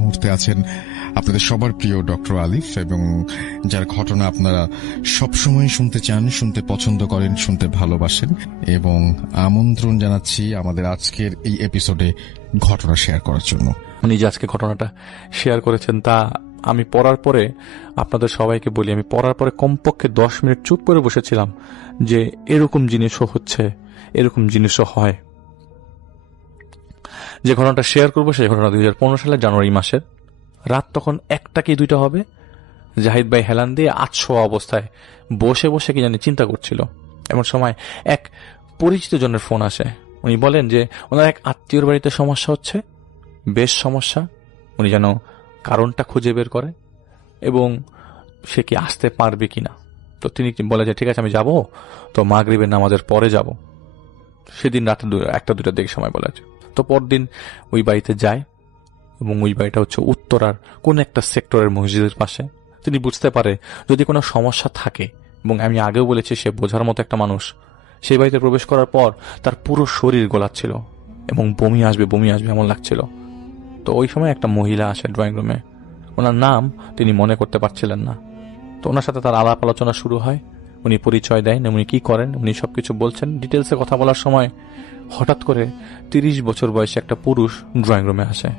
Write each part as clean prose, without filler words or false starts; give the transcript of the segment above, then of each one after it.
মুহূর্তে আছেন আপনাদের সবার প্রিয় ডক্টর আলিফ, এবং যার ঘটনা আপনারা সবসময় শুনতে চান, শুনতে পছন্দ করেন, শুনতে ভালোবাসেন। এবং আমন্ত্রণ জানাচ্ছি আমাদের আজকের এই এপিসোডে ঘটনা শেয়ার করার জন্য। উনি যে আজকে ঘটনাটা শেয়ার করেছেন তা আমি পড়ার পরে আপনাদের সবাইকে বলি, আমি পড়ার পরে কমপক্ষে 10 মিনিট চুপ করে বসেছিলাম যে এরকম জিনিসও হচ্ছে, এরকম জিনিসও হয়। যে ঘটনাটা শেয়ার করবো সেই ঘটনা 2015 সালের জানুয়ারি মাসের রাত, তখন 1টা কি 2টা হবে। জাহিদ ভাই হেলান দিয়ে আতশোয়া অবস্থায় বসে বসে কি জানি চিন্তা করছিল। এমন সময় এক পরিচিত জনের ফোন আসে। উনি বলেন যে ওনার এক আত্মীয়র বাড়িতে সমস্যা হচ্ছে, বেশ সমস্যা। উনি যেন কারণটা খুঁজে বের করে এবং সে কি আসতে পারবে কিনা। তো তিনি বলে যে ঠিক আছে আমি যাব, তো মাগরিবের নামাজের পরে যাব। সেদিন রাতে 1টা 2টার দিকে সময় বলা আছে। তো পরদিন ওই বাড়িতে যায় এবং ওই বাড়িটা হচ্ছে উত্তরার কোন একটা সেক্টরের মসজিদের পাশে। তিনি বুঝতে পারে যদি কোনো সমস্যা থাকে, এবং আমি আগেও বলেছি সে বোঝার মতো একটা মানুষ। সেই বাড়িতে প্রবেশ করার পর তার পুরো শরীর গোলাচ্ছিল এবং বমি আসবে এমন লাগছিল। তো ওই সময় একটা মহিলা আসে ড্রয়িং রুমে, ওনার নাম তিনি মনে করতে পারছিলেন না। তো ওনার সাথে তার আলাপ আলোচনা শুরু হয়। উনি পরিচয় দেন, উনি কি করেন, উনি সবকিছু বলছেন। ডিটেলসে কথা বলার সময় হঠাৎ করে 30 বছর বয়সে একটা পুরুষ ড্রয়িং রুমে আসে।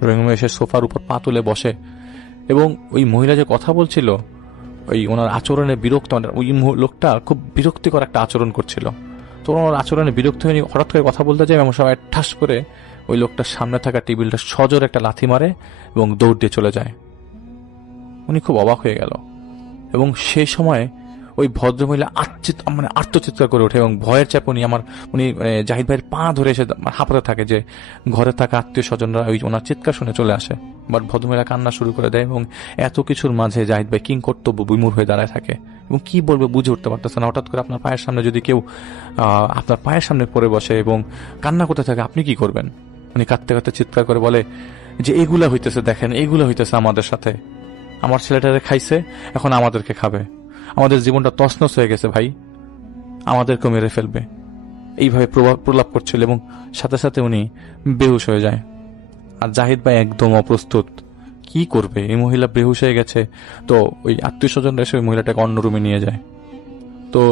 ড্রয়িং রুমে এসে সোফার উপর পা তুলে বসে এবং ওই মহিলা যে কথা বলছিল ওই ওনার আচরণে বিরক্ত, ওই লোকটা খুব বিরক্তিকর একটা আচরণ করছিল। তো ওনার আচরণে বিরক্ত হয়ে হঠাৎ করে কথা বলতে যায়, এমন সময় ঠাস করে ওই লোকটার সামনে থাকা টেবিলটা সজোরে একটা লাথি মারে এবং দৌড় দিয়ে চলে যায়। উনি খুব অবাক হয়ে গেল এবং সেই সময় ওই ভদ্রমহিলা আর্তচিৎকার করে ওঠে এবং ভয়ের চাপ উনি জাহিদ ভাইয়ের পা ধরে এসে হাঁপাতে থাকে যে ঘরে থাকা আত্মীয় স্বজনরা ওই ওনার চিৎকার শুনে চলে আসে। বাট ভদ্রমহিলা কান্না শুরু করে দেয় এবং এত কিছুর মাঝে জাহিদ ভাই কিং কর্তব্য বিমূঢ় হয়ে দাঁড়ায় থাকে এবং কি বলবে বুঝে উঠতে পারতেছে না। হঠাৎ করে আপনার পায়ের সামনে যদি কেউ আপনার পায়ের সামনে পড়ে বসে এবং কান্না করতে থাকে, আপনি কি করবেন? উনি কাঁদতে কাঁদতে চিৎকার করে বলে যে এগুলা হইতেছে, দেখেন এগুলা হইতেছে আমাদের সাথে, আমার ছেলেটারে খাইছে, এখন আমাদেরকে খাবে, আমাদের জীবনটা তছনছ হয়ে গেছে ভাই, আমাদেরকে মেরে ফেলবে। এইভাবে প্রলাপ করছিল এবং সাথে সাথে উনি বেহুশ হয়ে যায়। আর জাহিদ ভাই একদম অপ্রস্তুত, কি করবে, এই মহিলা বেহুশ হয়ে গেছে। তো ওই আত্মীয় স্বজনরা এসে ওই মহিলাটাকে অন্য রুমে নিয়ে যায়। তো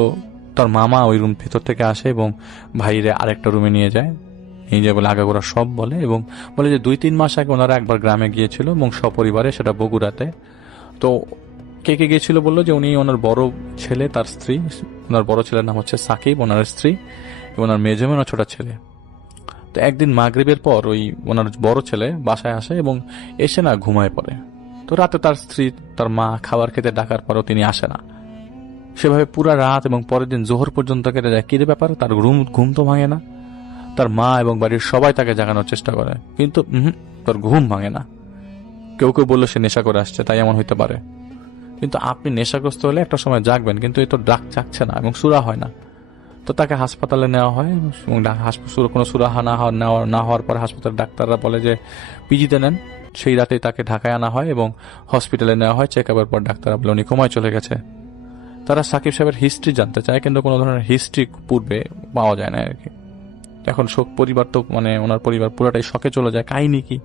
তার মামা ওই রুম ভেতর থেকে আসে এবং ভাইরে আরেকটা রুমে নিয়ে যায়, এই যে বলে আগাগোড়া সব বলে এবং বলে যে 2-3 মাস আগে ওনারা একবার গ্রামে গিয়েছিল এবং সপরিবারে, সেটা বগুড়াতে। তো কে কে গিয়েছিল বললো যে উনি ওনার বড় ছেলে, তার স্ত্রী, ওনার বড় ছেলের নাম হচ্ছে সাকিব, ওনার স্ত্রী এবং ওনার মেয়ে ওনার ছোট ছেলে। তো একদিন মাগরিবের পর ওই ওনার বড় ছেলে বাসায় আসে এবং এসে না ঘুমায় পড়ে। তো রাতে তার স্ত্রী তার মা খাবার খেতে ডাকার পরও তিনি আসে না। সেভাবে পুরা রাত এবং পরের দিন জোহর পর্যন্ত কেটে যায়। কি ব্যাপার, তার ঘুম তো ভাঙে না। তার মা এবং বাড়ির সবাই তাকে জাগানোর চেষ্টা করে, কিন্তু তার ঘুম ভাঙে না। কেউ কেউ বললো সে নেশা করে আসছে, তাই এমন হইতে পারে। কিন্তু আপনি নেশাগ্রস্ত হলে একটা সময় জাগবেন, কিন্তু এই তো ডাক জাগছে না এবং সুরা হয় না। তো তাকে হাসপাতালে নেওয়া হয় এবং কোনো সুরাহা না হওয়ার পরে হাসপাতালের ডাক্তাররা বলে যে পিজিতে নেন। সেই রাতেই তাকে ঢাকায় আনা হয় এবং হসপিটালে নেওয়া হয়। চেক আপের পর ডাক্তাররা বলে উনি কোমায় চলে গেছে। তারা সাকিব সাহেবের হিস্ট্রি জানতে চায়, কিন্তু কোনো ধরনের হিস্ট্রি পূর্বে পাওয়া যায় না আর কি। এখন শোক পরিবার তো ওনার পরিবার পুরোটাই শকে চলে যায়। কাহিনী কি,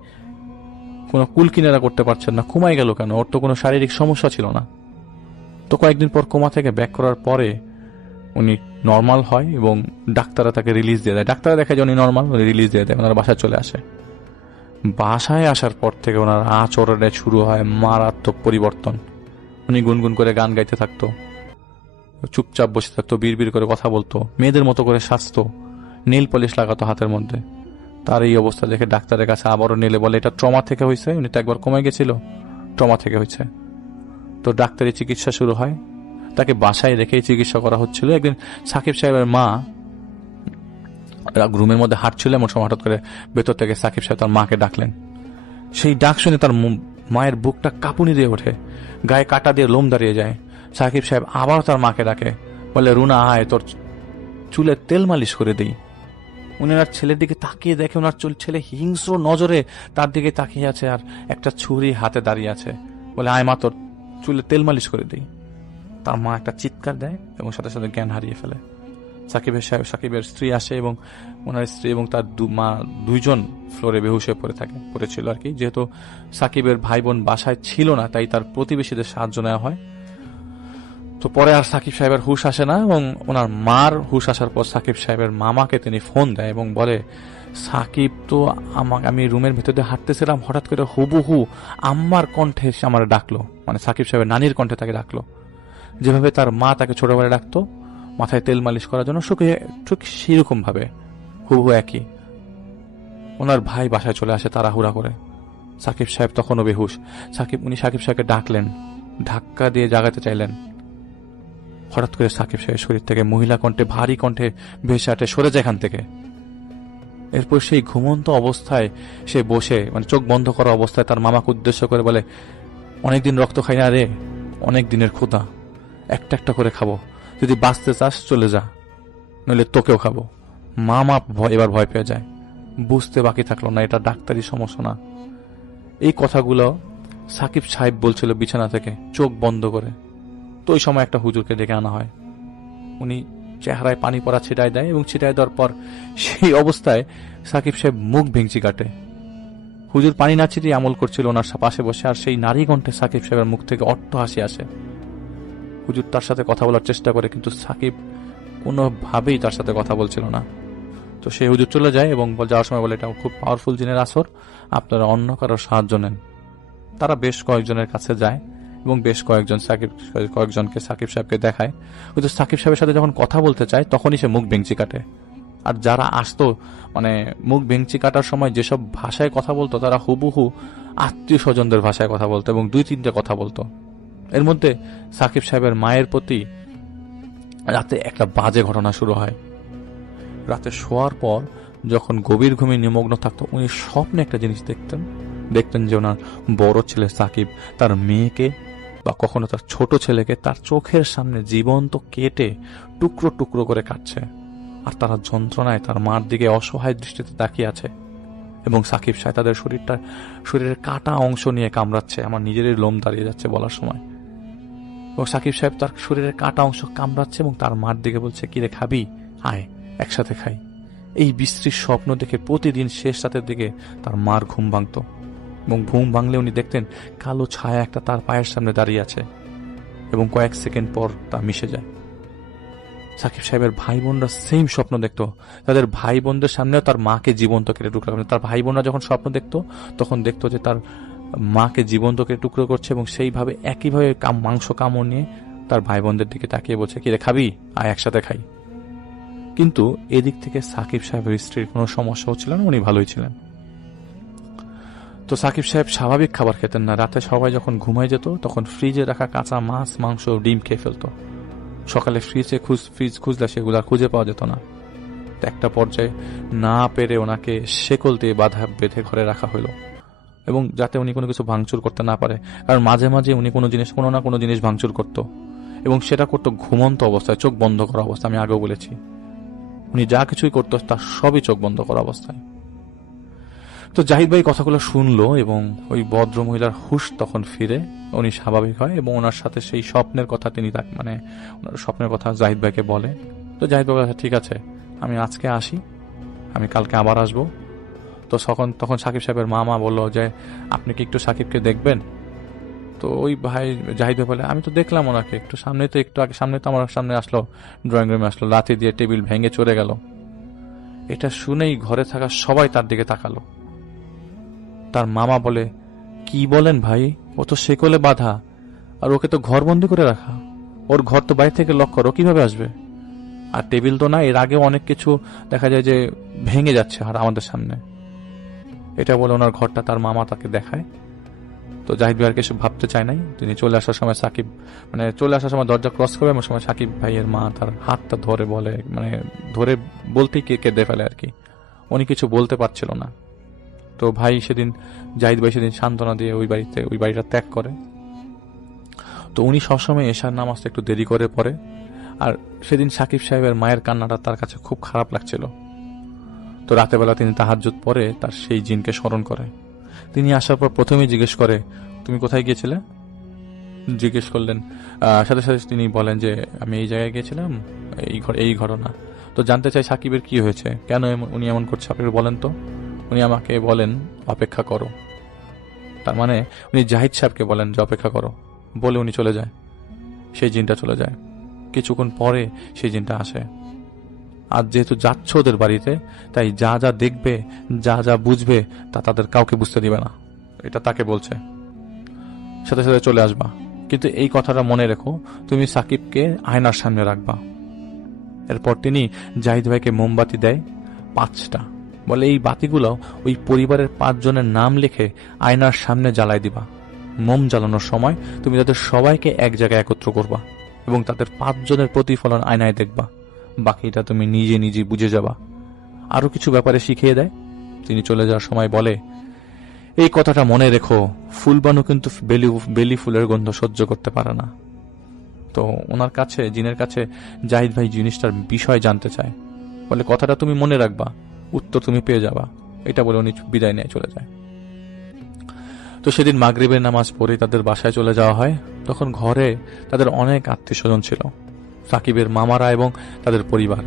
কোনো কুল কিনারা করতে পারছেন না, ঘুমাই গেল কেন, ওর তো কোনো শারীরিক সমস্যা ছিল না। তো কয়েকদিন পর কোমা থেকে ব্যাক করার পরে উনি নর্মাল হয় এবং ডাক্তাররা তাকে রিলিজ দিয়ে দেয়। ডাক্তাররা দেখে যে উনি নর্মাল, রিলিজ দিয়ে দেয়। ওনারা বাসায় চলে আসে। বাসায় আসার পর থেকে ওনার আচরণে শুরু হয় মারাত্মক পরিবর্তন। উনি গুনগুন করে গান গাইতে থাকতো, চুপচাপ বসে থাকতো, বিড়বিড় করে কথা বলতো, মেয়েদের মতো করে সাজতো, নীল পলিশ লাগাতো হাতের মধ্যে। তার এই অবস্থা দেখে ডাক্তারের কাছে আবারও নিলে বলে এটা ট্রমা থেকে হয়েছে, উনি তো একবার কমে গেছিল, ট্রমা থেকে হয়েছে। তো ডাক্তারি চিকিৎসা শুরু হয়, তাকে বাসায় রেখেই চিকিৎসা করা হচ্ছিল। একদিন সাকিব সাহেবের মা রুমের মধ্যে হাঁটছিল, এমন সময় হঠাৎ করে ভেতর থেকে সাকিব সাহেব তার মাকে ডাকলেন। সেই ডাক শুনে তার মায়ের বুকটা কাঁপুনি দিয়ে ওঠে, গায়ে কাটা দিয়ে লোম দাঁড়িয়ে যায়। সাকিব সাহেব আবার তার মাকে ডাকে, বলে রুনা আয়, তোর চুলে তেল মালিশ করে দিই। উনার ছেলের দিকে তাকিয়ে দেখে ওনার ছেলে হিংস্র নজরে তার দিকে তাকিয়ে আছে আর একটা ছুরি হাতে দাঁড়িয়ে আছে। বলে আয় মা, তোর চুলে তেল মালিশ করে দিই। তার মা একটা চিৎকার দেয় এবং সাথে সাথে জ্ঞান হারিয়ে ফেলে। সাকিবের স্ত্রী আসে এবং ওনার স্ত্রী এবং তার মা দুইজন ফ্লোরে বেহুশ হয়ে পড়েছিল আর কি। যেহেতু সাকিবের ভাই বোন বাসায় ছিল না, তাই তার প্রতিবেশীদের সাহায্য নেওয়া হয়। তো পরে আর সাকিব সাহেবের হুঁশ আসে না, এবং ওনার মার হুঁশ আসার পর সাকিব সাহেবের মামাকে তিনি ফোন দেয় এবং বলে, সাকিব তো আমি রুমের ভেতর দিয়ে হাঁটতেছিলাম, হঠাৎ করে হুবহু আম্মার কণ্ঠে সে আমার ডাকলো, মানে সাকিব সাহেবের নানির কণ্ঠে তাকে ডাকলো, যেভাবে তার মা তাকে ছোটবেলায় ডাকতো মাথায় তেল মালিশ করার জন্য, ঠিক সেরকম ভাবে হুবহু একই। ওনার ভাই বাসায় চলে আসে তাড়াহুড়া করে। সাকিব সাহেব তখনও বেহুশ। উনি সাকিব সাহেবকে ডাকলেন, ধাক্কা দিয়ে জাগাতে চাইলেন। হঠাৎ করে সাকিব সাহেবের শরীর থেকে মহিলা কণ্ঠে ভারী কণ্ঠে ভেসে আটে, সরে যায় এখান থেকে। এরপর সেই ঘুমন্ত অবস্থায় সে বসে, মানে চোখ বন্ধ করা অবস্থায় তার মামাকে উদ্দেশ্য করে বলে, অনেকদিন রক্ত খাই না রে, অনেক দিনের ক্ষুধা, একটা একটা করে খাবো, যদি বাঁচতে চাস চলে যা, নইলে তোকেও খাবো। মামা এবার ভয় পেয়ে যায়, বুঝতে বাকি থাকলো না এটা ডাক্তারি সমস্যা না। এই কথাগুলো সাকিব সাহেব বলছিল বিছানা থেকে চোখ বন্ধ করে। তো ওই সময় একটা হুজুরকে ডেকে আনা হয়। উনি চেহারায় পানি পড়া ছিটায় দেয়, এবং ছিটায় দেওয়ার পর সেই অবস্থায় সাকিব সাহেব মুখ ভেঙচি কাটে। হুজুর পানি না ছিটিয়ে আমল করছিল ওনার পাশে বসে, আর সেই নারী কণ্ঠে সাকিব সাহেবের মুখ থেকে অট্ট হাসি আসে। হুজুর তার সাথে কথা বলার চেষ্টা করে, কিন্তু সাকিব কোনোভাবেই তার সাথে কথা বলছিল না। তো সেই হুজুর চলে যায় এবং যাওয়ার সময় বলে, এটা খুব পাওয়ারফুল জিনের আসর, আপনারা অন্য কারোর সাহায্য নেন। তারা বেশ কয়েকজনের কাছে যায় এবং বেশ কয়েকজনকে সাকিব সাহেবকে দেখায়। কিন্তু সাকিব সাহেবের সাথে যখন কথা বলতে চায় তখনই সে মুখ ভেঙচি কাটে। আর যারা আসতো, মানে মুখ ভেঙচি কাটার সময় যেসব ভাষায় কথা বলতো, তারা হুবহু আত্মীয় স্বজনদের ভাষায় কথা বলতো এবং 2-3টে কথা বলতো। এর মধ্যে সাকিব সাহেবের মায়ের প্রতি রাতে একটা বাজে ঘটনা শুরু হয়। রাতে শোয়ার পর যখন গভীর ঘুমে নিমগ্ন থাকতো, উনি স্বপ্নে একটা জিনিস দেখতেন যে ওনার বড় ছেলে সাকিব তার মেয়েকে বা কখনো তার ছোট ছেলেকে তার চোখের সামনে জীবন্ত কেটে টুকরো টুকরো করে কাটছে, আর তারা যন্ত্রণায় তার মার দিকে অসহায় দৃষ্টিতে তাকিয়ে আছে। এবং সাকিব সাহেব তাদের শরীরের কাটা অংশ নিয়ে কামড়াচ্ছে। আমার নিজেরই লোম দাঁড়িয়ে যাচ্ছে বলার সময়। এবং সাকিব সাহেব তার শরীরের কাটা অংশ কামড়াচ্ছে এবং তার মার দিকে বলছে, কিরে খাবি, আয় একসাথে খাই। এই বিশ্রীর স্বপ্ন দেখে প্রতিদিন শেষ রাতের দিকে তার মার ঘুম ভাঙত, এবং ঘুম ভাঙলে উনি দেখতেন কালো ছায়া একটা তার পায়ের সামনে দাঁড়িয়ে আছে, এবং কয়েক সেকেন্ড পর তা মিশে যায়। সাকিব সাহেবের ভাই বোনরা সেম স্বপ্ন দেখত। তাদের ভাই বোনদের সামনেও তার মাকে জীবন্ত কেটে টুকরো করতো। তার ভাই বোনরা যখন স্বপ্ন দেখতো তখন দেখতো যে তার মাকে জীবন্ত কেটে টুকরো করছে, এবং সেইভাবে একইভাবে মাংস কামড় নিয়ে তার ভাই বোনদের দিকে তাকিয়ে বলছে, কিরে খাবি, আয় একসাথে খাই। কিন্তু এদিক থেকে সাকিব সাহেবের স্ত্রীর কোনো সমস্যা হচ্ছিল না, উনি ভালোই ছিলেন। তো সাকিব সাহেব স্বাভাবিক খাবার খেতেন না। রাতে সবাই যখন ঘুমায় যেত তখন ফ্রিজে রাখা কাঁচা মাছ, মাংস, ডিম খেয়ে ফেলতো। সকালে ফ্রিজ খুঁজলে সেগুলো খুঁজে পাওয়া যেত না। একটা পর্যায়ে না পেরে ওনাকে শেকল দিয়ে বেঁধে ঘরে রাখা হলো, এবং যাতে উনি কোনো কিছু ভাঙচুর করতে না পারে। কারণ মাঝে মাঝে উনি কোনো না কোনো জিনিস ভাঙচুর করতো, এবং সেটা করতো ঘুমন্ত অবস্থায়, চোখ বন্ধ করা অবস্থায়। আমি আগেও বলেছি, উনি যা কিছুই করতো তার সবই চোখ বন্ধ করা অবস্থায়। তো জাহিদ ভাই কথাগুলো শুনলো, এবং ওই ভদ্র মহিলার হুঁশ তখন ফিরে, উনি স্বাভাবিক হয়, এবং ওনার সাথে সেই স্বপ্নের কথা ওনার স্বপ্নের কথা জাহিদ ভাইকে বলে। তো জাহিদ ভাই, ঠিক আছে, আমি আজকে আসি, আমি কালকে আবার আসবো। তো তখন সাকিব সাহেবের মামা বলল যে, আপনি কি একটু সাকিবকে দেখবেন? তো ওই ভাই জাহিদ ভাই বলে, আমি তো দেখলাম ওনাকে একটু সামনে তো আমার সামনে আসলো, ড্রয়িং রুমে আসলো, লাথি দিয়ে টেবিল ভেঙে চলে গেল। এটা শুনেই ঘরে থাকা সবাই তার দিকে তাকালো। তার মামা বলে, কি বলেন ভাই, ও তো শেকলে বাঁধা, আর ওকে তো ঘরবন্দি করে রাখা, ওর ঘর তো বাইরে থেকে লক করো, কিভাবে আসবে? আর টেবিল তো না, এর আগেও অনেক কিছু দেখা যায় যে ভেঙে যাচ্ছে আর আমাদের সামনে। এটা বলে ওনার ঘরটা তার মামা তাকে দেখায়। তো জাহিদ ভাইয়ের কিছু ভাবতে চায় নাই। তিনি চলে আসার সময় দরজা ক্রস করবে, এমন সময় সাকিব ভাইয়ের মা তার হাতটা ধরে বলতেই কেঁদে ফেলে আর কি। উনি কিছু বলতে পারছিল না। তো জাহিদ ভাই সেদিন সান্ত্বনা দিয়ে ওই বাড়িটা ত্যাগ করে। তো উনি সবসময় এশার নামাজটা একটু দেরি করে পড়ে, আর সেদিন সাকিব সাহেবের মায়ের কান্নাটা তার কাছে খুব খারাপ লাগছিল। তো রাতেবেলা তিনি তাহাজ্জুদ পড়ে তার সেই জিনকে স্মরণ করে। তিনি আসার পর প্রথমেই জিজ্ঞেস করে, তুমি কোথায় গিয়েছিলে? জিজ্ঞেস করলেন, সাথে সাথে তিনি বলেন যে, আমি এই জায়গায় গিয়েছিলাম, এই ঘটনা। তো জানতে চাই সাকিবের কি হয়েছে, কেন উনি এমন করছে, আপনি বলেন তো। উনি আমাকে বলেন অপেক্ষা করো। তার মানে উনি জাহিদ সাহেবকে বলেন যে অপেক্ষা করো, বলে উনি চলে যায়। সেই জিনটা চলে যায়। কিছুক্ষণ পরে সেই জিনটা আসে। আর যেহেতু যাচ্ছ ওদের বাড়িতে, তাই যা যা দেখবে, যা যা বুঝবে, তা তাদের কাউকে বুঝতে দিবে না। এটা তাকে বলছে, সাথে সাথে চলে আসবা, কিন্তু এই কথাটা মনে রেখো, তুমি সাকিবকে আয়নার সামনে রাখবা। এরপর তিনি জাহিদ ভাইকে মোমবাতি দেয় 5টা, বলে এই বাতিগুলো ওই পরিবারের 5 জনের নাম লিখে আয়নার সামনে জ্বালাই দিবা। মোম জ্বালানোর সময় তুমি তাদের সবাইকে এক জায়গায় একত্র করবা এবং তাদের 5 জনের প্রতিফলন আয়নায় দেখবা। বাকিটা তুমি নিজে নিজে বুঝে যাবা। আরো কিছু ব্যাপারে শিখিয়ে দেয়। তিনি চলে যাওয়ার সময় বলে, এই কথাটা মনে রেখো, ফুলবানু কিন্তু বেলি ফুলের গন্ধ সহ্য করতে পারে না। তো ওনার কাছে, জিনের কাছে জাহিদ ভাই জিনিসটার বিষয় জানতে চায়, বলে কথাটা তুমি মনে রাখবা, উত্তর তুমি পেয়ে যাবা। এটা বলে উনি বিদায় নিয়ে চলে যায়। তো সেদিন মাগরিবের নামাজ পড়ে তাদের বাসায় চলে যাওয়া হয়। তখন ঘরে তাদের অনেক আত্মীয় স্বজন ছিল, সাকিবের মামারা এবং তাদের পরিবার।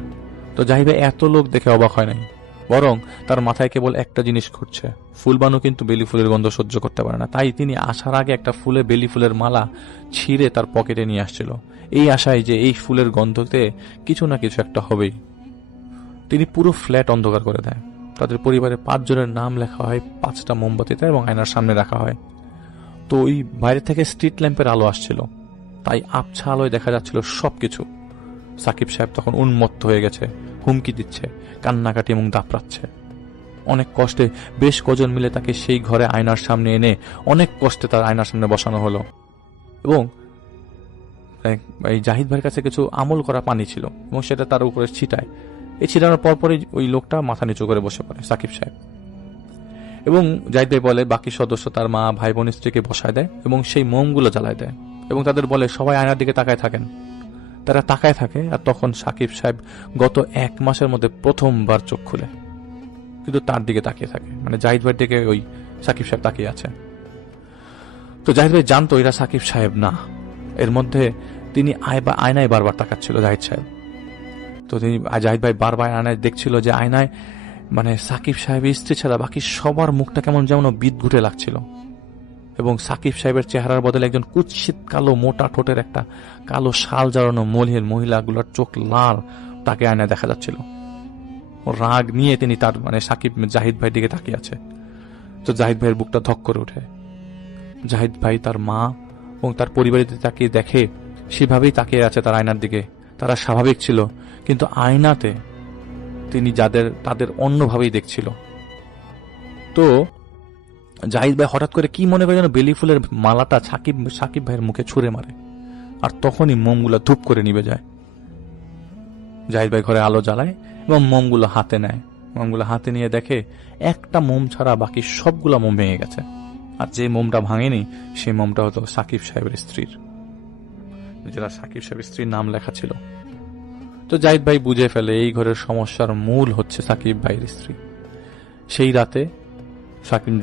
তো জাহিদ ভাই এত লোক দেখে অবাক হয় নাই, বরং তার মাথায় কেবল একটা জিনিস ঘুরছে, ফুলবানু কিন্তু বেলি ফুলের গন্ধ সহ্য করতে পারে না। তাই তিনি আসার আগে একটা বেলি ফুলের মালা ছিঁড়ে তার পকেটে নিয়ে আসছিল, এই আশায় যে এই ফুলের গন্ধতে কিছু না কিছু একটা হবেই। তিনি পুরো ফ্ল্যাট অন্ধকার করে দেয়। তাদের পরিবারের 5 জনের নাম লেখা হয় 5টা মোমবাতিতে এবং আয়নার সামনে রাখা হয়। তো ওই বাইরে থেকে স্ট্রিট ল্যাম্পের আলো আসছিল, তাই আবছা আলোয় দেখা যাচ্ছিল সবকিছু। সাকিব সাহেব তখন উন্মত্ত হয়ে গেছে, হুমকি দিচ্ছে, কান্নাকাটি এবং দাপড়াচ্ছে। অনেক কষ্টে বেশ কজন মিলে তাকে সেই ঘরে আয়নার সামনে এনে অনেক কষ্টে তার আয়নার সামনে বসানো হলো। এবং এই জাহিদ ভাইয়ের কাছে কিছু আমল করা পানি ছিল এবং সেটা তার উপরে ছিটায়। এই ছিটানোর পরপরই ওই লোকটা মাথা নিচু করে বসে পড়ে, সাকিব সাহেব। এবং জাহিদ ভাই বলে বাকি সদস্য তার মা, ভাই, বোন, স্ত্রীকে বসায় দেয় এবং সেই মোমগুলো জ্বালায় দেয় এবং তাদের বলে সবাই আয়নার দিকে তাকায় থাকেন। তারা তাকায় থাকে। আর তখন সাকিব সাহেব গত 1 মাসের মধ্যে প্রথমবার চোখ খুলে, কিন্তু তার দিকে তাকিয়ে থাকে, মানে জাহিদ ভাইয়ের দিকে ওই সাকিব সাহেব তাকিয়ে আছে। তো জাহিদ ভাই জানতো এরা সাকিব সাহেব না। এর মধ্যে তিনি আয়নায় বারবার তাকাচ্ছিল জাহিদ সাহেব। তো তিনি জাহিদ ভাই বারবার আয়নায় দেখছিল যে আয়নায় মানে সাকিব সাহেবের স্ত্রী ছাড়া বাকি সবার মুখটা কেমন যেমন বিদঘুটে লাগছিল এবং সাকিব সাহেবের চেহারার বদলে একজন কুৎসিত কালো মোটা ঠোঁটের একটা কালো শাল জড়ানো মহিলাগুলোর চোখ লাল, তাকে আয়নায় দেখা যাচ্ছিল। রাগ নিয়ে তিনি তার মানে সাকিব জাহিদ ভাইয়ের দিকে তাকিয়ে আছে। তো জাহিদ ভাইয়ের বুকটা ধক করে ওঠে। জাহিদ ভাই তার মা এবং তার পরিবারের দিকে তাকিয়ে দেখে সেভাবেই তাকিয়ে আছে তার আয়নার দিকে। তারা স্বাভাবিক ছিল, কিন্তু আয়নাতে তিনি তাদের অন্যভাবেই দেখছিল। তো জাহিদ ভাই হঠাৎ করে কি মনে করে যেন বেলি ফুলের মালাটা সাকিব ভাইয়ের মুখে ছুঁড়ে মারে, আর তখনই মোমগুলো ধূপ করে নিভে যায়। জাহিদ ভাই ঘরে আলো জ্বালায় এবং মোমগুলো হাতে নেয়। মোমগুলো হাতে নিয়ে দেখে একটা মোম ছাড়া বাকি সবগুলো মোম ভেঙে গেছে। আর যে মোমটা ভাঙেনি সেই মোমটা হতো সাকিব সাহেবের স্ত্রীর, যেটা সাকিব সাহেবের স্ত্রীর নাম লেখা ছিল। তো জাহিদ ভাই বুঝে ফেলে এই ঘরের সমস্যার মূল হচ্ছে সাকিব ভাইয়ের স্ত্রী। সেই রাতে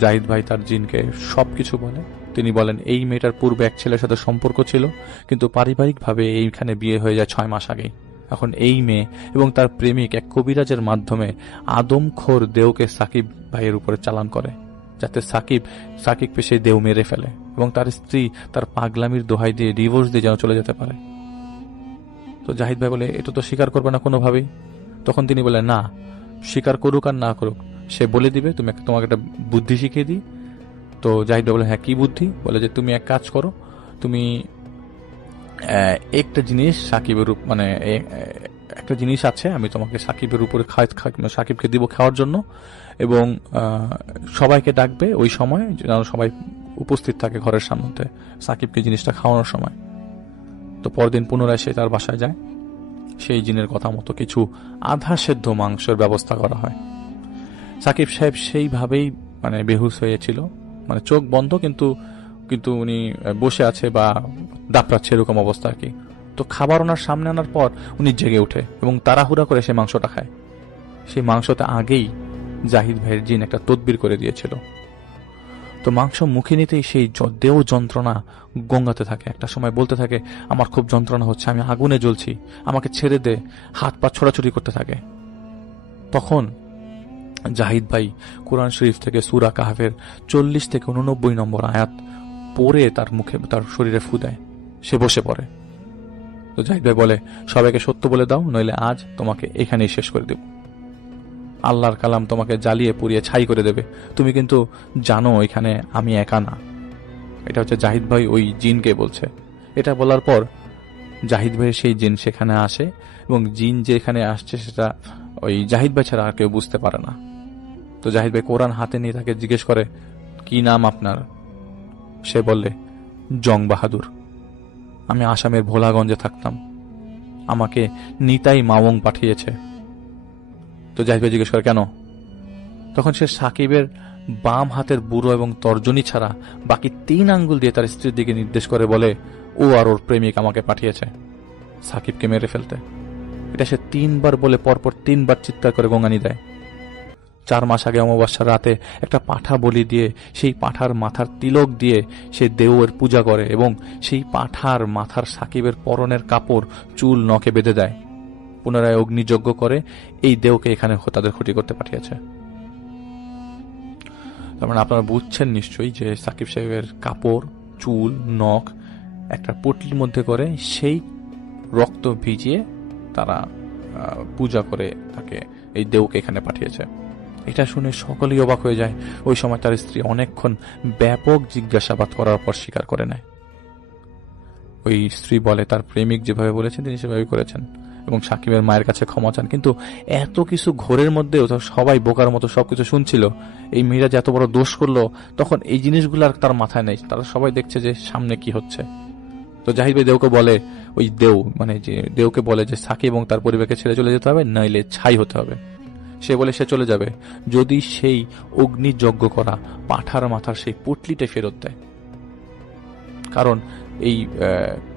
জাহিদ ভাই তার জিনকে সবকিছু বলে। তিনি বলেন এই মেয়েটার পূর্বে এক ছেলের সাথে সম্পর্ক ছিল, কিন্তু পারিবারিকভাবে এইখানে বিয়ে হয়ে যায় 6 মাস আগেই। এখন এই মেয়ে এবং তার প্রেমিক এক কবিরাজের মাধ্যমে আদমখোর দেওকে সাকিব ভাইয়ের উপরে চালান করে, যাতে সাকিবকে সেই দেও মেরে ফেলে এবং তার স্ত্রী তার পাগলামির দোহাই দিয়ে ডিভোর্স দিয়ে যেন চলে যেতে পারে। তো জাহিদ ভাই বলে এটা তো স্বীকার করবে না কোনোভাবেই। তখন তিনি বলে না, স্বীকার করুক আর না করুক সে বলে দিবে, তোমাকে একটা বুদ্ধি শিখিয়ে দিই। তো জাহিদ ভাই বলে হ্যাঁ কি বুদ্ধি? বলে যে তুমি এক কাজ করো, তুমি একটা জিনিস মানে একটা জিনিস আছে, আমি তোমাকে সাকিবের উপরে সাকিবকে দিব খাওয়ার জন্য, এবং সবাইকে ডাকবে ওই সময় যেন সবাই উপস্থিত থাকে ঘরের সামনে সাকিবকে জিনিসটা খাওয়ানোর সময়। তো পরদিন পুনরায় সে তার বাসায় যায়। সেই জিনের কথা মতো কিছু আধা সেদ্ধ মাংসের ব্যবস্থা করা হয়। সাকিব সাহেব সেইভাবেই মানে বেহুশ হয়েছিল, মানে চোখ বন্ধ, কিন্তু উনি বসে আছে বা দাপড়াচ্ছে এরকম অবস্থা আর কি। তো খাবার ওনার সামনে আনার পর উনি জেগে ওঠে এবং তাড়াহুড়া করে সেই মাংসটা খায়। সেই মাংসতে আগেই জাহিদ ভাইয়ের জিন একটা তদবির করে দিয়েছিল। তো মাংস মুখে নিতেই সেই দেহ যন্ত্রণা গঙ্গাতে থাকে। একটা সময় বলতে থাকে, আমার খুব যন্ত্রণা হচ্ছে, আমি আগুনে জ্বলছি, আমাকে ছেড়ে দে, হাত পা ছোড়াছুড়ি করতে থাকে। তখন জাহিদ ভাই কোরআন শরীফ থেকে সূরা কাহফের 40 থেকে 89 নম্বর আয়াত পড়ে তার মুখে, তার শরীরে ফু দেয়। সে বসে পড়ে। তো জাহিদ ভাই বলে, সবাইকে সত্য বলে দাও, নইলে আজ তোমাকে এখানেই শেষ করে দেব। আল্লাহর কালাম তোমাকে জ্বালিয়ে পুড়িয়ে ছাই করে দেবে। তুমি কিন্তু জানো এখানে আমি একা না। এটা হচ্ছে জাহিদ ভাই ওই জিনকে বলছে। এটা বলার পর জাহিদ ভাইয়ের সেই জিন সেখানে আসে, এবং জিন যেখানে আসছে সেটা ওই জাহিদ ভাই ছাড়া আর কেউ বুঝতে পারে না। তো জাহিদ ভাই কোরআন হাতে নিয়ে তাকে জিজ্ঞেস করে, কি নাম আপনার? সে বললে, জং বাহাদুর। আমি আসামের ভোলাগঞ্জে থাকতাম, আমাকে নিতাই মাওং পাঠিয়েছে। তো জাহিদ ভাই জিজ্ঞেস করে, কেন? তখন সে সাকিবের বাম হাতের বুড়ো এবং তর্জনী ছাড়া বাকি 3 আঙ্গুল দিয়ে তার স্ত্রীর দিকে নির্দেশ করে বলে, ও আর ওর প্রেমিক আমাকে পাঠিয়েছে সাকিবকে মেরে ফেলতে। এটা সে 3 বার বলে পরপর 3 বার চিৎকার করে গঙ্গানি দেয়। 4 মাস আগে অমাবস্যার রাতে একটা পাঠা বলি দিয়ে, সেই পাঠার মাথার তিলক দিয়ে সে দেওয়ের পূজা করে, এবং সেই পাঠার মাথার সাকিবের পরনের কাপড় চুল নখে বেঁধে দেয়। পুনরায় অগ্নিযজ্ঞ করে এই দেওকে এখানে তাদের ক্ষতি করতে পাঠিয়েছে। তার মানে আপনারা বুঝছেন নিশ্চয়ই যে সাকিব সাহেবের কাপড়, চুল, নখ একটা পুটলির মধ্যে করে সেই রক্ত ভিজিয়ে তারা পূজা করে তাকে এই দেওকে এখানে পাঠিয়েছে। এটা শুনে সকলেই অবাক হয়ে যায়। ওই সময় তার স্ত্রী অনেকক্ষণ ব্যাপক জিজ্ঞাসাবাদ করার পর স্বীকার করে নেয়। ওই স্ত্রী বলে, তার প্রেমিক যেভাবে বলেছেন তিনি সেভাবেই করেছেন, এবং সাকিবের মায়ের কাছে ক্ষমা চান। কিন্তু এত কিছু ঘোরের মধ্যেও সবাই বোকার মতো সবকিছু শুনছিল। এই মেয়েরা যে এত বড় দোষ করলো, তখন এই জিনিসগুলো আর তার মাথায় নেই। তারা সবাই দেখছে যে সামনে কি হচ্ছে। তো জাহিদ ভাই দেওকে বলে, ওই দেও মানে যে দেওকে বলে যে সাকিব এবং তার পরিবারকে ছেড়ে চলে যেতে হবে, নইলে ছাই হতে হবে। সে বলে সে চলে যাবে যদি সেই অগ্নিযজ্ঞ করা পাঠার মাথার সেই পুটলিটা ফেরত দেয়। কারণ এই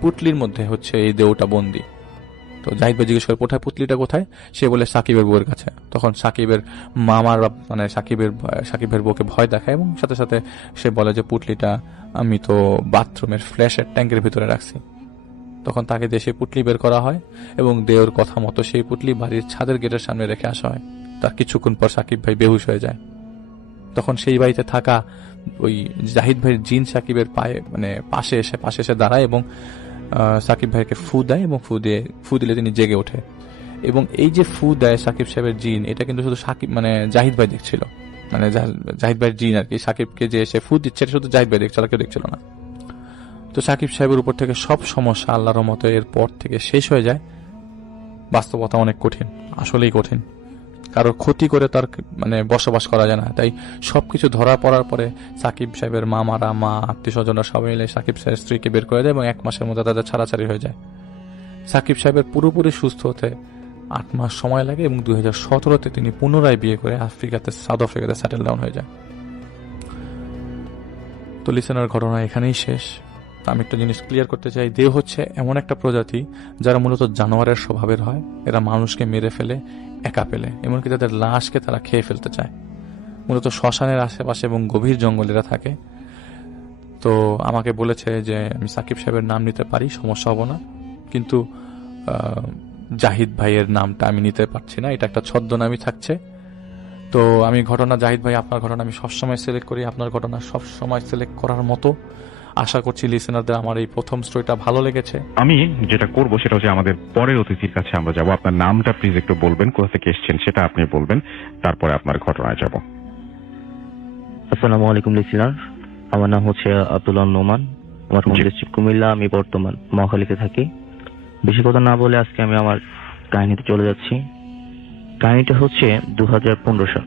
পুটলির মধ্যে হচ্ছে এই দেওটা বন্দী। তো জাহিদ ভাই জিজ্ঞেস করে, কোথায় পুটলিটা কোথায়? সে বলে সাকিবের বউয়ের কাছে। তখন সাকিবের মামার মানে সাকিবের বউকে ভয় দেখায়, এবং সাথে সাথে সে বলে যে পুটলিটা আমি তো বাথরুমের ফ্ল্যাশের ট্যাঙ্কের ভিতরে রাখছি। তখন তাকে দিয়ে সেই পুটলি বের করা হয়, এবং দেওর কথা মতো সেই পুটলি বাড়ির ছাদের গেটের সামনে রেখে আসা হয়। তার কিছুক্ষণ পর সাকিব ভাই বেহুশ হয়ে যায়। তখন সেই বাড়িতে থাকা ওই জাহিদ ভাইয়ের জিন সাকিবের পাশে এসে দাঁড়ায়, এবং সাকিব ভাইকে ফু দেয়, এবং ফু দিলে তিনি জেগে ওঠে। এবং এই যে ফু দেয় সাকিব সাহেবের জিন, এটা কিন্তু শুধু সাকিব জাহিদ ভাই দেখছিল, জাহিদ ভাইয়ের জিন আর কি। সাকিবকে যে এসে ফু দিচ্ছে এটা শুধু জাহিদ ভাই দেখছিল, কেউ দেখছিল না। তো সাকিব সাহেবের উপর থেকে সব সমস্যা আল্লাহর মতো এরপর থেকে শেষ হয়ে যায়। বাস্তবতা অনেক কঠিন, আসলেই কঠিন। কারোর ক্ষতি করে তার বসবাস করা যায় না। তাই সবকিছু ধরা পড়ার পরে সাকিব সাহেবের মা আত্মীয় স্বজনরা সবাই মিলে সাকিব সাহেবের স্ত্রীকে বের করে দেয়, এবং 1 মাসের মধ্যে তাদের ছাড়াছাড়ি হয়ে যায়। সাকিব সাহেবের পুরোপুরি সুস্থ হতে 8 মাস সময় লাগে, এবং 2017-তে তিনি পুনরায় বিয়ে করে সাউথ আফ্রিকাতে সেটেল ডাউন হয়ে যায়। তো লিসেনার, ঘটনা এখানেই শেষ। আমি একটা জিনিস ক্লিয়ার করতে চাই, দেহ হচ্ছে এমন একটা প্রজাতি যারা মূলত জানোয়ারের স্বভাবের হয়। এরা মানুষকে মেরে ফেলে একা পেলে, এমনকি তাদের লাশকে তারা খেয়ে ফেলতে চায়। মূলত শ্মশানের আশেপাশে এবং গভীর জঙ্গলেরা থাকে। তো আমাকে বলেছে যে আমি সাকিব সাহেবের নাম নিতে পারি, সমস্যা হবো না, কিন্তু জাহিদ ভাইয়ের নামটা আমি নিতে পারছি না, এটা একটা ছদ্মনামই থাকছে। তো আমি ঘটনা, জাহিদ ভাই আপনার ঘটনা আমি সবসময় সিলেক্ট করি, আপনার ঘটনা সবসময় সিলেক্ট করার মতো। আশা করছি লিসেনারদের আমার এই প্রথম স্টোরিটা ভালো লেগেছে। আমি যেটা করবো সেটা হচ্ছে আমাদের পরের অতিথির কাছে আমরা যাব। আপনার নামটা প্লিজ একটু বলবেন, কোথা থেকে এসেছেন সেটা আপনি বলবেন, তারপরে আপনার ঘটনায় যাব। আসসালামু আলাইকুম লিসেনার, আমার নাম হচ্ছে আব্দুল্লাহ নোমান, আমার হোম ডিস্ট্রিক্ট কুমিল্লা, আমি বর্তমান মহাখালীতে থাকি। বেশি কথা না বলে আজকে আমি আমার কাহিনীতে চলে যাচ্ছি। কাহিনীটা হচ্ছে 2015 সাল।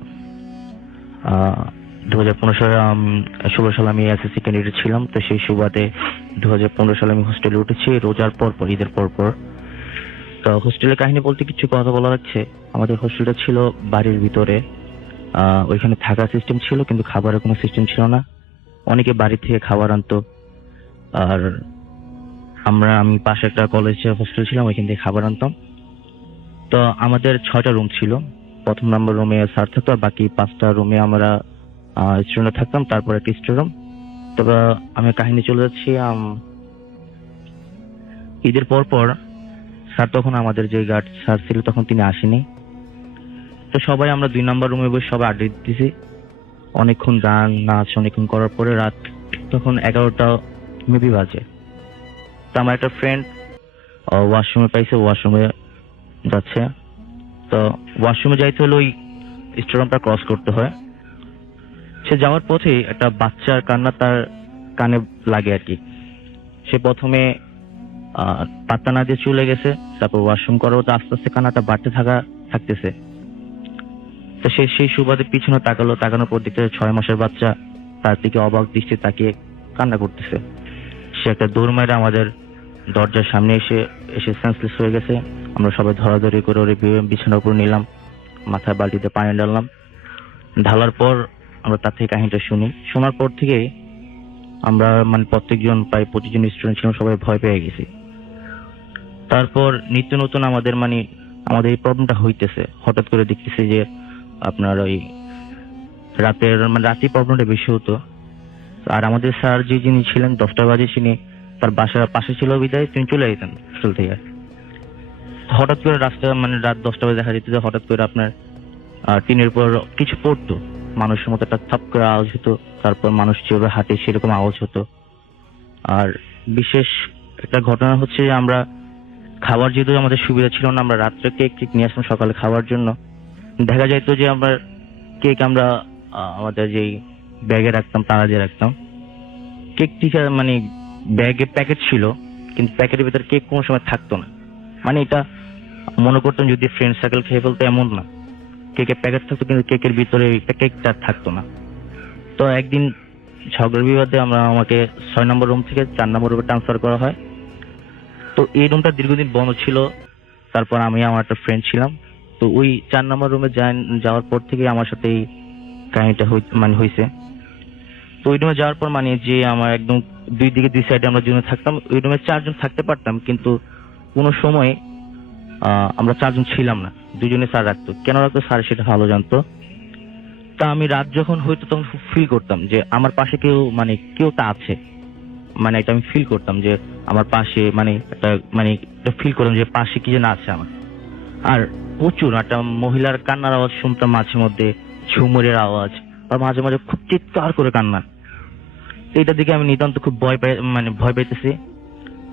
2015 সালে 16 সালে আমি এসএসসি ক্যান্ডিডেট ছিলাম। তো সেই সুবাদে 2015 সালে আমি হোস্টেলে উঠেছি, রোজার পর ঈদের পর। তো হোস্টেলের কাহিনী বলতে কিছু কথা বলা যাচ্ছে। আমাদের হোস্টেলটা ছিল বাড়ির ভিতরে, ওইখানে থাকার সিস্টেম ছিল, কিন্তু খাবারের কোনো সিস্টেম ছিল না। অনেকে বাড়ি থেকে খাবার আনতো, আর আমি পাশে একটা কলেজে হোস্টেল ছিলাম, ওইখান থেকে খাবার আনতাম। তো আমাদের 6টা রুম ছিল। প্রথম নাম্বার রুমে স্যার থাকতো, আর বাকি 5টা রুমে আমরা স্টুডেন্ট থাকতাম, তারপর একটা স্টোরুম। তবে আমি কাহিনী চলে যাচ্ছি। ঈদের পর পর স্যার, তখন আমাদের যে গার্ড স্যার ছিল তখন তিনি আসেনি। তো সবাই আমরা 2 নম্বর রুমে বসে সবাই আড্ডা দিতেছি, অনেকক্ষণ গান নাচ অনেকক্ষণ করার পরে রাত তখন 11টা মেবি বাজে। তো আমার একটা ফ্রেন্ড ওয়াশরুমে পাইছে, ওয়াশরুমে যাচ্ছে। তো ওয়াশরুমে যাইতে হলে ওই স্টোরুমটা ক্রস করতে হয়। সে যাওয়ার পথে একটা বাচ্চার কান্না তার কানে লাগে আর কি। সে প্রথমে পাত্তা না দিয়ে চলে গেছে, তারপর ওয়াশরুম করার তো আস্তে আস্তে কান্নাটা বাড়তে থাকতেছে। তো সে সেই সুবাদে পিছনে তাকানোর পর দেখতে 6 মাসের বাচ্চা তার দিকে অবাক দৃষ্টি তাকিয়ে কান্না করতেছে। সে একটা দৌড় মেরে আমাদের দরজার সামনে এসে সেন্সলেস হয়ে গেছে। আমরা সবাই ধরাধরি করে ওর বিছানার উপর নিলাম, মাথায় বালতিতে পানি ঢাললাম। ঢালার পর আমরা তার থেকে কাহিনীটা শুনি। শোনার পর থেকে আমরা প্রত্যেকজন প্রায় 25 জন স্টুডেন্ট ছিলাম, সবাই ভয় পেয়ে গেছি। তারপর নিত্য নতুন আমাদের এই প্রবলেমটা হইতেছে। হঠাৎ করে দেখতেছি যে আপনার ওই রাতে প্রবলেমটা বেশি হতো। আর আমাদের স্যার যিনি ছিলেন 10টা বাজে, তিনি তার বাসার পাশে ছিল বিদায় তিনি চলে যেতেন হোস্টেল থেকে। হঠাৎ করে রাত 10টা বাজে দেখা যেত যে হঠাৎ করে আপনার টিনের উপর কিছু পড়তো, মানুষের মতো একটা থাপ করে আওয়াজ হতো। তারপর মানুষ যেভাবে হাঁটে সেরকম আওয়াজ হতো। আর বিশেষ একটা ঘটনা হচ্ছে যে আমরা খাবার, যেহেতু আমাদের সুবিধা ছিল না, আমরা রাত্রে কেক নিয়ে আসতাম সকালে খাওয়ার জন্য। দেখা যাইত যে আমরা কেক আমাদের যেই ব্যাগে রাখতাম, তালা দিয়ে রাখতাম। কেকটি ব্যাগে প্যাকেট ছিল, কিন্তু প্যাকেটের ভিতরে কেক কোনো সময় থাকতো না। এটা মনে করতাম যদি ফ্রেন্ড সার্কেল খেয়ে ফেলতো, এমন না। কেকের প্যাকেট থাকতো কিন্তু কেকের ভিতরে কেকটা থাকতো না। তো একদিন ঝগড়ার বিবাদে আমাকে 6 নম্বর রুম থেকে 4 নম্বর রুমে ট্রান্সফার করা হয়। তো এই রুমটা দীর্ঘদিন বন্ধ ছিল। তারপর আমি আমার একটা ফ্রেন্ড ছিলাম, তো ওই 4 নম্বর রুমে যাওয়ার পর থেকে আমার সাথে এই কাহিনীটা হয়েছে। তো ওই রুমে যাওয়ার পর যে আমার একদম দুই সাইডে আমরা দুজনে থাকতাম। ওই রুমে 4 জন থাকতে পারতাম, কিন্তু কোনো সময় আমরা 4 জন ছিলাম না, 2 জনে স্যার রাখতো। কেন রাখতো স্যার সেটা ভালো জানতো। তা আমি রাত যখন হইতো তখন ফিল করতাম যে আমার পাশে কেউটা আছে। এটা আমি ফিল করতাম যে আমার পাশে একটা ফিল করতাম যে পাশে কি যেন আছে আমার। আর প্রচুর একটা মহিলার কান্নার আওয়াজ শুনতাম মাঝে মধ্যে, ঝুমুরের আওয়াজ, আর মাঝে মাঝে খুব চিৎকার করে কান্না। এইটার দিকে আমি নিতান্ত খুব ভয় পাইতেছি।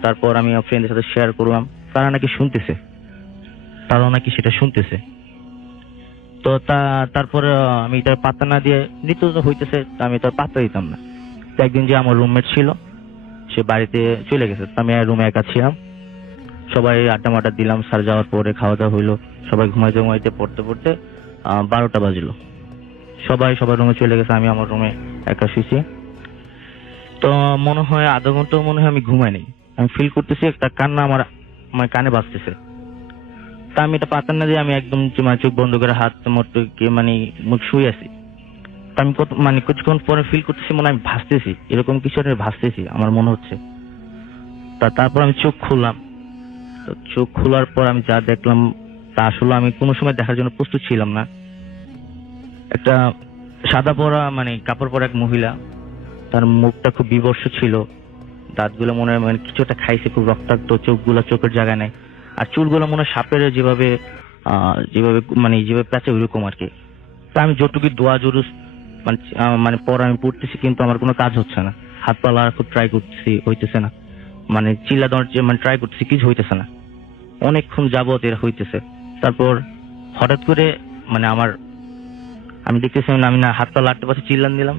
তারপর আমি আমার ফ্রেন্ডের সাথে শেয়ার করলাম, তারাও নাকি সেটা শুনতেছে। তো তারপর আমি তার পাত্তা না দিয়ে নিত্য হইতেছে, আমি তার পাত্তা দিতাম না। তো একদিন যে আমার রুমমেট ছিল সে বাড়িতে চলে গেছে, আমি রুমে একা ছিলাম। সবাই আড্ডা মাড্ডা দিলাম, স্যার যাওয়ার পরে খাওয়া দাওয়া হইলো, সবাই ঘুমাইতে পড়তে 12টা বাজলো। সবাই সবার রুমে চলে গেছে, আমি আমার রুমে একা শুয়েছি। তো মনে হয় আধা ঘন্টা আমি ঘুমাইনি। আমি ফিল করতেছি একটা কান্না আমার কানে বাজতেছে। তা আমি এটা পাত্তা না দিয়ে আমি একদম চোখ বন্ধ করে হাত মুখ শুয়ে আছি। তা আমি কিছুক্ষণ পরে ফিল করতেছি আমি ভাসতেছি, এরকম কিছু একটা ভাসতেছি আমার মনে হচ্ছে। তারপর আমি চোখ খুললাম। তো চোখ খোলার পর আমি যা দেখলাম তা আসলে আমি কোনো সময় দেখার জন্য প্রস্তুত ছিলাম না। একটা সাদা পরা কাপড় পরা এক মহিলা, তার মুখটা খুব বিবর্ষ ছিল, দাঁতগুলো মনে হয় কিছু একটা খাইছে, খুব রক্তাক্ত, চোখের জায়গায় নাই। আর চুলগুলো মনে হয় সাপের যেভাবে প্যাঁচে ওইরকম আর কি। তা আমি যতটুকু দোয়া জুরুস পর আমি পড়তেছি, কিন্তু আমার কোনো কাজ হচ্ছে না। হাত পা লাগা খুব ট্রাই করতেছি, হইতেছে না। চিল্লা দেওয়ার ট্রাই করতেছি, কিছু হইতেছে না। অনেকক্ষণ যাবত এরা হইতেছে। তারপর হঠাৎ করে আমি দেখতেছি আমি না হাত পা লাড়তে পারছি, চিল্লান দিলাম।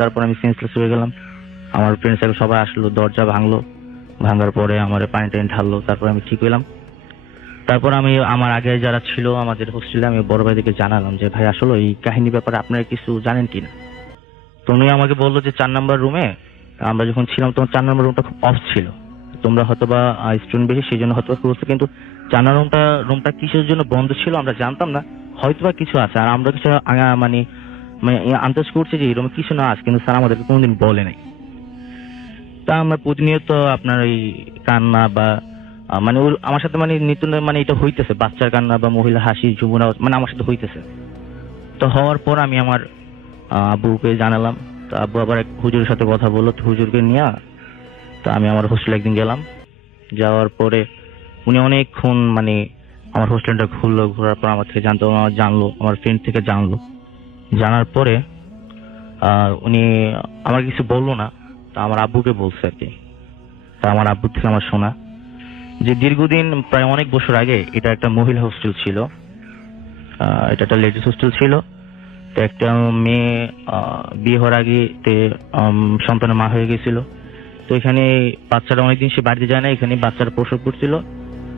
তারপর আমি সেন্সলেস হয়ে গেলাম। আমার ফ্রেন্ড সার্কেল সবাই আসলো, দরজা ভাঙলো। ভাঙার পরে আমার পানি টানি ঢাললো, তারপর আমি ঠিক হইলাম। তারপর আমি আমার আগে যারা ছিল আমাদের হোস্টেলে, আমি বড় ভাইদেরকে জানালাম যে ভাই আসলে এই কাহিনীর ব্যাপারে আপনারা কিছু জানেন কিনা। তো উনি আমাকে বললো যে 4 নম্বর রুমে আমরা যখন ছিলাম তখন 4 নম্বর রুমটা খুব অফ ছিল। তোমরা হয়তোবা স্টুডেন্ট বেশি সেই জন্য হয়তো করছো, কিন্তু 4 নম্বর রুমটা কিসের জন্য বন্ধ ছিল আমরা জানতাম না। হয়তোবা কিছু আছে, আর আমরা কিছু আন্দাজ করছি যে এই রুমে কিছু না আছে, কিন্তু স্যার আমাদেরকে কোনোদিন বলে নাই। তা আমরা প্রতিনিয়ত আপনার ওই কান্না বা আমার সাথে নিত্য এটা হইতেছে, বাচ্চার কান্না বা মহিলা হাসি ঝুমুর আমার সাথে হইতেছে। তো হওয়ার পর আমি আমার আব্বুকে জানালাম। তো আব্বু আবার এক হুজুরের সাথে কথা বললো, তো হুজুরকে নিয়ে তো আমি আমার হোস্টেলে একদিন গেলাম। যাওয়ার পরে উনি অনেকক্ষণ মানে আমার হোস্টেলটা ঘুরলো, ঘোরার পর আমার থেকে জানলো, আমার ফ্রেন্ড থেকে জানলো। জানার পরে উনি আমার কিছু বললো না, তা আমার আব্বুকে বলছে আর কি। তা আমার আব্বুর থেকে আমার শোনা যে দীর্ঘদিন প্রায় অনেক বছর আগে এটা একটা মহিলা হোস্টেল ছিল, এটা একটা লেডিস হোস্টেল ছিল। তো একটা মেয়ে বিয়ে হওয়ার আগে সন্তানের মা হয়ে গেছিল। তো এখানে বাচ্চারা অনেকদিন সে বাড়িতে যায় না, এখানে বাচ্চারা প্রসব করছিল।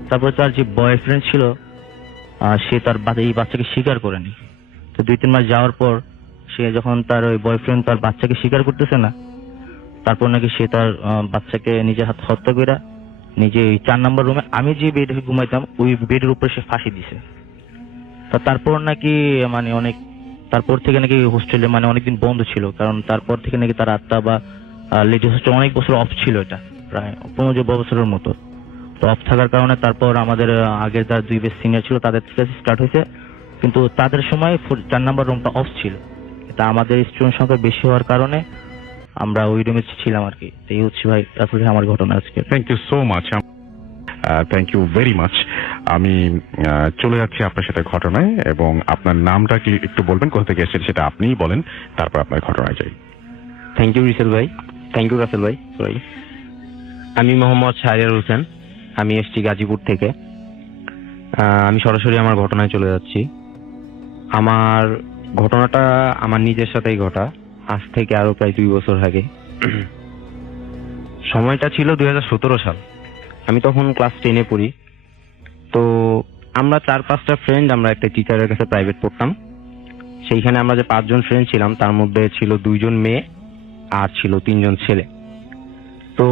তারপরে তার যে বয়ফ্রেন্ড ছিল সে তার এই বাচ্চাকে স্বীকার করেনি। তো 2-3 মাস যাওয়ার পর সে যখন তার ওই বয়ফ্রেন্ড তার বাচ্চাকে স্বীকার করতেছে না, তারপর নাকি সে তার বাচ্চাকে নিজের হাত হত্যা করে নিজে 4 নম্বর রুমে, আমি যে বেডে ঘুমাইতাম ওই বেডের উপরে সে ফাঁসি দিছে। তারপর নাকি মানে তারপর থেকে নাকি হোস্টেলে মানে অনেকদিন বন্ধ ছিল, কারণ তারপর থেকে নাকি তার আত্মা বা লেডিস হোস্টেল অনেক বছর অফ ছিল, এটা প্রায় 15 বছরের মতো। তো অফ থাকার কারণে তারপর আমাদের আগের যারা 2 বেস সিনিয়র ছিল তাদের থেকে স্টার্ট হয়েছে, কিন্তু তাদের সময় 4 নম্বর রুমটা অফ ছিল। তা আমাদের স্টুডেন্ট সংখ্যা বেশি হওয়ার কারণে আমরা ওই রুমে ছিলাম আর কি। এই হচ্ছে ভাই আসলে আমার ঘটনা আজকে। Thank you so much, thank you very much. আমি চলে যাচ্ছি আপনার সাথে ঘটনায়, এবং আপনার নামটা কি একটু বলবেন, কোথা থেকে এসেছেন সেটা আপনিই বলেন, তারপর আপনার ঘটনায় যাই। থ্যাংক ইউ রাসেল ভাই, সরি। আমি মোহাম্মদ শাহরিয়ার হোসেন, আমি এসেছি গাজীপুর থেকে। আমি সরাসরি আমার ঘটনায় চলে যাচ্ছি। আমার ঘটনাটা আমার নিজের সাথেই ঘটা, আজ থেকে আরো প্রায় 2 বছর আগে। সময়টা ছিল 2017 সাল। আমি তখন ক্লাস 10-এ পড়ি। তো আমরা 4-5টা ফ্রেন্ড, আমরা একটা টিচারের কাছে প্রাইভেট পড়তাম। সেইখানে আমরা যে 5 জন ফ্রেন্ড ছিলাম তার মধ্যে ছিল 2 জন মেয়ে আর ছিল 3 জন ছেলে। তো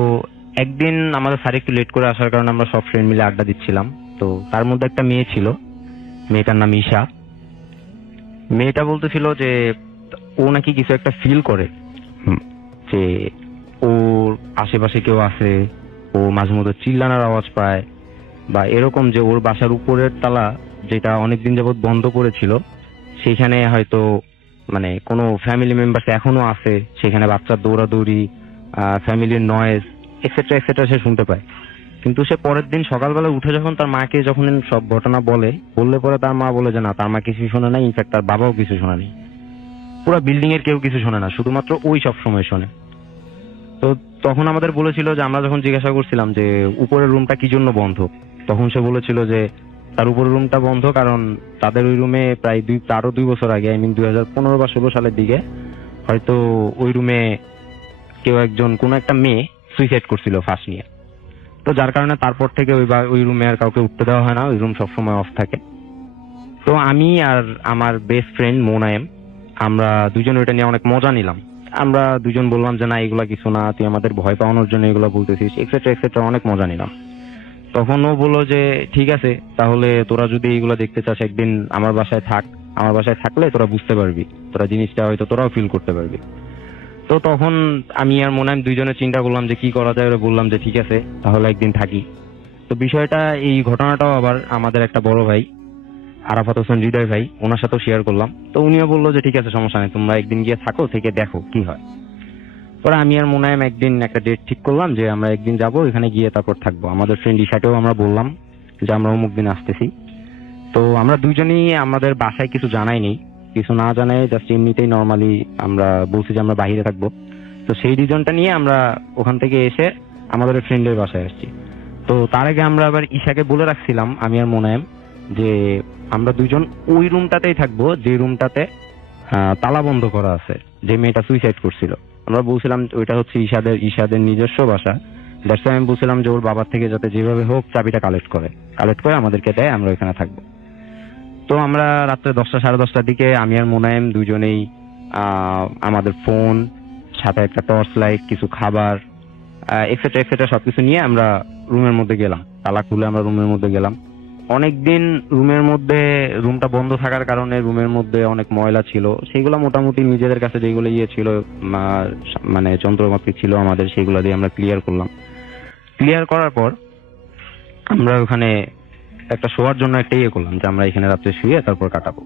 একদিন আমাদের স্যার একটু লেট করে আসার কারণে আমরা সব ফ্রেন্ড মিলে আড্ডা দিচ্ছিলাম। তো তার মধ্যে একটা মেয়ে ছিল, মেয়েটার নাম ঈশা। মেয়েটা বলতেছিল যে ও নাকি কিছু একটা ফিল করে, যে ওর আশেপাশে কেউ আছে, ও মাঝে মধ্যে চিল্লানোর আওয়াজ পায়, বা এরকম যে ওর বাসার উপরের তালা যেটা অনেকদিন যাবত বন্ধ করেছিল সেখানে হয়তো মানে কোনো ফ্যামিলি মেম্বার এখনো আছে, সেখানে বাচ্চার দৌড়াদৌড়ি, ফ্যামিলির নয়েজ এক্সেট্রা এক্সেট্রা সে শুনতে পায়। কিন্তু সে পরের দিন সকালবেলা উঠে যখন তার মাকে যখন সব ঘটনা বললে পরে তার মা বলে যে না, তার মা কিছু শোনে না, ইনফ্যাক্ট তার বাবাও কিছু শোনে না, পুরো বিল্ডিং এর কেউ কিছু শোনে না, শুধুমাত্র ওই সব সময় শোনে। তো তখন আমাদের বলেছিল যে আমরা যখন জিজ্ঞাসা করছিলাম যে উপরের রুমটা কি জন্য বন্ধ, তখন সে বলেছিল যে তার উপরের রুমটা বন্ধ কারণ তাদের ওই রুমে প্রায় 2 বছর আগে, 2015 বা 16 সালের দিকে হয়তো ওই রুমে কেউ একজন, কোনো একটা মেয়ে সুইসাইড করছিল ফাঁস নিয়ে। তো যার কারণে তারপর থেকে ওই রুমে আর কাউকে উঠতে দেওয়া হয় না, ওই রুম সবসময় অফ থাকে। তো আমি আর আমার বেস্ট ফ্রেন্ড মোনায়েম, আমরা দুজন ওইটা নিয়ে অনেক মজা নিলাম। আমরা দুজন বললাম যে না, এগুলা কিছু না, তুই আমাদের ভয় পাওয়ানোর জন্য এগুলা বলতেছিস, এক্সেট্রা এক্সেট্রা, অনেক মজা নিলাম। তখন ও বললো যে ঠিক আছে, তাহলে তোরা যদি এগুলা দেখতে চাস একদিন আমার বাসায় থাক, আমার বাসায় থাকলে তোরা বুঝতে পারবি, তোরা জিনিসটা হয়তো তোরাও ফিল করতে পারবি। তো তখন আমি আর মোনায়েম দুইজনে চিন্তা করলাম যে কি করা যায়, বললাম যে ঠিক আছে তাহলে একদিন থাকি। তো বিষয়টা, এই ঘটনাটাও আবার আমাদের একটা বড় ভাই আরাফাত হোসেন হৃদয় ভাই, ওনার সাথেও শেয়ার করলাম। তো উনিও বললো যে ঠিক আছে, সমস্যা নেই, তোমরা একদিন গিয়ে থাকো, থেকে দেখো কি হয়। পরে আমি আর মোনায়েম একদিন একটা ডেট ঠিক করলাম যে আমরা একদিন যাবো, এখানে গিয়ে তারপর থাকবো। আমাদের ফ্রেন্ড ঈশাকেও আমরা বললাম যে আমরা অমুক দিন আসতেছি। তো আমরা দুইজনই আমাদের বাসায় কিছু জানাইনি, কিছু না জানাই জাস্ট এমনিতেই নর্মালি আমরা বলছি যে আমরা বাইরে থাকবো। তো সেই রিজনটা নিয়ে আমরা ওখান থেকে এসে আমাদের ফ্রেন্ডের বাসায় আসছি। তো তার আগে আমরা আবার ঈশাকে বলে রাখছিলাম, আমি আর মোনায়েম, যে আমরা দুইজন ওই রুমটাতেই থাকবো যে রুমটাতে তালা বন্ধ করা আছে, যে মেয়েটা সুইসাইড করছিল। আমরা বলছিলাম ওইটা হচ্ছে ঈশাদের নিজস্ব বাসা। দ্যাটস আমি বলছিলাম যে ওর বাবার থেকে যাতে যেভাবে হোক চাবিটা কালেক্ট করে আমাদেরকে দেয়, আমরা ওইখানে থাকবো। তো আমরা রাত্রে 10টা সাড়ে 10টার দিকে আমি আর মোনায়েম দুজনেই আমাদের ফোন, সাথে একটা টর্চ লাইট, কিছু খাবার এক্সেট্রা এক্সেট্রা সবকিছু নিয়ে আমরা রুমের মধ্যে গেলাম। তালা খুলে আমরা রুমের মধ্যে গেলাম। অনেকদিন রুমের মধ্যে, রুমটা বন্ধ থাকার কারণে রুমের মধ্যে অনেক ময়লা ছিল, সেগুলো মোটামুটি নিজেদের কাছে যেগুলো ছিল মানে যন্ত্রপাতি ছিল আমাদের, সেগুলো দিয়ে আমরা ক্লিয়ার করলাম। ক্লিয়ার করার পর আমরা ওখানে একটা শোয়ার জন্য একটা করলাম যে আমরা এখানে রাত্রে শুয়ে তারপর কাটাবো।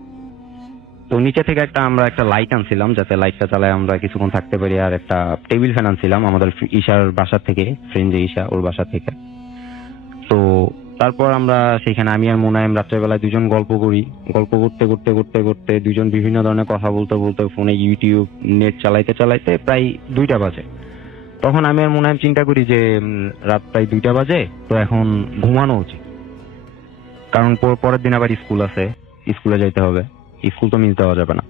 তো নিচে থেকে আমরা একটা লাইট আনছিলাম যাতে লাইটটা চালায় আমরা কিছুক্ষণ থাকতে পারি, আর একটা টেবিল ফ্যান আনছিলাম আমাদের ঈশার বাসা থেকে, ফ্রেন্ড যে ঈশা ওর বাসা থেকে। তো তারপর আমরা সেখানে আমি আর মোনায়েম রাত্রেবেলায় দুজন গল্প করি। গল্প করতে করতে করতে করতে দুজন বিভিন্ন ধরনের কথা বলতে বলতে ফোনে ইউটিউব নেট চালাইতে চালাইতে প্রায় 2টা বাজে। তখন আমি আর মোনায়েম চিন্তা করি যে রাত প্রায় 2টা বাজে, তো এখন ঘুমানো উচিত, কারণ পরের দিন আবার স্কুল আছে, স্কুলে যাইতে হবে, স্কুল তো মিস দেওয়া যাবে না।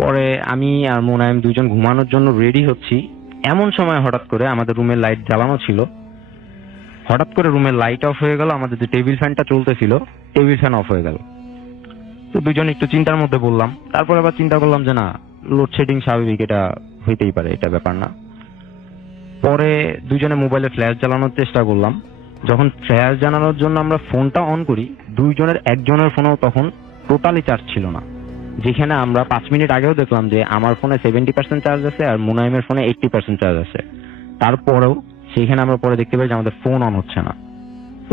পরে আমি আর মোনায়েম দুজন ঘুমানোর জন্য রেডি হচ্ছি, এমন সময় হঠাৎ করে আমাদের রুমের লাইট জ্বালানো ছিল, হঠাৎ করে রুমের লাইট অফ হয়ে গেল, আমাদের যে টেবিল ফ্যানটা চলতেছিল টেবিল ফ্যান অফ হয়ে গেল। তো দুজন একটু চিন্তার মধ্যে বললাম, তারপর আবার চিন্তা করলাম যে না, লোডশেডিং স্বাভাবিক, এটা হইতেই পারে, এটা ব্যাপার না। পরে দুজনে মোবাইলে ফ্ল্যাশ জ্বালানোর চেষ্টা করলাম। যখন ফ্ল্যাশ জ্বালানোর জন্য আমরা ফোনটা অন করি, দুইজনের একজনের ফোনেও তখন টোটালি চার্জ ছিল না। যেখানে আমরা 5 মিনিট আগেও দেখলাম যে আমার ফোনে 70% চার্জ আছে আর মুনাইমের ফোনে 80% চার্জ আছে, তারপরেও সেখানে আমরা পরে দেখতে পাই যে আমাদের ফোন অন হচ্ছে না।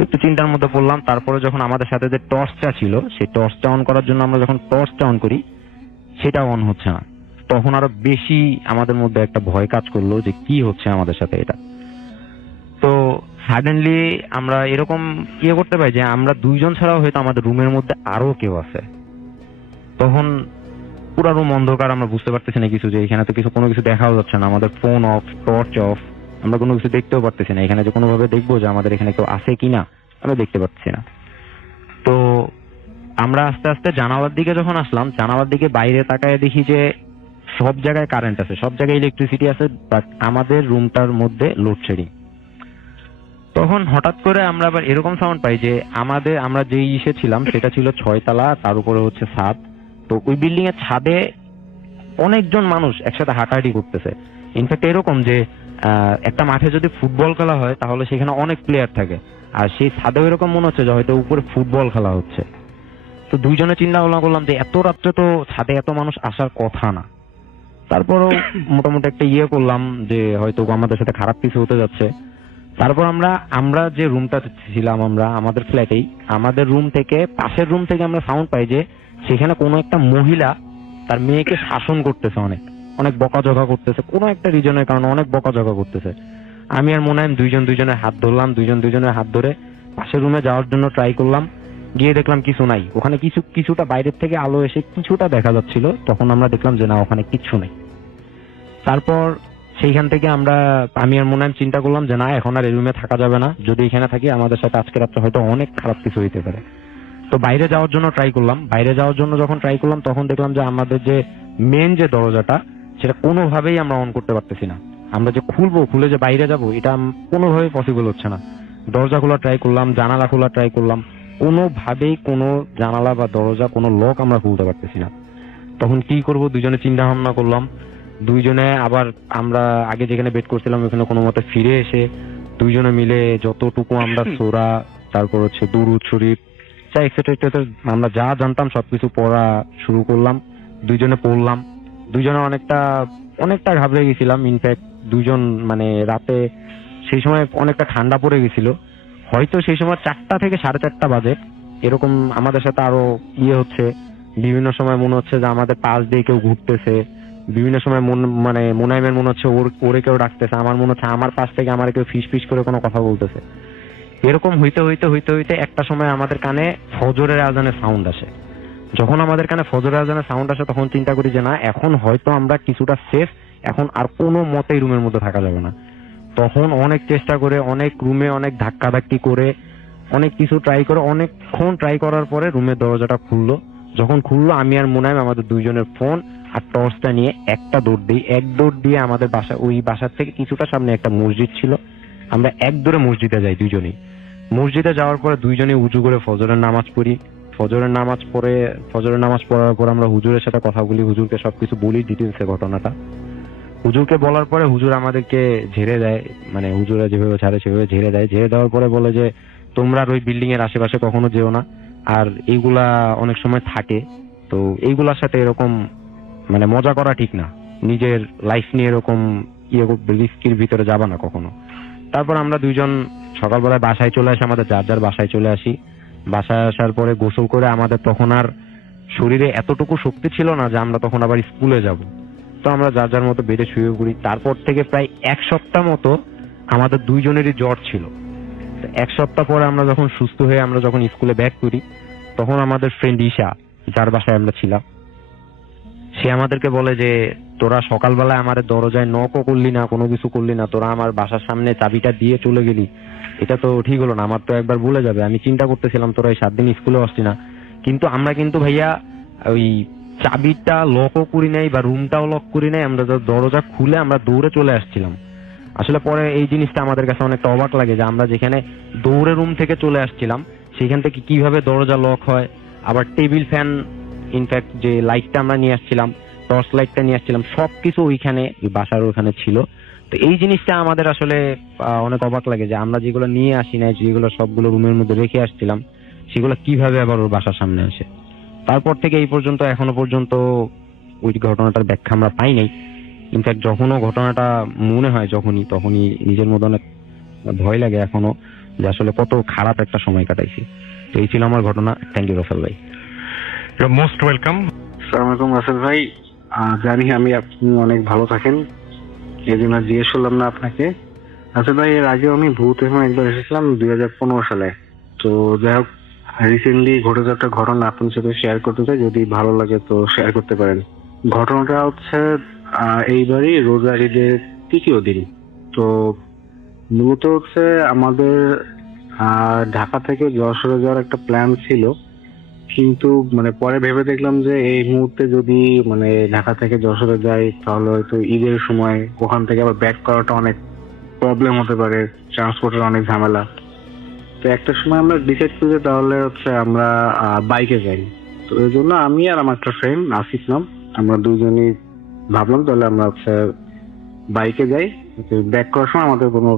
একটু চিন্তার মধ্যে পড়লাম। তারপরে যখন আমাদের সাথে যে টর্চটা ছিল, সেই টর্চটা অন করার জন্য আমরা যখন টর্চটা অন করি, সেটা অন হচ্ছে না। তখন আরো বেশি আমাদের মধ্যে একটা ভয় কাজ করলো যে কি হচ্ছে আমাদের সাথে এটা। তো সাডেনলি আমরা এরকম করতে পারি যে আমরা দুইজন ছাড়াও হয়তো আমাদের রুমের মধ্যে আরো কেউ আছে। তখন পুরো রুম অন্ধকার, আমরা বুঝতে পারতেছি না কিছু, যে এখানে তো কোনো কিছু দেখাও যাচ্ছে না, আমাদের ফোন অফ, টর্চ অফ, আমরা কোনো কিছু দেখতেও পারতেছি না। এখানে যে কোনোভাবে দেখবো যে আমাদের এখানে কেউ আছে কিনা আমরা দেখতে পাচ্ছি না। তো আমরা আস্তে আস্তে জানালার দিকে যখন আসলাম, জানালার দিকে বাইরে তাকায় দেখি যে সব জায়গায় কারেন্ট আছে, সব জায়গায় ইলেকট্রিসিটি আছে, বাট আমাদের রুমটার মধ্যে লোডশেডিং। তখন হঠাৎ করে আমরা আবার এরকম সাউন্ড পাই যে আমরা যে ইসে ছিলাম সেটা ছিল 6 তলা, তার উপরে হচ্ছে ছাদ। তো ওই বিল্ডিং এর ছাদে অনেকজন মানুষ একসাথে হাঁটাহাঁটি করতেছে। ইনফ্যাক্ট এরকম যে একটা মাঠে যদি ফুটবল খেলা হয় তাহলে সেখানে অনেক প্লেয়ার থাকে, আর সেই ছাদেও এরকম মনে হচ্ছে যে হয়তো উপরে ফুটবল খেলা হচ্ছে। তো দুইজনে চিন্তা ভাবনা করলাম যে এত রাত্রে তো ছাদে এত মানুষ আসার কথা না। তারপরও মোটামুটি একটা করলাম যে হয়তো আমাদের সাথে খারাপ কিছু হতে যাচ্ছে। তারপর আমরা যে রুমটা ছিলাম, আমাদের ফ্ল্যাটেই, আমাদের রুম থেকে পাশের রুম থেকে আমরা সাউন্ড পাই যে সেখানে কোনো একটা মহিলা তার মেয়েকে শাসন করতেছে, অনেক বকাঝকা করতেছে, কোনো একটা রিজনের কারণে অনেক বকাঝকা করতেছে। আমি আর মোনায়েম দুইজনের হাত ধরলাম, দুইজনের হাত ধরে পাশের রুমে যাওয়ার জন্য ট্রাই করলাম। গিয়ে দেখলাম কিছু নাই ওখানে, কিছুটা বাইরের থেকে আলো এসে কিছুটা দেখা যাচ্ছিল। তখন আমরা দেখলাম যে না, ওখানে কিচ্ছু নেই। তারপর সেইখান থেকে আমি আর মোনায়েম চিন্তা করলাম যে না, এখন আর এই রুমে থাকা যাবে না, যদি এখানে থাকি আমাদের সাথে আজকে রাত্রে হয়তো অনেক খারাপ কিছু হইতে পারে। তো বাইরে যাওয়ার জন্য ট্রাই করলাম। বাইরে যাওয়ার জন্য যখন ট্রাই করলাম তখন দেখলাম যে আমাদের যে মেন যে দরজাটা, সেটা কোনোভাবেই আমরা অন করতে পারতেছি না। আমরা যে খুলে যে বাইরে যাব, এটা কোনোভাবেই পসিবল হচ্ছে না। দরজা খোলা ট্রাই করলাম, জানালা খোলা ট্রাই করলাম, কোনোভাবেই কোনো জানালা বা দরজা, কোনো লক আমরা খুলতে পারতেছি না। তখন কি করব, দুজনে চিন্তা ভাবনা করলাম। দুইজনে আবার আমরা আগে যেখানে বেড করছিলাম ওখানে কোনো মতে ফিরে এসে দুইজনে মিলে যতটুকু আমরা সূরা, তারপর হচ্ছে দুরূদ শরীফ, এক্সেট্রা আমরা যা জানতাম সবকিছু পড়া শুরু করলাম। দুইজনে পড়লাম। দুইজনে অনেকটা ঘাবড়ে গেছিলাম। ইনফ্যাক্ট দুইজন রাতে সেই সময় অনেকটা ঠান্ডা পড়ে গেছিল। হয়তো সেই সময় 4টা থেকে 4:30 বাজে, এরকম আমাদের সাথে আরো হচ্ছে। বিভিন্ন সময় মনে হচ্ছে যে আমাদের পাশ দিয়ে কেউ ঘুরতেছে, বিভিন্ন সময় মোনাইমের মনে হচ্ছে ওরে কেউ ডাকতেছে, আমার মনে হচ্ছে আমার পাশ থেকে আমার কেউ ফিস করে কোনো কথা বলতেছে। এরকম হইতে হইতে একটা সময় আমাদের কানে ফজরের আজানের সাউন্ড আসে। যখন আমাদের কানে ফজরের আজানের সাউন্ড আসে তখন চিন্তা করি যে না, এখন হয়তো আমরা কিছুটা সেফ, এখন আর কোনো মতেই রুমের মধ্যে থাকা যাবে না। তখন অনেক চেষ্টা করে, অনেক রুমে অনেক ধাক্কাধাক্কি করে, অনেক কিছু ট্রাই করে, অনেকক্ষণ ট্রাই করার পরে রুমের দরজাটা খুললো। যখন খুললো, আমি আর মোনায়েম আমাদের দুইজনের ফোন আর টর্চটা নিয়ে একটা দৌড় দিয়ে আমাদের ওই বাসার থেকে কিছুটা সামনে একটা মসজিদ ছিল, আমরা এক দৌড়ে মসজিদে যাই দুইজনেই। মসজিদে যাওয়ার পরে দুইজনেই উঁচু করে ফজরের নামাজ পড়ি। ফজরের নামাজ পড়ার পর আমরা হুজুরের সাথে কথা বলি, হুজুরকে সবকিছু বলি ডিটেলসে ঘটনাটা। হুজুরকে বলার পরে হুজুর আমাদেরকে ঝেড়ে দেয়, হুজুরা যেভাবে ছাড়ে সেভাবে ঝেড়ে দেয়। ঝেড়ে দেওয়ার পরে বলে যে তোমরা ওই বিল্ডিং এর আশেপাশে কখনো যেও না, আর এইগুলা অনেক সময় থাকে, তো এইগুলার সাথে এরকম মজা করা ঠিক না, নিজের লাইফ নিয়ে এরকম রিস্কির ভিতরে যাবা না কখনো। তারপর আমরা দুইজন সকালবেলায় বাসায় চলে আসি, আমাদের যার বাসায় চলে আসি। বাসায় আসার পরে গোসল করে আমাদের তখন আর শরীরে এতটুকু শক্তি ছিল না যে আমরা তখন আবার স্কুলে যাব। তো আমরা যার যার মতো বেডে শুয়ে পড়ি। তারপর থেকে প্রায় 1 সপ্তাহ মতো আমাদের দুইজনেরই জ্বর ছিল। তো 1 সপ্তাহ পরে আমরা যখন সুস্থ হয়ে আমরা যখন স্কুলে ব্যাক করি, তখন আমাদের ফ্রেন্ড ঈশা, যার বাসায় আমরা ছিলাম, সে আমাদেরকে বলে যে তোরা সকালবেলায় আমার দরজায় নকও করলি না, কোনো কিছু করলি না, তোরা আমার বাসার সামনে চাবিটা দিয়ে চলে গেলি, এটা তো ঠিক হলো না, আমার তো একবার বলে যাবে। আমি চিন্তা করতেছিলাম তোরা এই 7 দিন স্কুলে আসছি না, কিন্তু আমরা কিন্তু ভাইয়া ওই চাবিটা লকও করি নাই বা রুমটাও লক করি নাই, আমরা দরজা খুলে আমরা দৌড়ে চলে আসছিলাম। আসলে পরে এই জিনিসটা আমাদের কাছে অনেকটা অবাক লাগে যে আমরা যেখানে দৌড়ে রুম থেকে চলে আসছিলাম সেখান থেকে কিভাবে দরজা লক হয়। আবার টেবিল ফ্যান, ইনফ্যাক্ট যে লাইটটা আমরা নিয়ে আসছিলাম, টর্চ লাইটটা নিয়ে আসছিলাম, সবকিছু ওইখানে বাসার ওখানে ছিল। তো এই জিনিসটা আমাদের আসলে অনেক অবাক লাগে যে আমরা যেগুলো নিয়ে আসি নাই, যেগুলো সবগুলো রুমের মধ্যে রেখে আসছিলাম, সেগুলো কিভাবে আবার ওর বাসার সামনে আসে। তারপর থেকে এই পর্যন্ত এখনো পর্যন্ত ওই ঘটনাটার ব্যাখ্যা আমরা পাই নাই। ইনফ্যাক্ট যখনও ঘটনাটা মনে হয় তখনই নিজের মধ্যে অনেক ভয় লাগে এখনো, যে আসলে কত খারাপ একটা সময় কাটাইছি। তো এই ছিল আমার ঘটনা। থ্যাংক ইউ রাসেল ভাই। You most welcome. আসসালামু আলাইকুম রাসেল ভাই। জানি আমি আপনি অনেক ভালো থাকেন, এই জন্য জিজ্ঞেস করলাম না আপনাকে। রাসেল ভাই, এর আগেও আমি ভূত এখন একবার এসেছিলাম 2015 সালে। তো যাই হোক, রিসেন্টলি ঘটে যাওয়া একটা ঘটনা আপনার সাথে শেয়ার করতে চাই, যদি ভালো লাগে তো শেয়ার করতে পারেন। ঘটনাটা হচ্ছে এইবারই রোজার ঈদের 3য় দিন। তো মূলত হচ্ছে আমাদের ঢাকা থেকে যশোরে যাওয়ার একটা প্ল্যান ছিল, কিন্তু মানে পরে ভেবে দেখলাম যে এই মুহূর্তে যদি মানে ঢাকা থেকে যশোরে যাই তাহলে হয়তো ঈদের সময় ওখান থেকে আবার ব্যাক করাটা অনেক প্রবলেম হতে পারে, ট্রান্সপোর্টের অনেক ঝামেলা। তো একটা সময় আমরা ডিসাইড করি যে তাহলে হচ্ছে আমরা বাইকে যাই। তো এই জন্য আমি আর আমার একটা ফ্রেন্ড আসিফ নাম, আমরা দুজনই ভাবলাম তাহলে আমরা হচ্ছে বাইকে যাই, ব্যাক করার সময় আমাদের কোনো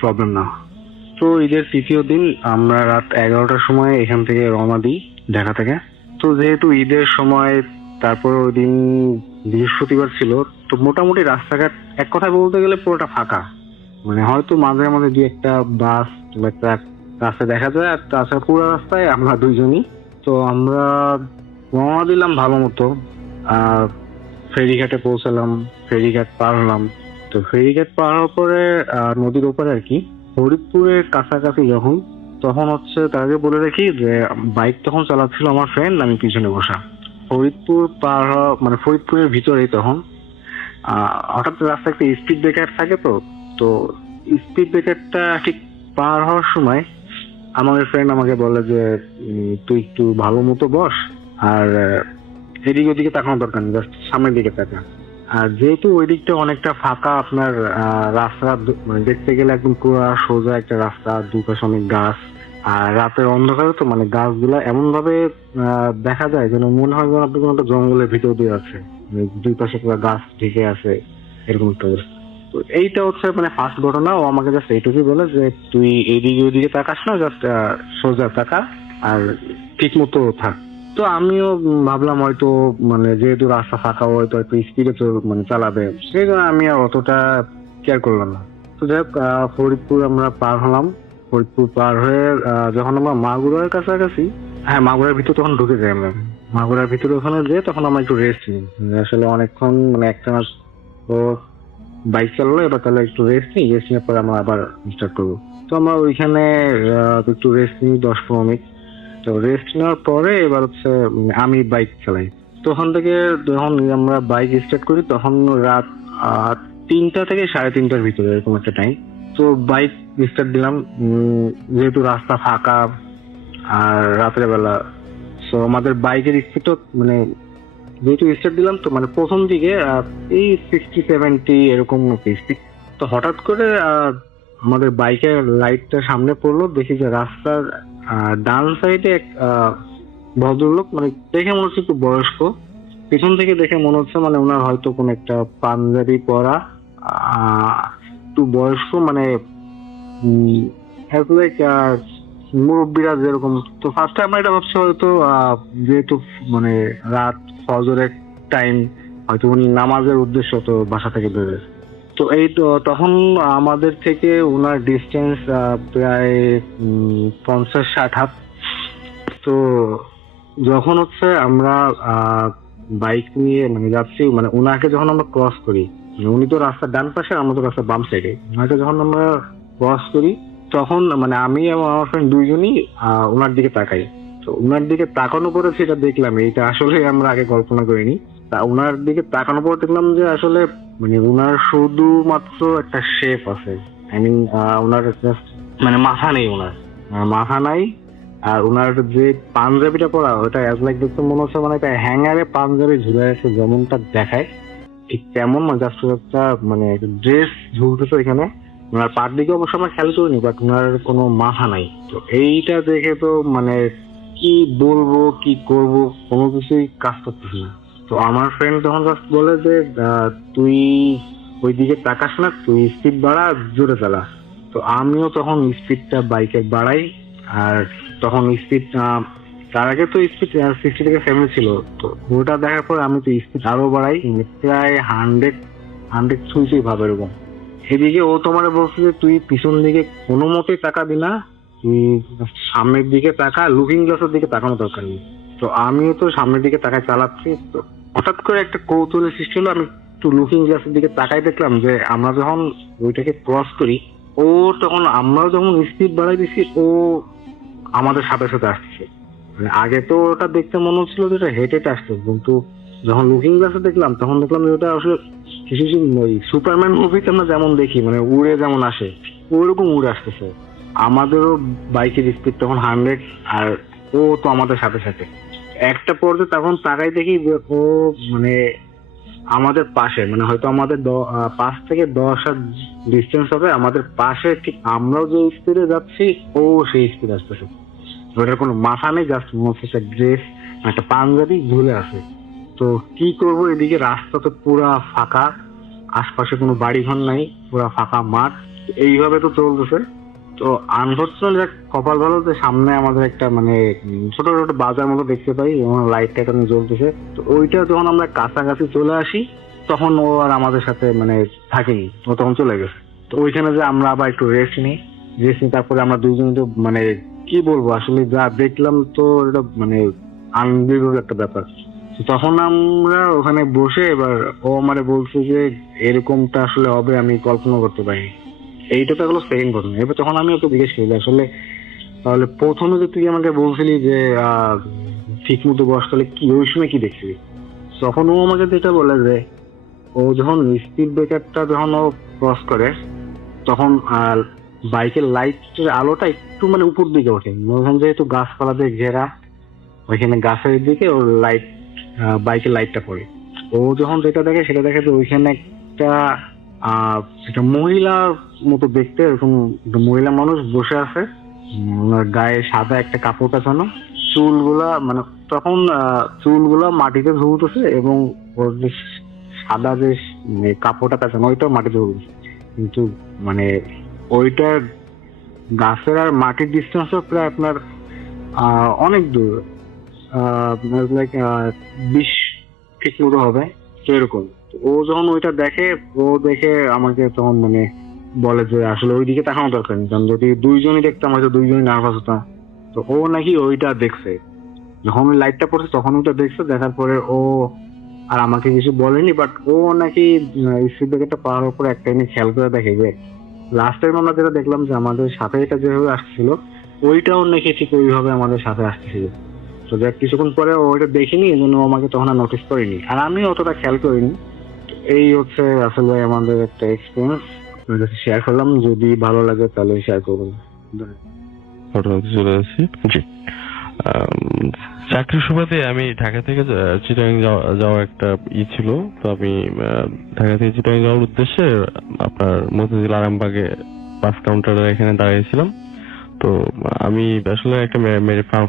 প্রবলেম না হয়। তো ঈদের 3য় দিন আমরা রাত 11টার সময় এখান থেকে রওনা দিই ঢাকা থেকে। তো যেহেতু ঈদের সময়, তারপর ওই দিন বৃহস্পতিবার ছিল, তো মোটামুটি রাস্তাঘাট এক কথায় বলতে গেলে পুরোটা ফাঁকা। মানে হয়তো মাঝে মাঝে দুই একটা বাস বা ট্রাক রাস্তায় দেখা যায়, আর তাছাড়া পুরো রাস্তায় আমরা দুইজনই। তো আমরা রওনা দিলাম ভালো মতো, ফেরিঘাটে পৌঁছালাম, ফেরিঘাট পার হলাম। তো ফেরিঘাট পার হওয়ার পরে নদীর ওপরে আর কি ফরিদপুরের কাছাকাছি তখন হচ্ছে তার আগে বলে রাখি যে বাইক তখন চালাচ্ছিল আমার ফ্রেন্ড, আমি পিছনে বসা। ফরিদপুর পার হওয়া মানে ফরিদপুরের ভিতরেই তখন হঠাৎ রাস্তায় একটা স্পিড ব্রেকার থাকে। তো স্পিড ব্রেকারটা ঠিক পার হওয়ার সময় আমাদের ফ্রেন্ড আমাকে বলে যে তুই একটু ভালো মতো বস, আর এদিকে ওদিকে তাকানো দরকার নেই, জাস্ট সামনের দিকে তাকা। আর যেহেতু ওই দিকটা অনেকটা ফাঁকা, আপনার রাস্তা মানে দেখতে গেলে একদম পুরো সোজা একটা রাস্তা, দুপাশে অনেক গাছ, আর রাতের অন্ধকারে তো মানে গাছগুলা এমন ভাবে দেখা যায় যেন মনে হয় যেন আপনি কোনো একটা জঙ্গলের ভিতর দিয়ে আছে, দুই পাশে পুরো গাছ ঢেকে আছে, এরকম একটা অবস্থা। তো এইটা হচ্ছে মানে ফার্স্ট ঘটনা। ও আমাকে জাস্ট এইটুকুই বলে যে তুই এইদিকে ওইদিকে তাকাস না, জাস্ট সোজা তাকা আর ঠিক মতো থাক। তো আমিও ভাবলাম হয়তো মানে যেহেতু রাস্তা ফাঁকা হয়তো একটু স্পিডে মানে চালাবে, সেই জন্য আমি আর অতটা কেয়ার করলাম না। তো যাই হোক, ফরিদপুর আমরা পার হলাম। ফরিদপুর পার হয়ে যখন আমরা মাগুরার কাছাকাছি, হ্যাঁ মাগুরার ভিতর তখন ঢুকে যাই আমরা। মাগুরার ভিতরে ওখানে যেয়ে তখন আমরা একটু রেস্ট নিই, আসলে অনেকক্ষণ মানে একটা মাস ও বাইক চালালো, এবার তাহলে একটু রেস্ট নিই, রেস্ট নেওয়ার পরে আমরা আবার স্টার্ট করবো। তো আমরা ওইখানে একটু রেস্ট নিই 10-15 মিনিট। তো রেস্ট নেওয়ার পরে এবার হচ্ছে আমি বাইক চালাই। তখন থেকে যখন আমরা বাইক স্টার্ট করি তখন রাত 3টা থেকে 3:30টার ভিতরে এরকম একটা টাইম। তো বাইক স্টার্ট দিলাম, যেহেতু রাস্তা ফাঁকা আর রাতের বেলা, তো আমাদের বাইকের স্পিড মানে যেহেতু স্টার্ট দিলাম তো মানে প্রথম দিকে এই 60-70 এরকম স্পিড। তো হঠাৎ করে আমাদের বাইকের লাইটটা সামনে পড়লো, দেখি যে রাস্তার ডান সাইডে এক ভদ্রলোক, মানে দেখে মনে হচ্ছে একটু বয়স্ক, পিছন থেকে দেখে মনে হচ্ছে মানে ওনার হয়তো কোন একটা পাঞ্জাবি পরা, একটু বয়স্ক, মানে মুরব্বীরা যেরকম। তো ফার্স্টে আমরা এটা ভাবছি হয়তো যেহেতু মানে রাত ফজরের টাইম, হয়তো উনি নামাজের উদ্দেশ্য তো বাসা থেকে বেরোয়। তো এই তো তখন আমাদের থেকে ওনার ডিস্টেন্স প্রায় 50-60 হাত। তো যখন হচ্ছে আমরা বাইক নিয়ে মানে যাচ্ছি, মানে ওনাকে যখন আমরা ক্রস করি, মানে উনি তো রাস্তার ডান পাশে, আমরা তো রাস্তার বাম সাইডে, ওনাকে যখন আমরা ক্রস করি তখন মানে আমি এবং আমার ফ্রেন্ড দুইজনই ওনার দিকে তাকাই। তো ওনার দিকে তাকানোর পরে সেটা দেখলাম, এইটা আসলে আমরা আগে কল্পনা করিনি। তা ওনার দিকে তাকানোর পরে দেখলাম যে আসলে মানে ওনার শুধুমাত্র একটা শেপ আছে, আই মিন ওনার just মানে মাথা নেই, ওনার মাথা নাই। আর ওনার যে পাঞ্জাবিটা পরা, ওটা অ্যাজ লাইক দেখতে মনে হচ্ছে মানে একটা হ্যাঙ্গারে পাঞ্জাবি ঝুলে আছে যেমনটা দেখায়, ঠিক তেমন মানে জাস্ট একটা মানে ড্রেস ঝুলতেছে এখানে। ওনার পার দিকে অবশ্য আমরা খেয়াল করিনি, বাট ওনার কোনো মাথা নাই। তো এইটা দেখে তো মানে কি বলবো কি করব কোনো কিছুই কাজ করতেছে না। তো আমার ফ্রেন্ড তখন জাস্ট বলে যে তুই ওই দিকে তাকাস না, তুই স্পিড বাড়া, জোরে চালা। তো আমিও তখন স্পিডটা বাইকের বাড়াই। আর তখন স্পিড তার আগে তো স্পিড 60 থেকে 70 ছিল, তো ওটা দেখার পর আমি তো স্পিড আরো বাড়াই, প্রায় 100 ছুঁইছুঁই ভাবে এরকম। এদিকে ও তোমার বলছে যে তুই পিছন দিকে কোনো মতেই তাকাবি না, তুই সামনের দিকে তাকা, লুকিং গ্লাসের দিকে তাকানো দরকার নেই। তো আমিও তো সামনের দিকে তাকায় চালাচ্ছি। তো হঠাৎ করে একটা কৌতূহলের সৃষ্টি হলো, আমি একটু লুকিং গ্লাসের দিকে তাকাই, দেখলাম যে আমরা যখন ওইটাকে ক্রস করি, ও তখন আমরাও যখন স্পিড বাড়াই দিচ্ছি, ও আমাদের সাথে সাথে আসছে। মানে আগে তো ওটা দেখতে মনে হচ্ছিল যে এটা হেঁটে হেঁটে আসছে, কিন্তু যখন লুকিং গ্লাসে দেখলাম তখন দেখলাম যে ওটা আসলে কিছু ওই সুপারম্যান মুভিতে আমরা যেমন দেখি, মানে উড়ে যেমন আসে ওইরকম উড়ে আসতেছে। আমাদেরও বাইকের স্পিড তখন 100, আর ও তো আমাদের সাথে সাথে। একটা পর্যায়ে তখন তাকাই দেখি যে ও মানে আমাদের পাশে, মানে হয়তো আমাদের 5 থেকে 10 হাত ডিস্টেন্স হবে, আমাদের পাশে, ঠিক আমরাও যে স্পিডে যাচ্ছি ও সেই স্পিড আসতেছে। ওটার কোনো মাথা নেই, জাস্ট মনে হচ্ছে একটা ড্রেস, একটা পাঞ্জাবি ঝুলে আছে। তো কি করব, এদিকে রাস্তা তো পুরা ফাঁকা, আশপাশে কোনো বাড়ি ঘর নাই, পুরা ফাঁকা মাঠ, এইভাবে তো চলতেছে। তো আনফর্চুনেটলি কপাল ভালো যে সামনে আমাদের একটা মানে ছোট ছোট বাজার মতো দেখতে পাই এবং লাইটটা এখানে জ্বলতেছে। তো ওইটা যখন আমরা কাছাকাছি চলে আসি তখন ও আর আমাদের সাথে মানে থাকেনি, ও তখন চলে গেছে। তো ওইখানে যে আমরা আবার একটু রেস্ট নিই, তারপরে আমরা দুইজন তো মানে কি বলবো, আসলে যা দেখলাম তো এটা মানে আনবিলিভেবল একটা ব্যাপার। তো তখন আমরা ওখানে বসে এবার ও আমারে বলছে যে এরকমটা আসলে হবে আমি কল্পনা করতে পারিনি। এইটা তো হলো সেকেন্ড ঘটনা। এবার তখন আমি ওকে জিজ্ঞেস করি আসলে তাহলে প্রথমে যে তুই আমাকে বলছিলি যে ঠিক মতো বস, তাহলে কি ওই সময় কি দেখছিলি? তখন ও আমাকে যেটা বলে যে ও যখন স্পিড ব্রেকারটা যখন ও ক্রস করে তখন বাইকের লাইটের আলোটা একটু মানে উপর দিকে ওঠে, ওখানে যেহেতু গাছপালা দিয়ে ঘেরা, ওইখানে গাছের দিকে ওর লাইট, বাইকের লাইটটা পড়ে। ও যখন যেটা দেখে সেটা দেখে যে ওইখানে একটা মহিলার মতো দেখতে, এরকম মহিলা মানুষ বসে আছে, ওনার গায়ে সাদা একটা কাপড় পেঁচানো, চুলগুলা মানে তখন চুলগুলা মাটিতে ঝুলতেছে এবং ওর যে সাদা যে কাপড়টা পেঁচানো ওইটাও মাটিতে ঝুলতেছে, কিন্তু মানে ওইটা গাছের আর মাটির ডিস্টেন্স প্রায় আপনার অনেক দূর, লাইক 20 ফিট মতো হবে। তো এরকম ও যখন ওইটা দেখে, ও দেখে আমাকে তখন মানে বলে যে আসলে ওই দিকে তাকানো দরকার নেই, কারণ যদি দুইজনই দেখতাম হয়তো দুইজনই নার্ভাস হতাম। তো ও নাকি ওইটা দেখছে, যখন ওই লাইটটা পড়ছে তখন ওইটা দেখছে, দেখার পরে ও আর আমাকে কিছু বলেনি, বাট ও নাকি স্পিড ব্রেকারটা পাওয়ার উপরে একটা জিনিস খেয়াল করে দেখে যে লাস্ট টাইম আমরা যেটা দেখলাম যে আমাদের সাথে এটা যেভাবে আসছিল ওইটাও নাকি ঠিক ওইভাবে আমাদের সাথে আসতেছিল। তো দেখ কিছুক্ষণ পরে ও ওইটা দেখিনি, এই জন্য আমাকে তখন আর নোটিস করিনি, আর আমি অতটা খেয়াল করিনি। এই হচ্ছে আসলে আমাদের একটা এক্সপিরিয়েন্স শেয়ার করলাম, যদি ভালো লাগে তাহলে শেয়ার করবেন। ঘটনাতে চলে আসছি। জি, চাকরির সুবাদে আমি ঢাকা থেকে চিটাগাং যাওয়া একটা ছিল। তো আমি ঢাকা থেকে চিটাগাং যাওয়ার উদ্দেশ্যে আপনার মতিঝিল আরামবাগে বাস কাউন্টারে এখানে দাঁড়িয়েছিলাম। তো আমি আসলে একটা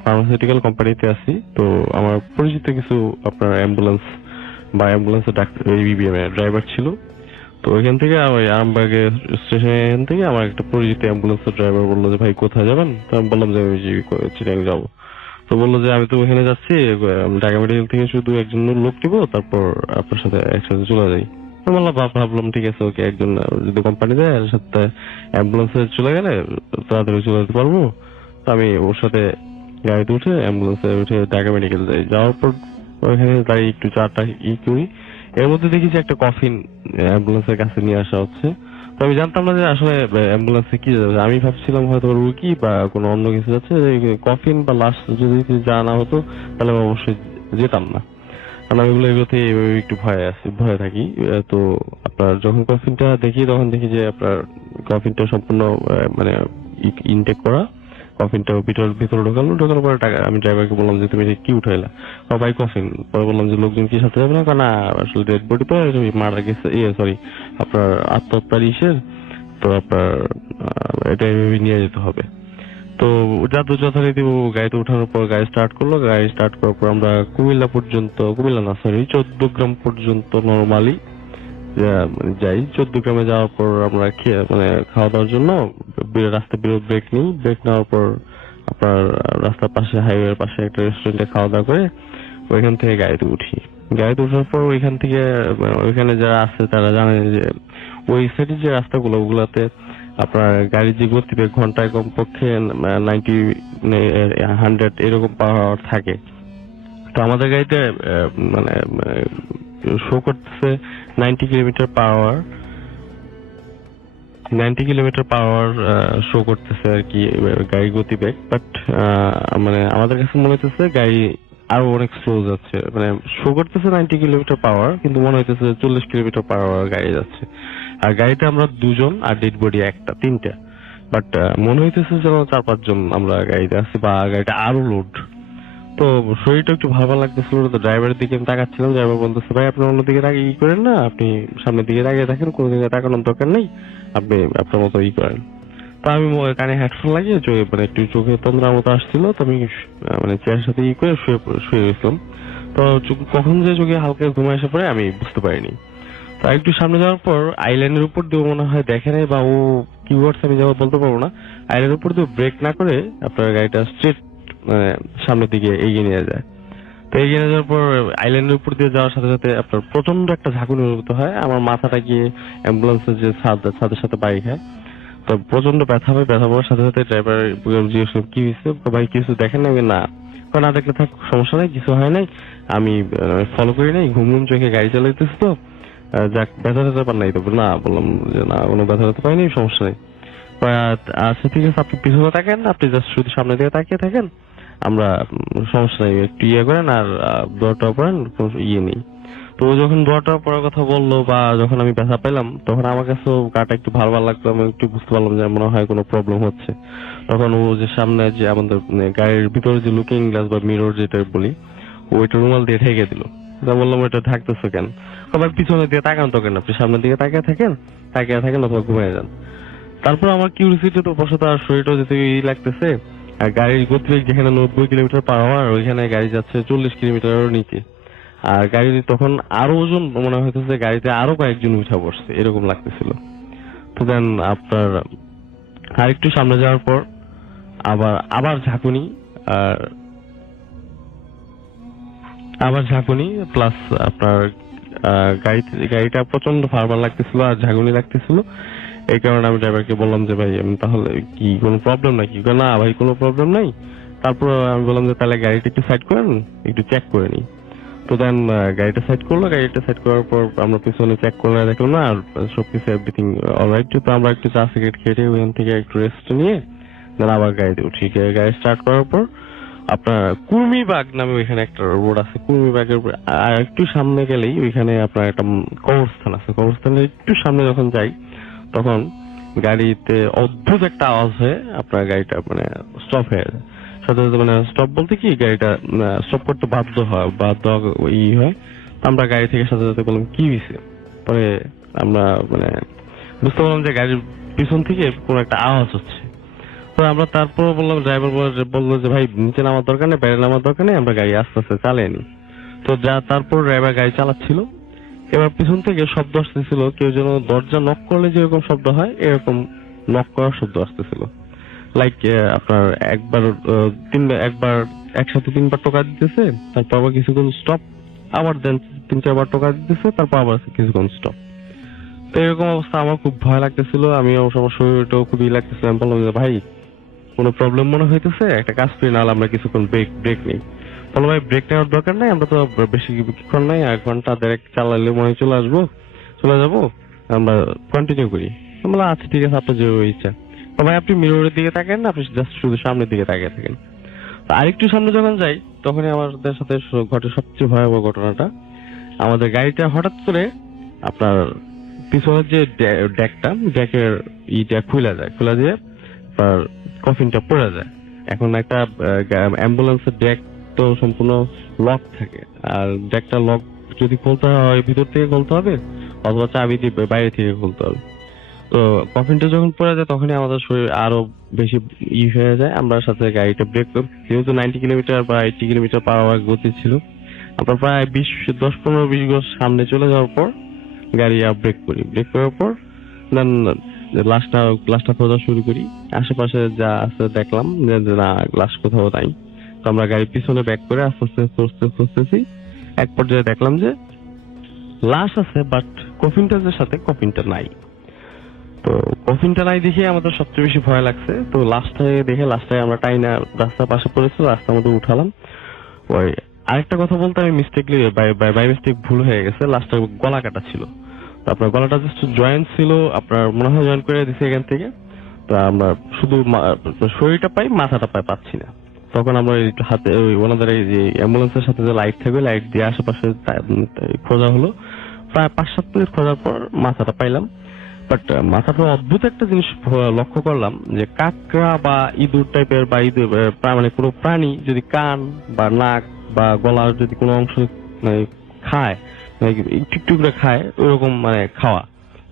ফার্মাসিউটিক্যাল কোম্পানিতে আছি। তো আমার পরিচিত কিছু আপনার অ্যাম্বুলেন্সের ডাক্তার ড্রাইভার ছিল। তো ওইখান থেকে ওই আরামবাগে স্টেশন থেকে আমার একটা পরিচিত অ্যাম্বুলেন্সের ড্রাইভার বললো যে ভাই কোথায় যাবেন? তো আমি বললাম যে আমি চিটাগাং যাবো। তো বললো যে আমি তো ওখানে যাচ্ছি, ঢাকা মেডিকেল থেকে শুধু একজন লোক নিব, তারপর আপনার সাথে একসাথে চলে যাই। তো বললাম ভাবলাম ঠিক আছে, ওকে, একজন যদি কোম্পানি দেয় এর সাথে অ্যাম্বুলেন্সে চলে গেলে তাড়াতাড়ি চলে যেতে পারবো। তো আমি ওর সাথে গাড়িতে উঠে অ্যাম্বুলেন্সে উঠে ঢাকা মেডিকেল যাই। যাওয়ার পর ওইখানে দাঁড়িয়ে একটু চাটা করি। এর মধ্যে দেখি যে একটা কফিন অ্যাম্বুলেন্সের কাছে নিয়ে আসা হচ্ছে। তো আমি জানতাম না যে আসলে অ্যাম্বুলেন্সে কি যাচ্ছে। আমি ভাবছিলাম হয়তো রুগী বা কোনো অন্য কিছু যাচ্ছে। কফিন বা লাশ যদি জানা হতো তাহলে আমি অবশ্যই যেতাম না, কারণ আমি এগুলোতে একটু ভয়ে থাকি। তো আপনার যখন কফিনটা দেখি তখন দেখি যে আপনার কফিনটা সম্পূর্ণ মানে ইনটেক করা। কফিনটা ভিতরে ঢোকানোর পরে টাকা আমি ড্রাইভারকে বললাম যে তুমি কি উঠাইলা, ভাই কফিন। পরে বললাম যে লোকজন কি সাথে যাবে না, না আসলে ডেড বডি তো মারা গেছে, সরি আপনার আত্মহত্যার তো আপনার এটা এভাবে নিয়ে যেতে হবে। তো যথারীতি গাড়িতে ওঠানোর পর গাড়ি স্টার্ট করলো। গাড়ি স্টার্ট করার পর আমরা কুমিল্লা না সরি 14 গ্রাম পর্যন্ত নরমালি যাই। 14 গ্রামে যাওয়ার পর আমরা খাওয়া দাওয়ার জন্য রাস্তায় ব্রেক নিই। ব্রেক নেওয়ার পর আপনার রাস্তার পাশে হাইওয়ের পাশে একটা রেস্টুরেন্টে খাওয়া দাওয়া করে ওইখান থেকে গাড়িতে উঠি। গাড়িতে ওঠার পর ওইখানে যারা আছে তারা জানে যে ওই সাইডের যে রাস্তাগুলো ওগুলাতে আপনার গাড়ির যে গতিবেগ ঘন্টায় কমপক্ষে 90-100 এরকম পাওয়ার থাকে। তো আমাদের গাড়িতে শো করতেছে 90 কিলোমিটার পাওয়ার শো করতেছে আর কি গাড়ির গতিবেগ। বাট আমাদের কাছে মনে হইতেছে গাড়ি আরো অনেক স্লো যাচ্ছে। শো করতেছে 90 কিলোমিটার পাওয়ার, কিন্তু মনে হইতেছে 40 কিলোমিটার পাওয়ার গাড়ি যাচ্ছে। আর গাড়িতে আমরা 2 জন আর ডেড বডি 3টা, বাট মনে হইতেছে যেন 4-5 জন আমরা গাড়িতে আছি বা গাড়িটা আরো লোড। তো শরীরটা একটু ভালো লাগতেছিল। তো ড্রাইভারের দিকে আমি তাকাচ্ছিলাম। ড্রাইভার বলতেছে ভাই আপনি অন্যদিকে তাকিয়ে করেন না, আপনি সামনের দিকে তাকিয়ে থাকেন, কোনো দিকে তাকানোর দরকার নেই, আপনি আপনার মতো করেন। তো আমি কানে হেডফোন লাগিয়ে একটু চোখে তন্দ্রার মতো আসছিল। তো আমি চেয়ারের সাথে করে শুয়ে গেছিলাম। তো কখন যে চোখে হালকা ঘুমে এসে পড়ে আমি বুঝতে পারিনি। তো একটু সামনে যাওয়ার পর আইল্যান্ডের উপর দিয়ে মনে হয় দেখে নাই বা ও কি ওয়ার্ডস আমি যাওয়া বলতে পারবো না, আইল্যান্ডের উপর দিয়ে ব্রেক না করে আপনার গাড়িটা স্ট্রেট সামনের দিকে এগিয়ে নিয়ে যায়। তো এগিয়ে নিয়ে যাওয়ার পর আইল্যান্ডের উপর দিয়ে যাওয়ার সাথে সাথে আপনার প্রচন্ড একটা ঝাঁকুনি অনুভূত হয়। আমার মাথাটা গিয়ে অ্যাম্বুলেন্সের যে ছাদের সাথে বাড়ি খায়। তো প্রচন্ড ব্যথা হয়। ব্যথা পাওয়ার সাথে সাথে ড্রাইভার জিজ্ঞেস করে কি হয়েছে, ভাই কিছু দেখেন না? না দেখলে থাক, সমস্যা নাই, কিছু হয় নাই, আমি ফলো করি নাই, ঘুম চোখে গাড়ি চালাইতেছি তো যাক ব্যথা পার নাই তো। না বললাম যে না কোনো ব্যথা পাইনি, সমস্যা নেই। আচ্ছা ঠিক আছে, আপনি পিছনে থাকেন, আপনি জাস্ট শুধু সামনে দিকে তাকিয়ে থাকেন, আমরা সমস্যা নেই, একটু করেন আর দোয়াটা পড়েন, কোনো নেই। তো যখন দোয়াটা পড়ার কথা বললো বা যখন আমি ব্যথা পেলাম তখন আমার কাছে গাটা একটু ভালো লাগলো। আমি একটু বুঝতে পারলাম যে মনে হয় কোনো প্রবলেম হচ্ছে। তখন ও যে সামনে যে আমাদের গাড়ির ভিতরে যে লুকিং গ্লাস বা মিরর যেটা বলি, ওইটা রুমাল দিয়ে ঢেকে দিল। বললাম ওইটা ঢাকতেছে কেন? আবার পিছনে দিয়ে তাকান তো কেন, আপনি সামনের দিকে তাকিয়ে থাকেন অথবা ঘুমিয়ে যান। তারপর আমার কিউরিসিটি তো বসত, আর শরীরটা যেতে লাগতেছে। আর গাড়ির গতিবেগ যেখানে 90 কিলোমিটার পার আওয়ার, ওইখানে গাড়ি যাচ্ছে 40 কিলোমিটারের নিচে। আর গাড়ি তখন আরো ওজন মনে হইতেছে, গাড়িতে আরো কয়েকজন উঠা বসছে এরকম লাগতেছিল। তো দেন আপনার আর একটু সামনে যাওয়ার পর আবার ঝাঁকুনি প্লাস আপনার গাড়িটা প্রচন্ড ফারবার লাগতেছিল আর ঝাঁকুনি লাগতেছিল। এই কারণে আমি ড্রাইভারকে বললাম যে ভাই আমি তাহলে কি কোনো প্রবলেম নাকি? না ভাই কোনো প্রবলেম নাই। তারপর আমি বললাম যে তাহলে গাড়িটা একটু সাইড করেন, একটু চেক করে নিই। তো দেন গাড়িটা সাইড করলো। গাড়িটা সাইড করার পর আমরা পিছনে চেক করলে দেখলাম না আর সবকিছু এভরিথিং অলরাইট। তো আমরা একটু চা সিগারেট খেয়ে ওইখান থেকে একটু রেস্ট নিয়ে দেন আবার গাড়িতে উঠি। গাড়ি স্টার্ট করার পর আপনার কুর্মিবাগ নামে ওইখানে একটা রোড আছে। কুর্মিবাগের আর একটু সামনে গেলেই ওইখানে আপনার একটা কবরস্থান আছে। কবরস্থানের একটু সামনে যখন যাই তখন গাড়িতে অদ্ভুত একটা আওয়াজ হয়ে আপনার গাড়িটা স্টপ হয়ে যায়। সাথে সাথে স্টপ বলতে কি গাড়িটা স্টপ করতে বাধ্য হয় আমরা গাড়ি থেকে সাথে সাথে বললাম কি হয়েছে। পরে আমরা বুঝতে পারলাম যে গাড়ির পিছন থেকে কোনো একটা আওয়াজ হচ্ছে। তো আমরা তারপর বললাম, ড্রাইভার বললো যে ভাই নিচে নামার দরকার নেই, বাইরে নামার দরকার নেই, আমরা গাড়ি আস্তে আস্তে চালিয়ে নি। তো তারপর ড্রাইভার গাড়ি চালাচ্ছিল। এবার পিছন থেকে শব্দ আসতেছিল, কেউ যেন দরজা নক করলে যেরকম শব্দ হয় এরকম নক করার শব্দ আসতেছিল। লাইক আপনার একবার একসাথে 3বার টোকা দিতেছে, তারপর আবার কিছুক্ষণ স্টপ, আবার দেন 3-4বার টোকা দিতেছে, তারপর আবার কিছুক্ষণ স্টপ। তো এরকম অবস্থা আমার খুব ভয় লাগতেছিল। আমি আমার শরীরটাও খুবই লাগতেছিল। আমি বললাম যে ভাই কোনো প্রবলেম মনে হইতেছে, একটা কাজ করি, নাহলে আমরা কিছুক্ষণ ব্রেক নেই। বলো ভাই ব্রেক নেওয়ার দরকার নাই, আমরা তো বেশি কিছুক্ষণ নাই, 1 ঘন্টা 1.5 চালাইলে মনে হয় চলে যাবো, আমরা কন্টিনিউ করি। আমরা আচ্ছা ঠিক আছে, আপনার যে ইচ্ছা। তো ভাই আপনি মিররের দিকে তাকান না, আপনি জাস্ট শুধু সামনের দিকে তাকিয়ে থাকেন। আরেকটু সামনে যখন যাই তখনই আমাদের সাথে ঘটে সবচেয়ে ভয়াবহ ঘটনাটা। আমাদের গাড়িটা হঠাৎ করে আপনার পিছনের যে ডেকের ইটা খুলে দিয়ে আপনার কফিনটা পড়ে যায়। এখন একটা অ্যাম্বুলেন্সের ডেক তো সম্পূর্ণ লক থাকে, আর ডেকটা লক যদি খুলতে হয় ভিতর থেকে খুলতে হবে, অথবা চাবি দিয়ে বাইরে থেকে খুলতে হবে। তো কফিনটা যখন পড়ে যায় তখনই আমাদের শরীর আরো বেশি হয়ে যায়। আমরা সাথে গাড়িটা ব্রেক করি, যেহেতু 90 কিলোমিটার বা 80 কিলোমিটার পার আওয়ার গতি ছিল, আমরা প্রায় 10-15-20 গজ সামনে চলে যাওয়ার পর গাড়ি ব্রেক করার পর দেন গ্লাসটা খোঁজা শুরু করি। আশেপাশে যা আছে দেখলাম যে না, গ্লাস কোথাও নাই। তো আমরা গাড়ির পিছনে ব্যাক করে আস্তে আস্তে খুঁজতেছি। এক পর্যায়ে দেখলাম যে লাশ আছে, বাট কফিনটার সাথে কফিনটা নাই। তো কফিনটা নাই দেখে আমাদের সবচেয়ে বেশি ভয় লাগছে। তো লাস্টটায় আমরা টাইনা রাস্তার পাশে পড়েছিল, রাস্তার মধ্যে উঠালাম। ওই আরেকটা কথা বলতে, আমি মিস্টেকলি বাই মিস্টেক ভুল হয়ে গেছে, লাস্টটা গলা কাটা ছিল। তো আপনার গলাটা জাস্ট জয়েন্ট ছিল, আপনার মনে হয় জয়েন্ট করে দিছে এখান থেকে। তো আমরা শুধু শরীরটা পাই, মাথাটা পাচ্ছি না। তখন আমরা হাতে ওনাদের এই যে অ্যাম্বুলেন্সের সাথে যে লাইট থাকবে, লাইট দিয়ে আশেপাশে খোঁজা হলো। প্রায় 5-7 মিনিট খোঁজার পর মাথাটা পাইলাম। বাট মাথাটা অদ্ভুত একটা জিনিস লক্ষ্য করলাম, যে কাকড়া বা ইঁদুর টাইপের বা ইঁদুর মানে কোনো প্রাণী যদি কান বা নাক বা গলার যদি কোনো অংশ খায়, টুকটুকরে খায়, ওইরকম মানে খাওয়া,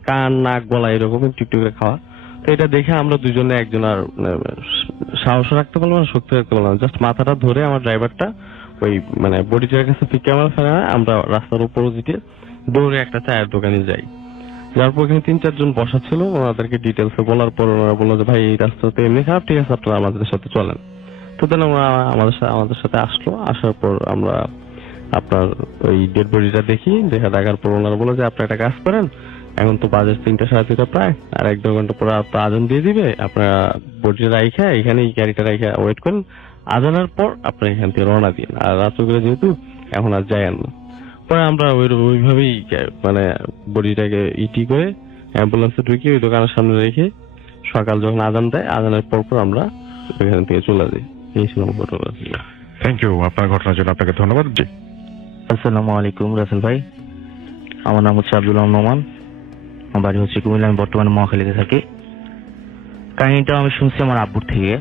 কান নাক গলা এরকম টুকটুকরে খাওয়া। তো এটা দেখে আমরা দুজনে একজন আর সাহস রাখতে পারলাম না, শক্তি রাখতে পারলাম না। জাস্ট মাথাটা ধরে আমার ড্রাইভারটা ওই মানে বডিটার কাছে ফিকে আমার ফেলে, আমরা রাস্তার উপর জিটে দৌড়ে একটা চায়ের দোকানে যাই। যার পর এখানে 3-4 জন বসা ছিল, ওনাদেরকে ডিটেলস বলার পর ওনারা বললো যে ভাই এই রাস্তাতে এমনি খারাপ, ঠিক আছে আপনারা আমাদের সাথে চলেন। তো দেন ওরা আমাদের সাথে আসলো। আসার পর আমরা আপনার ওই ডেড বডিটা দেখার পর ওনারা বললো যে আপনি একটা কাজ করেন, এখন তো বাজে 3-3:30 প্রায়, আর 1-2 ঘন্টা পরে আপনার আজান দিয়ে দিবে, আপনারা বডিটা রাইখা এখানে গাড়িটা রাইখা ওয়েট করেন, আজানের পর আপনার এখান থেকে রওনা দিন। আর রাত্রে যেহেতু এখন আর যাইয়েন না। পরে আমরা ওইভাবেই মানে বডিটাকে ইটি করে অ্যাম্বুলেন্সে ঢুকিয়ে ওই দোকানের সামনে রেখে সকাল যখন আজান দেয়, আজানের পর আমরা এখান থেকে চলে যাই। এই ছিল ঘটনা। থ্যাংক ইউ আপনার ঘটনার জন্য, আপনাকে ধন্যবাদ। জি, আসসালামু আলাইকুম রাসেল ভাই, আমার নাম হচ্ছে আব্দুল রহমান, আমার বাড়ি হচ্ছে কুমিল্লা, আমি বর্তমানে মহাখালীতে থাকি। কাহিনীটা আমি শুনছি আমার আব্বুর থেকে,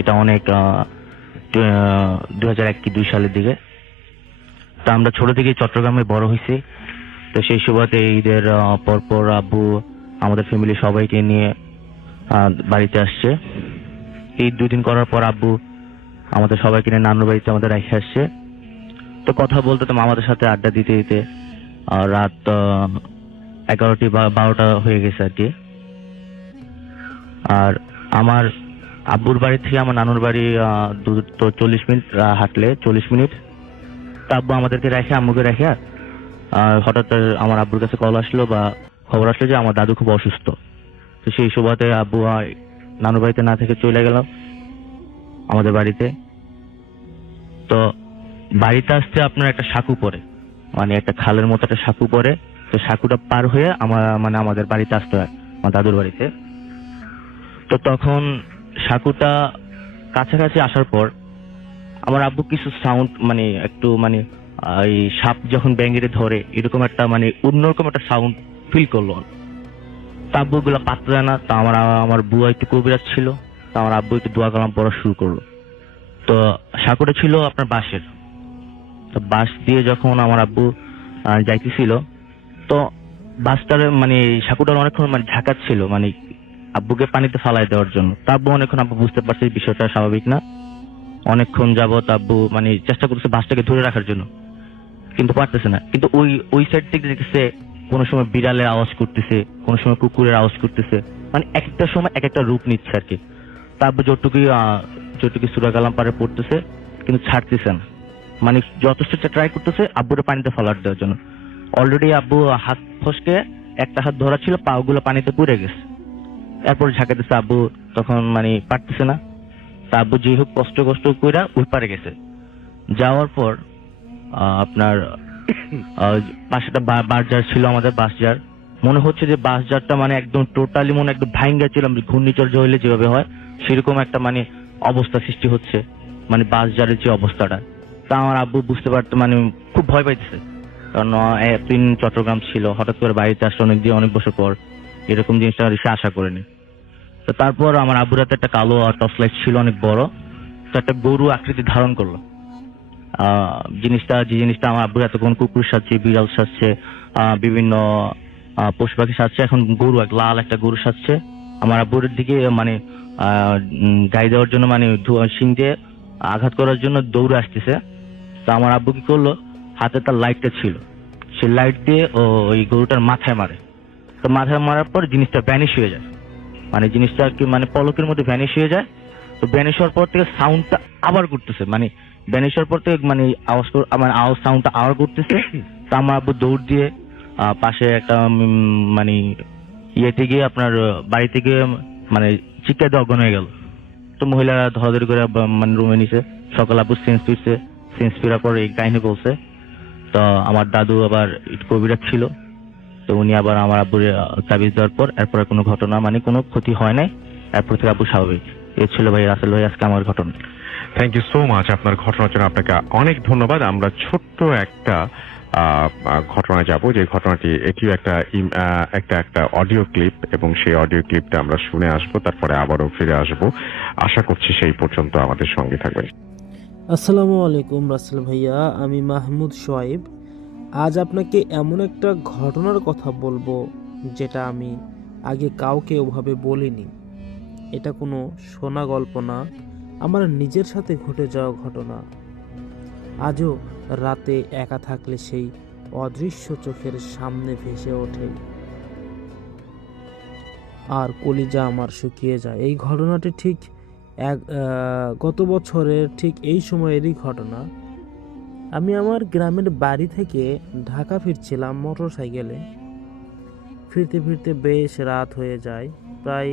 এটা অনেক 2001-2 সালের দিকে। তা আমরা ছোট থেকে চট্টগ্রামে বড় হয়েছি। তো সেই সুবাদে ঈদের পরপর আব্বু আমাদের ফ্যামিলি সবাইকে নিয়ে বাড়িতে আসছে। ঈদ 2 দিন করার পর আব্বু আমাদের সবাইকে নিয়ে নানুর বাড়িতে আমাদের রেখে আসছে। তো কথা বলতে তো মামাদের সাথে আড্ডা দিতে দিতে রাত 11টি বা 12টা হয়ে গেছে আর কি। আর আমার আব্বুর বাড়ি থেকে আমার নানুর বাড়ি তো 40 মিনিট হাঁটলে 40 মিনিট। তা আব্বু আমাদেরকে রেখে আম্মুকে রেখে হঠাৎ আমার আব্বুর কাছে কল আসলো বা খবর আসলো যে আমার দাদু খুব অসুস্থ। তো সেই সুবাদে আব্বু নানুর বাড়িতে না থেকে চলে গেল আমাদের বাড়িতে। তো বাড়িতে আসতে আপনার একটা সাঁকু পড়ে, মানে একটা খালের মতো একটা সাঁকু পড়ে। তো সাঁকুটা পার হয়ে আমাদের বাড়িতে আসতে হয়, আমার দাদুর বাড়িতে। তো তখন সাঁকুটা কাছাকাছি আসার পর আমার আব্বু কিছু সাউন্ড, মানে একটু মানে এই সাপ যখন ব্যাঙেরে ধরে এরকম একটা মানে অন্যরকম একটা সাউন্ড ফিল করলো। তা আব্বু গুলা পাত্তা দেয় না। তা আমার বুয়া একটু কবিরাজ ছিল, তা আমার আব্বু একটু দোয়া কালাম পড়া শুরু করলো। তো সাঁকুটা ছিল আপনার বাঁশের। তো বাঁশ দিয়ে যখন আমার আব্বু যাইতেছিল, তো বাঁশটার মানে সাঁকুটার অনেকক্ষণ মানে ঝাঁকাচ্ছিল, মানে আব্বুকে পানিতে ফালাই দেওয়ার জন্য। তা আব্বু অনেকক্ষণ আব্বু বুঝতে পারছে বিষয়টা স্বাভাবিক না। অনেকক্ষণ যাবত আব্বু মানে চেষ্টা করতেছে বাঁশটাকে ধরে রাখার জন্য, কিন্তু পারতেছে না। কিন্তু ওই সাইড থেকে দেখতেছে কোনো সময় বিড়ালের আওয়াজ করতেছে, কোনো সময় কুকুরের আওয়াজ করতেছে, মানে এক একটা সময় এক একটা রূপ নিচ্ছে আর কি। তা আব্বু যতটুকু সূরা কালাম পারে পড়তেছে, কিন্তু ছাড়তেছে না, মানে যথেষ্ট ট্রাই করতেছে আব্বুরে পানিতে ফলার দেওয়ার জন্য। অলরেডি আব্বু হাত ফসকে একটা হাত ধরা ছিল, পাগুলো পানিতে পুড়ে গেছে। এরপর ঝাঁকাতেছে আব্বু, তখন মানে পারতেছে না। তা আব্বু যে হোক কষ্ট কষ্ট কইরা ওই পারে গেছে। যাওয়ার পর আপনার পাশে একটা বাসজার ছিল, আমাদের বাসজার। মনে হচ্ছে যে বাসজারটা মানে একদম টোটালি মনে একদম ভাঙ্গা ছিল, ঘূর্ণিঝড় হইলে যেভাবে হয় সেরকম একটা মানে অবস্থা সৃষ্টি হচ্ছে, মানে বাসজারের যে অবস্থাটা। তা আমার আব্বু বুঝতে পারতো, মানে খুব ভয় পাইতেছে, কারণ এতদিন চট্টগ্রাম ছিল, হঠাৎ করে বাড়িতে আসলে অনেক বছর পর, এরকম জিনিসটা সে আশা করেনি। তো তারপর আমার আব্বুর হাতে একটা কালো টর্চ লাইট ছিল অনেক বড়, তো একটা গরু আকৃতি ধারণ করলো। যে জিনিসটা আমার আব্বুর হাতে কোন কুকুর সাজছে, বিড়াল সাজছে, বিভিন্ন পশু পাখি সাজছে, এখন গরু, এক লাল একটা গরু সাজছে। আমার আব্বুর দিকে মানে গাড়ি দেওয়ার জন্য, মানে শিং দিয়ে আঘাত করার জন্য দৌড়ে আসতেছে। তো আমার আব্বু কি করলো, হাতে তার লাইটটা ছিল, সেই লাইট দিয়ে ওই গরুটার মাথায় মারে। তো মাথায় মারার পর জিনিসটা ভ্যানিশ হয়ে যায়, মানে জিনিসটা কি মানে পলকের মধ্যে ভ্যানিশ হয়ে যায়। তো ভ্যানিশ হওয়ার পর থেকে সাউন্ডটা আবার করতেছে, মানে ভ্যানিশ হওয়ার পর থেকে মানে আওয়াজ সাউন্ডটা আবার করতেছে। তো আমার আব্বু দৌড় দিয়ে পাশে একটা মানে ইয়েতে গিয়ে, আপনার বাড়িতে গিয়ে মানে চিৎকার দিয়ে অজ্ঞান হয়ে গেল। তো মহিলারা ধরাধরি করে মানে রুমে নিছে। সকাল আব্বু সেন্স ফিরার পর এই কাহিনী বলছে। তো আমার দাদু আবার কবিরাজ ছিল, তো উনি আবার আমার আব্বুর তাবিজ দেওয়ার পর এরপরে কোনো ঘটনা, মানে কোনো ক্ষতি হয় নাই। এরপর থেকে আব্বু স্বাভাবিক। এ ছিল ভাই রাসেল ভাই আজকে আমার ঘটনা। Thank you so much. আপনার ঘটনার জন্য আপনাকে অনেক ধন্যবাদ। আমরা ছোট্ট একটা ঘটনা যাব, যে ঘটনাটি এটিও একটা অডিও ক্লিপ, এবং সেই অডিও ক্লিপটা আমরা শুনে আসবো, তারপরে আবারও ফিরে আসবো। আশা করছি সেই পর্যন্ত আমাদের সঙ্গে থাকবেন। আসসালামু আলাইকুম রাসেল ভাইয়া, আমি মাহমুদ শোয়েব। আজ আপনাকে এমন একটা ঘটনার কথা বলবো যেটা আমি আগে কাউকে ওভাবে বলিনি। এটা কোনো শোনা গল্প না, আমার নিজের সাথে ঘটে যাওয়া ঘটনা। আজও রাতে একা থাকলে সেই অদৃশ্য চোখের সামনে ভেসে ওঠে, আর কলিজা আমার শুকিয়ে যায়। এই ঘটনাটি ঠিক গত বছরের ঠিক এই সময়েরই ঘটনা। আমি আমার গ্রামের বাড়ি থেকে ঢাকা ফিরছিলাম মোটর সাইকেলে। ফিরতে ফিরতে বেশ রাত হয়ে যায়, প্রায়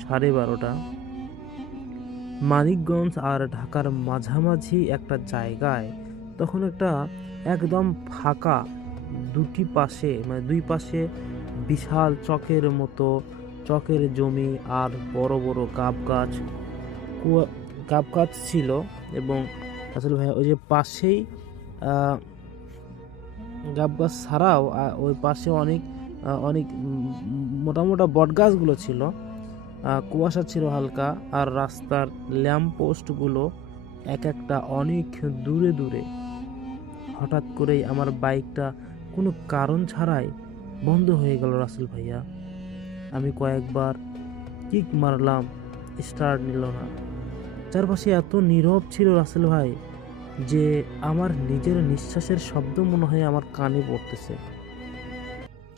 12:30। মানিকগঞ্জ আর ঢাকার মাঝামাঝি একটা জায়গায় তখন একটা একদম ফাঁকা, দুই পাশে বিশাল চকের জমি আর বড় বড় গাব গাছ ছিল। এবং আসলে ভাই ওই যে পাশেই গাব গাছ ছাড়াও ওই পাশে অনেক মোটা মোটা বট গাছগুলো ছিল। কুয়াশা ছিল হালকা, আর রাস্তার ল্যাম্প পোস্টগুলো এক একটা অনেক দূরে দূরে। হঠাৎ করেই আমার বাইকটা কোনো কারণ ছাড়াই বন্ধ হয়ে গেল রাসেল ভাইয়া। আমি কয়েকবার কিক মারলাম, স্টার্ট নিল না। চারপাশে এত নীরব ছিল রাসেল ভাই যে আমার নিজের নিঃশ্বাসের শব্দ মনে হয় আমার কানে পড়তেছে।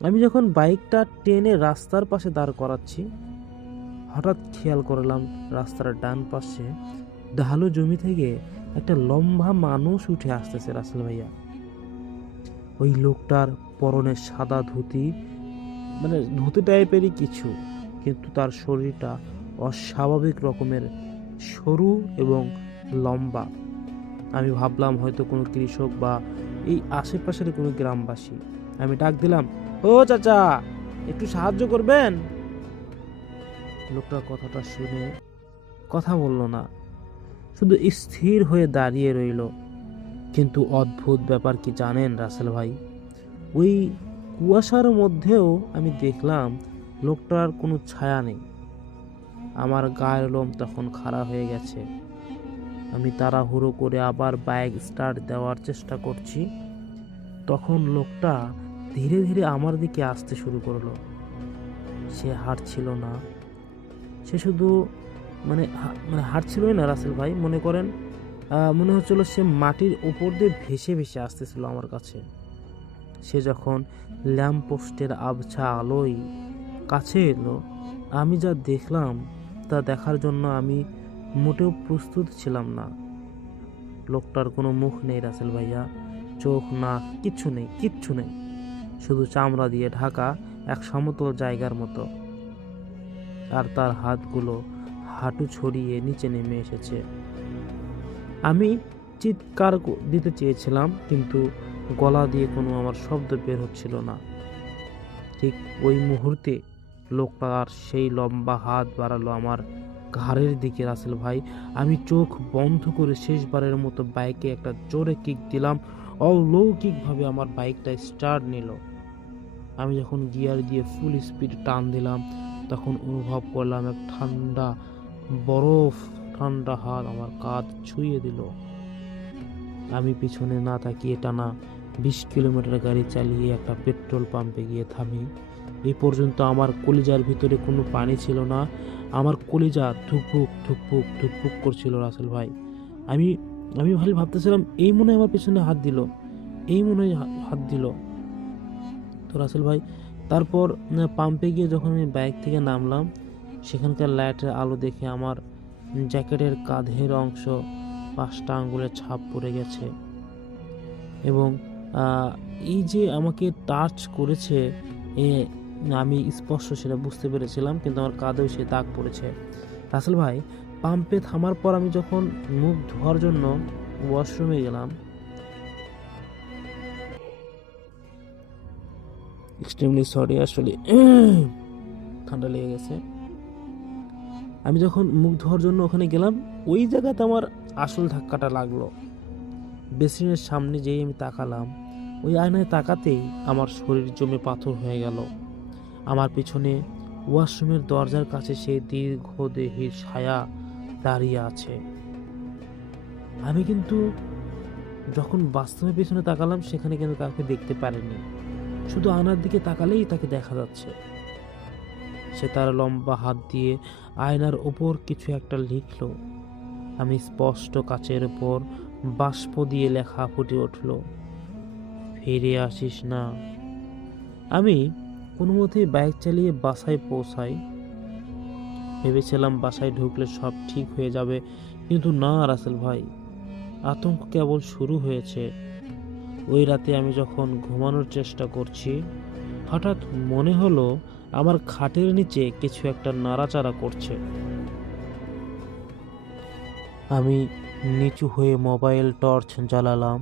আমি যখন বাইকটা টেনে রাস্তার পাশে দাঁড় করাচ্ছি, হঠাৎ খেয়াল করলাম রাস্তার ডান পাশে ঢালু জমি থেকে একটা লম্বা মানুষ উঠে আসতেছে রাসেল ভাইয়া। ওই লোকটার পরনে সাদা ধুতি, মানে ধুতি টাইপেরই কিছু, কিন্তু তার শরীরটা অস্বাভাবিক রকমের সরু এবং লম্বা। আমি ভাবলাম হয়তো কোনো কৃষক বা এই আশেপাশের কোনো গ্রামবাসী। আমি ডাক দিলাম, ও চাচা, একটু সাহায্য করবেন? লোকটা কথাটা শুনে কথা বলল না, শুধু স্থির হয়ে দাঁড়িয়ে রইল। কিন্তু অদ্ভুত ব্যাপার কি জানেন রাসেল ভাই, ওই কুয়াশার মধ্যেও আমি দেখলাম লোকটার কোনো ছায়া নেই। আমার গায়ের লোম তখন খাড়া হয়ে গেছে। আমি তাড়াহুড়ো করে আবার বাইক স্টার্ট দেওয়ার চেষ্টা করছি। তখন লোকটা ধীরে ধীরে আমার দিকে আসতে শুরু করলো। সে হাঁটছিল না, সে শুধু মানে হাঁটছিলই না রাসেল ভাই, মনে হচ্ছিল সে মাটির উপর দিয়ে ভেসে ভেসে আসতেছিল আমার কাছে। সে যখন ল্যাম্প পোস্টের আবছা আলোয় কাছে এলো, আমি যা দেখলাম তা দেখার জন্য আমি মোটেও প্রস্তুত ছিলাম না। লোকটার কোনো মুখ নেই রাসেল ভাইয়া, চোখ, নাক, কিচ্ছু নেই, শুধু চামড়া দিয়ে ঢাকা এক সমতল জায়গার মতো। আর তার হাতগুলো হাঁটু ছড়িয়ে নিচে নেমে এসেছে। আমি চিৎকার দিতে চেয়েছিলাম, কিন্তু গলা দিয়ে কোনো আমার শব্দ বের হচ্ছিল না। ঠিক ওই মুহূর্তে লোকটার সেই লম্বা হাত বাড়ালো আমার ঘাড়ের দিকে। রাসেল ভাই, আমি চোখ বন্ধ করে শেষবারের মতো বাইকে একটা জোরে কিক দিলাম। অলৌকিকভাবে আমার বাইকটা স্টার্ট নিল। আমি যখন গিয়ার দিয়ে ফুল স্পিড টান দিলাম, তখন অনুভব করলাম এক ঠান্ডা বরফ ঠান্ডা হাত আমার কাঁধ ছুঁয়ে দিল। আমি পিছনে না তাকিয়ে টানা 20 কিলোমিটার গাড়ি চালিয়ে একটা পেট্রোল পাম্পে গিয়ে থামি। এই পর্যন্ত আমার কলিজার ভিতরে কোনো পানি ছিল না। আমার কলিজা ধুকপুক ধুকপুক ধুকপুক করছিল রাসেল ভাই। আমি আমি ভালো ভাবতেছিলাম, এই মনে হয় আমার পেছনে হাত দিল, এই মনে হয় হাত দিল। তো রাসেল ভাই, তারপর পাম্পে গিয়ে যখন আমি বাইক থেকে নামলাম, সেখানকার লাইটের আলো দেখে আমার জ্যাকেটের কাঁধের অংশ 5টা আঙ্গুলের ছাপ পড়ে গেছে। এবং এই যে আমাকে টাচ করেছে, আমি স্পষ্ট সেটা বুঝতে পেরেছিলাম, কিন্তু আমার কাঁধেও সে দাগ পড়েছে। রাসেল ভাই, পাম্পে থামার পর আমি যখন মুখ ধোয়ার জন্য ওয়াশরুমে গেলাম, এক্সট্রিমলি সরি, আসলে ঠান্ডা লেগে গেছে। আমি যখন মুখ ধোয়ার জন্য ওখানে গেলাম, ওই জায়গাতে আমার আসল ধাক্কাটা লাগলো। বেসিনের সামনে যেই আমি তাকালাম, ওই আয়নায় তাকাতেই আমার শরীর জমে পাথর হয়ে গেল। আমার পিছনে ওয়াশরুমের দরজার কাছে সেই দীর্ঘদেহী ছায়া দাঁড়িয়ে আছে। আমি কিন্তু যখন বাস্তবে পিছনে তাকালাম, সেখানে কিন্তু কাউকে দেখতে পারিনি, শুধু আয়নার দিকে তাকালেই তাকে দেখা যাচ্ছে। সে তার লম্বা হাত দিয়ে আয়নার ওপর কিছু একটা লিখলো। আমি স্পষ্ট কাচের ওপর বাষ্প দিয়ে লেখা ফুটে উঠল, ফিরে আসিস না। আমি কোনো মতেই বাইক চালিয়ে বাসায় পৌঁছাই। ভেবেছিলাম বাসায় ঢুকলে সব ঠিক হয়ে যাবে, কিন্তু না রাসেল ভাই, আতঙ্ক কেবল শুরু হয়েছে। ওই রাতে আমি যখন ঘুমানোর চেষ্টা করছি, হঠাৎ মনে হলো আমার খাটের নিচে কিছু একটা নাড়াচাড়া করছে। আমি নিচু হয়ে মোবাইল টর্চ জ্বালালাম।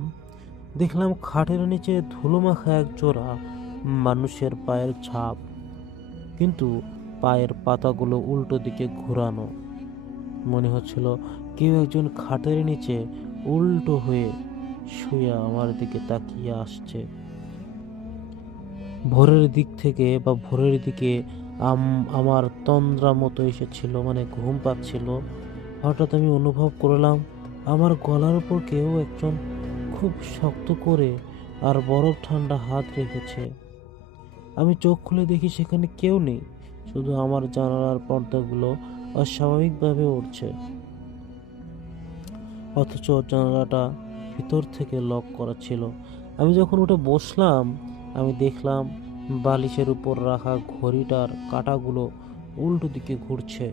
দেখলাম খাটের নিচে ধুলোমাখা এক জোড়া মানুষের পায়ের ছাপ, কিন্তু পায়ের পাতাগুলো উল্টো দিকে ঘোরানো। মনে হচ্ছিল কেউ একজন খাটের নিচে উল্টো হয়ে শুয়ে আমার দিকে তাকিয়ে আসছে। ভোরের দিকে আমার তন্দ্রা মতো এসেছিল, মানে ঘুম পাচ্ছিল। হঠাৎ আমি অনুভব করলাম আমার গলার উপর কেউ একজন খুব শক্ত করে আর বরফ ঠান্ডা হাত রেখেছে। আমি চোখ খুলে দেখি সেখানে কেউ নেই, শুধু আমার জানালার পর্দাগুলো অস্বাভাবিকভাবে উঠছে, অথচ জানালাটা ভিতর থেকে লক করা ছিল। আমি যখন উঠে বসলাম, আমি দেখলাম বালিশের উপর রাখা ঘড়িটার কাঁটাগুলো উল্টো দিকে ঘুরছে।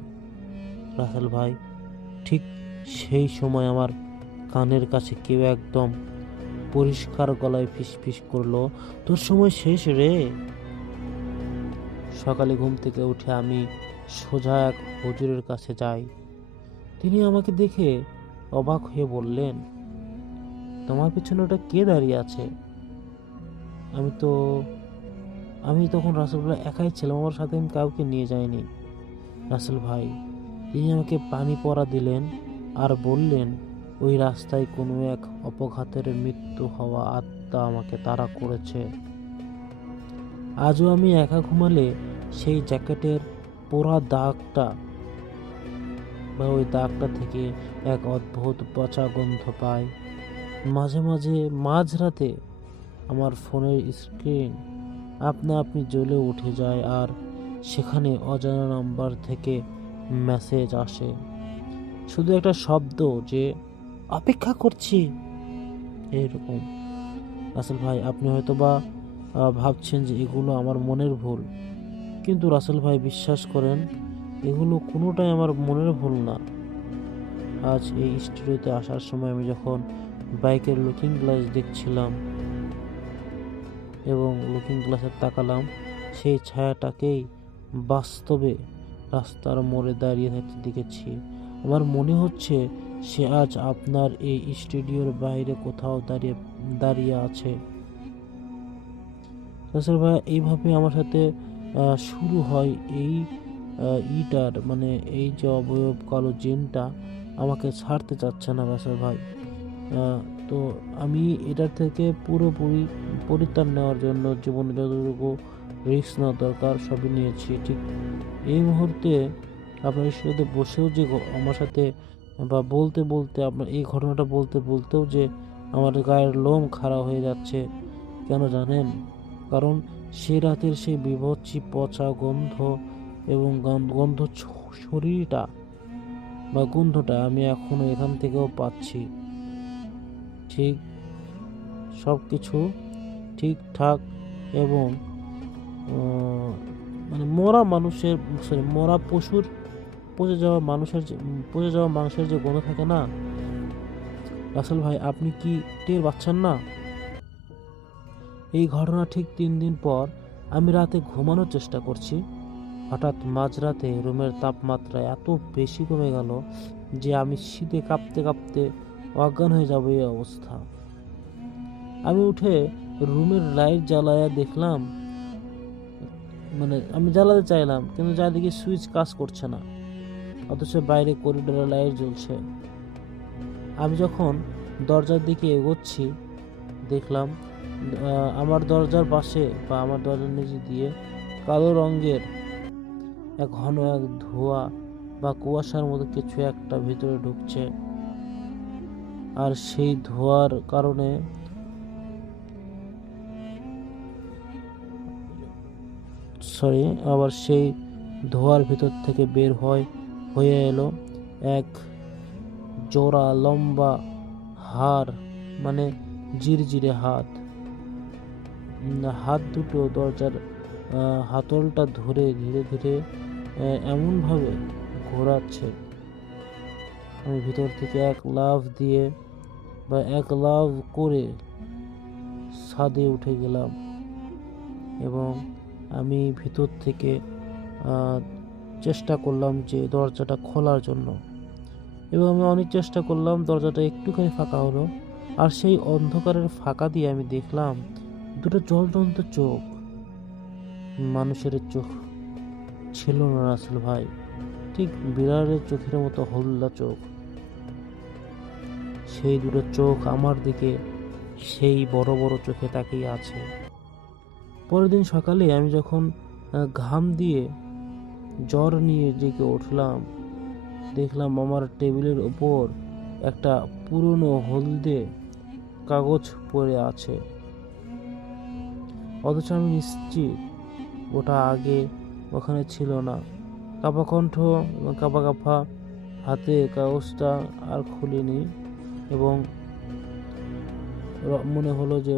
রাসেল ভাই, ঠিক সেই সময় আমার কানের কাছে কেউ একদম পরিষ্কার গলায় ফিসফিস করলো, তোর সময় শেষ রে। সকালে ঘুম থেকে উঠে আমি সোজা এক হুজুরের কাছে যাই। তিনি আমাকে দেখে অবাক হয়ে বললেন, তোমার পিছনে ওটা কে দাঁড়িয়ে আছে? আমি তখন রাসেলগুলো একাই ছিলাম, আমার সাথে আমি কাউকে নিয়ে যাইনি। রাসেল ভাই, তিনি আমাকে পানি পড়া দিলেন আর বললেন, ওই রাস্তায় কোনো এক অপঘাতের মৃত্যু হওয়া আত্মা আমাকে তাড়া করেছে। আজও আমি একা ঘুমালে সেই জ্যাকেটের পোড়া দাগটা বা ওই দাগটা থেকে এক অদ্ভুত পচা গন্ধ পাই। মাঝে মাঝে মাঝরাতে আমার ফোনের স্ক্রিন আপনি জ্বলে উঠে যায়, আর সেখানে অজানা নাম্বার থেকে মেসেজ আসে, শুধু একটা শব্দ, যে অপেক্ষা করছি, এরকম। রাসেল ভাই, আপনি হয়তো বা ভাবছেন যে এগুলো আমার মনের ভুল, কিন্তু রাসেল ভাই বিশ্বাস করেন, এগুলো কোনোটাই আমার মনের ভুল না। আজ এই স্টুডিওতে আসার সময় আমি যখন বাইকের লুকিং গ্লাস দেখছিলাম এবং লুকিং গ্লাসে তাকালাম, সেই ছায়াটাকেই বাস্তবে রাস্তার মোড়ে দাঁড়িয়ে থাকতে দেখেছি। আমার মনে হচ্ছে সে আজ আপনার এই স্টুডিওর বাইরে কোথাও দাঁড়িয়ে দাঁড়িয়ে আছে। রাসেল ভাইয়া, এইভাবে আমার সাথে শুরু হয় এই ইটার মানে এই যে অবয়ব কালো জিনটা আমাকে ছাড়তে চাচ্ছে না রাসেল ভাই। তো আমি এটার থেকে পুরোপুরি পরিত্রাণ নেওয়ার জন্য জীবনে যতটুকু রিস্ক নেওয়া দরকার সবই নিয়েছি। ঠিক এই মুহূর্তে আপনার সাথে বসেও যে আমার সাথে বা বলতে বলতে আপনার এই ঘটনাটা বলতে বলতেও যে আমার গায়ের লোম খাড়া হয়ে যাচ্ছে, কেন জানেন? কারণ সে রাতের সেই বিভৎসী পচা গন্ধ এবং গন্ধ শরীরটা বা গন্ধটা আমি এখনো এখান থেকেও পাচ্ছি। ঠিক সব কিছু ঠিকঠাক এবং মানে মরা মানুষের মরা পশুর পচে যাওয়া মাংসের যে গন্ধ থাকে না রাসেল ভাই, আপনি কি টের পাচ্ছেন না? এই ঘটনা ঠিক 3 দিন পর আমি রাতে ঘুমানোর চেষ্টা করছি। হঠাৎ মাঝরাতে রুমের তাপমাত্রা এত বেশি কমে গেল যে আমি শীতে কাঁপতে কাঁপতে অজ্ঞান হয়ে যাবে এই অবস্থা। আমি উঠে রুমের লাইট জ্বালায়া দেখলাম, মানে আমি জ্বালাতে চাইলাম কিন্তু চারিদিকে সুইচ কাজ করছে না, অথচ বাইরে করিডোরে লাইট জ্বলছে। আমি যখন দরজার দিকে এগোচ্ছি দেখলাম আমার দরজার পাশে বা আমার দরজার নিচে দিয়ে কালো রঙের ঘন এক ধোঁয়া বা কুয়াশার মতো কিছু একটা ভিতরে ঢুকছে। আর সেই ধোঁয়ার কারণে আবার সেই ধোঁয়ার ভিতর থেকে বের হয়ে এলো এক জোড়া লম্বা হাড়, মানে জিরজিরে হাত দুটো দরজার হাতলটা ধরে ধীরে ধীরে এমনভাবে ঘোরাচ্ছে। আমি ভিতর থেকে এক লাফ করে ছাদে উঠে গেলাম এবং আমি ভিতর থেকে চেষ্টা করলাম যে দরজাটা খোলার জন্য, এবং আমি অনেক চেষ্টা করলাম, দরজাটা একটুখানি ফাঁকা হলো। আর সেই অন্ধকারের ফাঁকা দিয়ে আমি দেখলাম দুটো জ্বলন্ত চোখ। মানুষের চোখ ছিল না রাসেল ভাই, ঠিক বিড়ালের চোখের মতো হলদা চোখ। সেই দুটো চোখ আমার দিকে সেই বড় বড় চোখে তাকিয়ে আছে। পরের দিন সকালে আমি যখন ঘাম দিয়ে জ্বর নিয়ে জেগে উঠলাম, দেখলাম আমার টেবিলের উপর একটা পুরনো হলদে কাগজ পড়ে আছে, অথচ আমি নিশ্চিত ওটা আগে ওখানে ছিল না। কাঁপা কণ্ঠ এবং কাঁপা হাতে কাগজটা আর খুলিনি এবং মনে হলো যে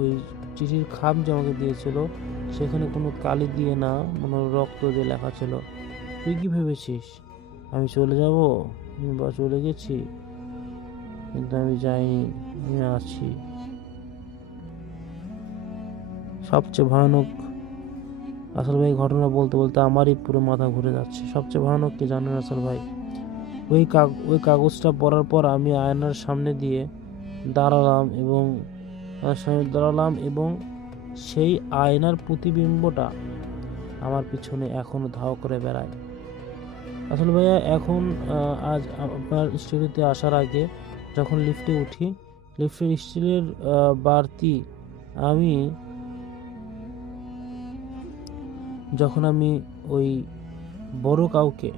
ওই চিঠির খাম যে আমাকে দিয়েছিল সেখানে কোনো কালি দিয়ে না, মনে রক্ত দিয়ে লেখা ছিল। তুই কি ভেবেছিস আমি চলে যাব বা চলে গেছি? কিন্তু আমি যাইনি, আমি আছি। সবচেয়ে ভয়ানক আসল ভাই ঘটনা বলতে বলতে আমারই পুরো মাথা ঘুরে যাচ্ছে। সবচেয়ে ভয়ানক কি জানেন আসল ভাই? ওই কাগজটা পড়ার পর আমি আয়নার সামনে দিয়ে দাঁড়ালাম এবং সেই আয়নার প্রতিবিম্বটা আমার পিছনে এখনো ধাও করে বেড়ায়। আসলে ভাইয়া এখন আজ আপনার স্টুডিওতে আসার আগে যখন লিফটে উঠি, লিফটের স্টিলের বাড়তি যখন আমি ওই বড় কাউকে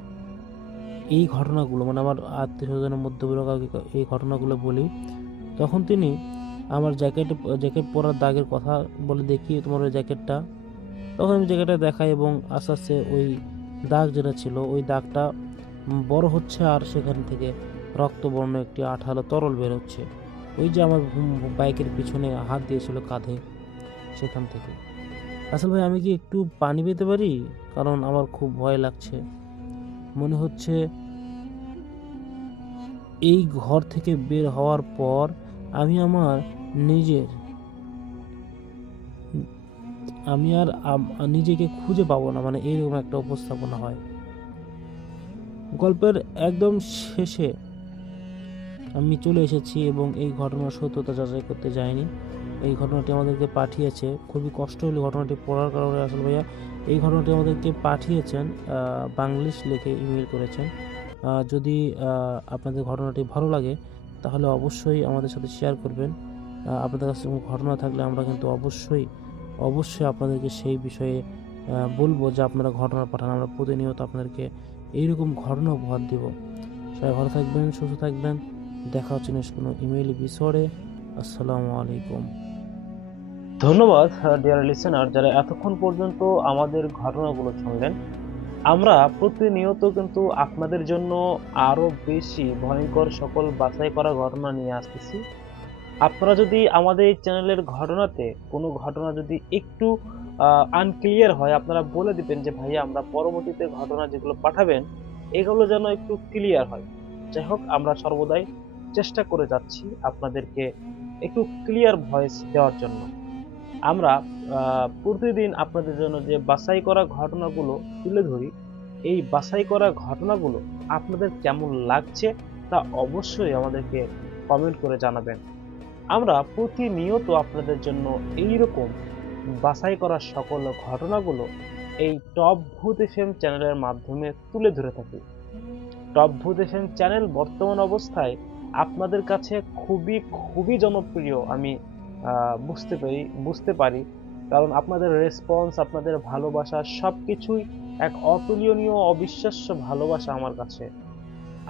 এই ঘটনাগুলো, মানে আমার আত্মীয় স্বজনের মধ্যে বড় কাউকে এই ঘটনাগুলো বলি, তখন তিনি আমার জ্যাকেট পরার দাগের কথা বলে, দেখি তোমার ওই জ্যাকেটটা। তখন আমি জ্যাকেটটা দেখাই এবং আস্তে আস্তে ওই দাগ যেটা ছিল ওই দাগটা বড় হচ্ছে আর সেখান থেকে রক্তবর্ণ একটি আঠালো তরল বের হচ্ছে। ওই যে আমার বাইকের পিছনে হাত দিয়েছিল কাঁধে, সেখান থেকে। আসলে ভাই আমি কি একটু পানি পেতে পারি? কারণ আমার খুব ভয় লাগছে। মনে হচ্ছে এই ঘর থেকে বের হওয়ার পর আমি আর নিজেকে খুঁজে পাবো না, মানে এইরকম একটা উপস্থাপনা হয়। গল্পের একদম শেষে আমি চলে এসেছি এবং এই ঘটনার সত্যতা যাচাই করতে যাইনি। এই ঘটনাটি আমাদেরকে পাঠিয়েছে, খুবই কষ্ট হলো ঘটনাটি পড়ার কারণে। আসল ভাইয়া এই ঘটনাটি আমাদেরকে পাঠিয়েছেন, বাংলিশ লিখে ইমেল করেছেন। যদি আপনাদের ঘটনাটি ভালো লাগে তাহলে অবশ্যই আমাদের সাথে শেয়ার করবেন। আপনাদের কাছে কোনো ঘটনা থাকলে আমরা কিন্তু অবশ্যই আপনাদেরকে সেই বিষয়ে বলবো যে আপনারা ঘটনা পাঠান। আমরা প্রতিনিয়ত আপনাদেরকে এইরকম ঘটনা উপহার দেব। সবাই ভালো থাকবেন, সুস্থ থাকবেন। দেখা হচ্ছে নেক্সট কোনো ইমেইল এপিসোডে। আসসালামু আলাইকুম। ধন্যবাদ ডিয়ার লিসেনার, যারা এতক্ষণ পর্যন্ত আমাদের ঘটনাগুলো শুনলেন। আমরা প্রতিনিয়ত কিন্তু আপনাদের জন্য আরো বেশি ভয়ঙ্কর সকল বাছাই করা ঘটনা নিয়ে আসতেছি। আপনারা যদি আমাদের এই চ্যানেলের ঘটনাতে কোনো ঘটনা যদি একটু আনক্লিয়ার হয়, আপনারা বলে দিবেন যে ভাইয়া আমরা পরবর্তীতে ঘটনা যেগুলো পাঠাবেন এগুলো যেন একটু ক্লিয়ার হয়। যাই হোক, আমরা সর্বদাই চেষ্টা করে যাচ্ছি আপনাদেরকে একটু ক্লিয়ার ভয়েস দেওয়ার জন্য। আমরা প্রতিদিন আপনাদের জন্য যে বাছাই করা ঘটনাগুলো তুলে ধরি, এই বাছাই করা ঘটনাগুলো আপনাদের কেমন লাগছে তা অবশ্যই আমাদেরকে কমেন্ট করে জানাবেন। আমরা প্রতিনিয়ত আপনাদের জন্য এইরকম বাছাই করা সকল ঘটনাগুলো এই টপ ভূত এফএম চ্যানেলের মাধ্যমে তুলে ধরে থাকি। টপ ভূত এফএম চ্যানেল বর্তমান অবস্থায় আপনাদের কাছে খুবই জনপ্রিয় আমি বুঝতে পারি, কারণ আপনাদের রেসপন্স, আপনাদের ভালোবাসা সবকিছুই এক অতুলনীয় অবিশ্বাস্য ভালোবাসা আমার কাছে।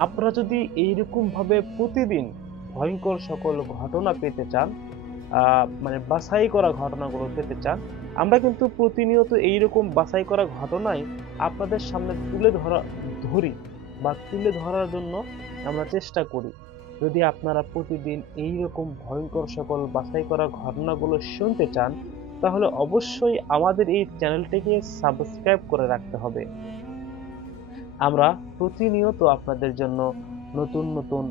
আপনারা যদি এইরকম ভাবে প্রতিদিন ভয়ঙ্কর সকল ঘটনা পেতে চান, মানে বাছাই করা ঘটনাগুলো পেতে চান, আমরা কিন্তু প্রতিনিয়ত এইরকম বাছাই করা ঘটনাই আপনাদের সামনে তুলে ধরার জন্য আমরা চেষ্টা করি। যদি আপনারা প্রতিদিন এইরকম ভয়ঙ্কর সকল বাছাই করা ঘটনাগুলো শুনতে চান তাহলে অবশ্যই আমাদের এই চ্যানেলটিকে সাবস্ক্রাইব করে রাখতে হবে। আমরা প্রতিনিয়ত আপনাদের জন্য নতুন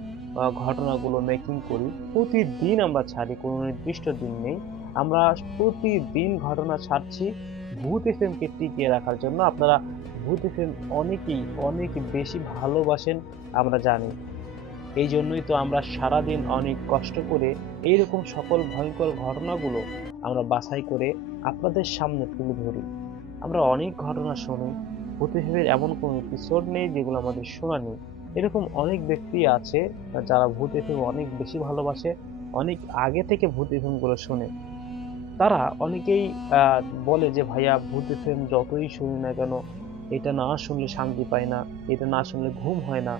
ঘটনাগুলো মেকিং করি। প্রতিদিন আমরা ছাড়ি, কোনো নির্দিষ্ট দিন নেই। আমরা প্রতিদিন ঘটনা ছাড়ছি ভূত এফএমকে টিকিয়ে রাখার জন্য। আপনারা ভূত এফএম অনেক বেশি ভালোবাসেন আমরা জানি। এই জন্যই তো আমরা সারাদিন অনেক কষ্ট করে এইরকম সকল ভয়ঙ্কর ঘটনাগুলো আমরা বাছাই করে আপনাদের সামনে তুলে ধরি। আমরা অনেক ঘটনা শুনি, ভূত এফএমের এমন কোনো এপিসোড নেই যেগুলো আমাদের শোনা নেই। এরকম অনেক ব্যক্তি আছে যারা ভূত এফএম অনেক বেশি ভালোবাসে, অনেক আগে থেকে ভূত এফএম গুলো শোনে। তারা অনেকেই বলে যে ভাইয়া ভূত এফএম যতই শুনি না কেন এটা না শুনলে শান্তি পায় না, এটা না শুনলে ঘুম হয় না।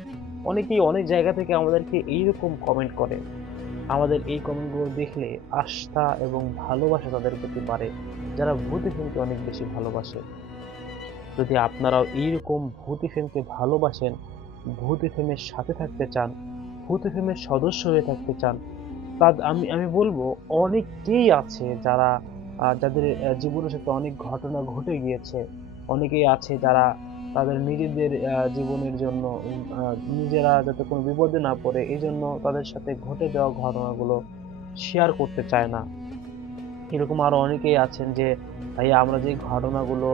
অনেকেই অনেক জায়গা থেকে আমাদেরকে এইরকম কমেন্ট করে। আমাদের এই কমেন্টগুলো দেখলে আস্থা এবং ভালোবাসা তাদের প্রতি বাড়ে, যারা ভূত এফএমকে অনেক বেশি ভালোবাসে। যদি আপনারাও এইরকম ভূত এফএমকে ভালোবাসেন, ভূত এফএমের সাথে থাকতে চান, ভূত এফএমের সদস্য হয়ে থাকতে চান, আমি বলবো অনেকেই আছে যাদের জীবনের সাথে অনেক ঘটনা ঘটে গিয়েছে। অনেকেই আছে যারা তাদের নিজেদের জীবনের জন্য নিজেরা যাতে কোনো বিপদে না পড়ে এই জন্য তাদের সাথে ঘটে যাওয়া ঘটনাগুলো শেয়ার করতে চায় না। এরকম আরো অনেকেই আছেন যে ভাই আমরা যে ঘটনাগুলো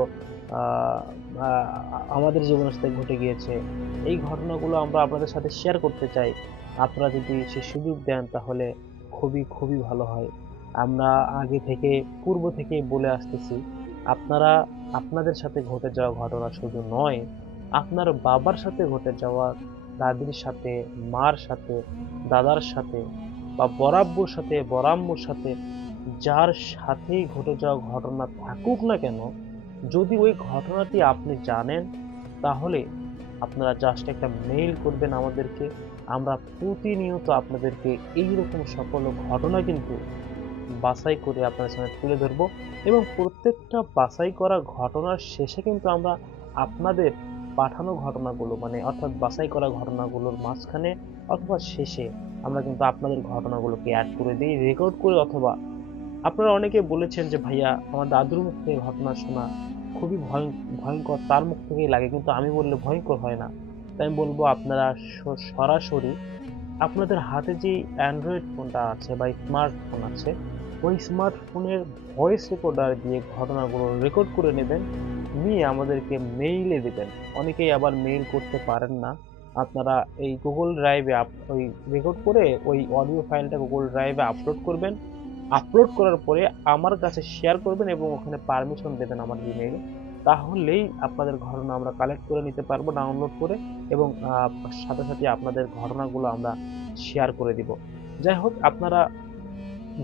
আমাদের জীবনের সাথে ঘটে গিয়েছে এই ঘটনাগুলো আমরা আপনাদের সাথে শেয়ার করতে চাই। আপনারা যদি সে সুযোগ দেন তাহলে খুবই ভালো হয়। আমরা পূর্ব থেকে বলে আসতেছি, আপনারা আপনাদের সাথে ঘটে যাওয়া ঘটনা শুধু নয়, আপনার বাবার সাথে ঘটে যাওয়া, দাদির সাথে, মার সাথে, দাদার সাথে বা বরাব্বুর সাথে, বরাম্মুর সাথে, যার সাথেই ঘটে যাওয়া ঘটনা থাকুক না কেন, যদি ওই ঘটনাটি আপনি জানেন তাহলে আপনারা জাস্ট একটা মেইল করবেন আমাদেরকে। আমরা প্রতিনিয়ত আপনাদেরকে এইরকম সকল ঘটনা কিন্তু বাছাই করে আপনাদের সামনে তুলে ধরবো এবং প্রত্যেকটা বাছাই করা ঘটনার শেষে কিন্তু আমরা আপনাদের পাঠানো ঘটনাগুলো অর্থাৎ বাছাই করা ঘটনাগুলোর মাঝখানে অথবা শেষে আমরা কিন্তু আপনাদের ঘটনাগুলোকে অ্যাড করে দিই রেকর্ড করে। অথবা আপনারা অনেকে বলেছেন যে ভাইয়া আমার দাদুর মুখ থেকে ঘটনা শোনা খুবই ভয়ঙ্কর, তার মুখ থেকেই লাগে, কিন্তু আমি বললে ভয়ঙ্কর হয় না। তাই আমি বলবো আপনারা সরাসরি আপনাদের হাতে যে অ্যান্ড্রয়েড ফোনটা আছে বা স্মার্টফোন আছে ওই স্মার্টফোনের ভয়েস রেকর্ডার দিয়ে ঘটনাগুলো রেকর্ড করে নেবেন, নিয়ে আমাদেরকে মেইলে দেবেন। অনেকেই আবার মেইল করতে পারেন না, আপনারা এই গুগল ড্রাইভে ওই রেকর্ড করে ওই অডিও ফাইলটা গুগল ড্রাইভে আপলোড করবেন। আপলোড করার পরে আমার কাছে শেয়ার করবেন এবং ওখানে পারমিশন দেবেন আমার জিমেইলে। তাহলেই আপনাদের ঘটনা আমরা কালেক্ট করে নিতে পারবো ডাউনলোড করে, এবং সাথে সাথে আপনাদের ঘটনাগুলো আমরা শেয়ার করে দিব। যাই হোক, আপনারা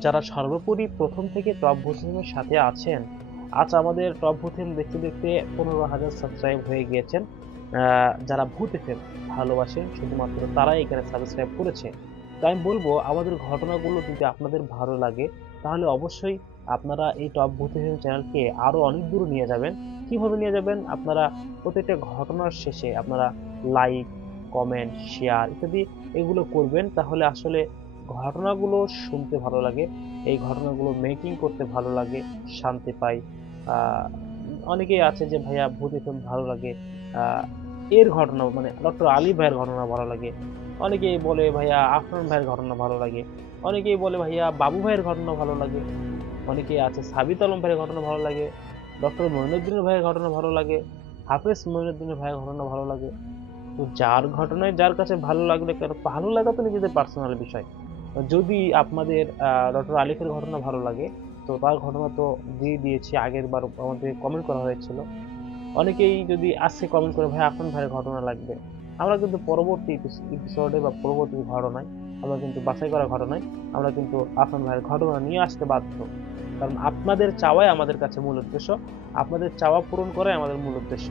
যারা সর্বোপরি প্রথম থেকে টপ ভূতের সাথে আছেন, আজ আমাদের টপ ভূতের দেখতে দেখতে 15,000 সাবস্ক্রাইব হয়ে গিয়েছেন। যারা ভূত এফএম ভালোবাসেন শুধুমাত্র তারাই এখানে সাবস্ক্রাইব করেছে। তাই আমি বলবো, আমাদের ঘটনাগুলো যদি আপনাদের ভালো লাগে তাহলে অবশ্যই আপনারা এই টপ ভূত এফএম চ্যানেলকে আরো অনেক দূর নিয়ে যাবেন। কিভাবে নিয়ে যাবেন? আপনারা প্রত্যেকটা ঘটনার শেষে আপনারা লাইক, কমেন্ট, শেয়ার ইত্যাদি এগুলো করবেন, তাহলে আসলে ঘটনাগুলো শুনতে ভালো লাগে, এই ঘটনাগুলো মেকিং করতে ভালো লাগে, শান্তি পাই। অনেকেই আছে যে ভাইয়া ভূত এফএম ভালো লাগে, এর ঘটনা মানে ডক্টর আলী ভাইয়ের ঘটনা ভালো লাগে, অনেকেই বলে ভাইয়া আফরান ভাইয়ের ঘটনা ভালো লাগে, অনেকেই বলে ভাইয়া বাবু ভাইয়ের ঘটনা ভালো লাগে, অনেকেই আছে সাবিত আলম ভাইয়ের ঘটনা ভালো লাগে, ডক্টর মঈনুদ্দিনের ভাইয়ের ঘটনা ভালো লাগে, হাফেজ মঈনুদ্দিনের ভাইয়ের ঘটনা ভালো লাগে। তো যার ঘটনায় যার কাছে ভালো লাগলে, কারণ ভালো লাগা তো নিজেদের পার্সোনাল বিষয়। যদি আপনাদের ডক্টর আলিফের ঘটনা ভালো লাগে, তো তার ঘটনা তো দিয়ে দিয়েছি, আগের বার আমাদের কমেন্ট করা হয়েছিল। অনেকেই যদি আজকে কমেন্ট করে ভাই আফরান ভাইয়ের ঘটনা লাগবে, আমরা কিন্তু পরবর্তী এপিসোডে বা পরবর্তী ঘটনায়, আমরা কিন্তু বাছাই করা ঘটনায় আমরা কিন্তু আফরান ভাইয়ের ঘটনা নিয়ে আসতে বাধ্য। কারণ আপনাদের চাওয়াই আমাদের কাছে মূল উদ্দেশ্য, আপনাদের চাওয়া পূরণ করাই আমাদের মূল উদ্দেশ্য।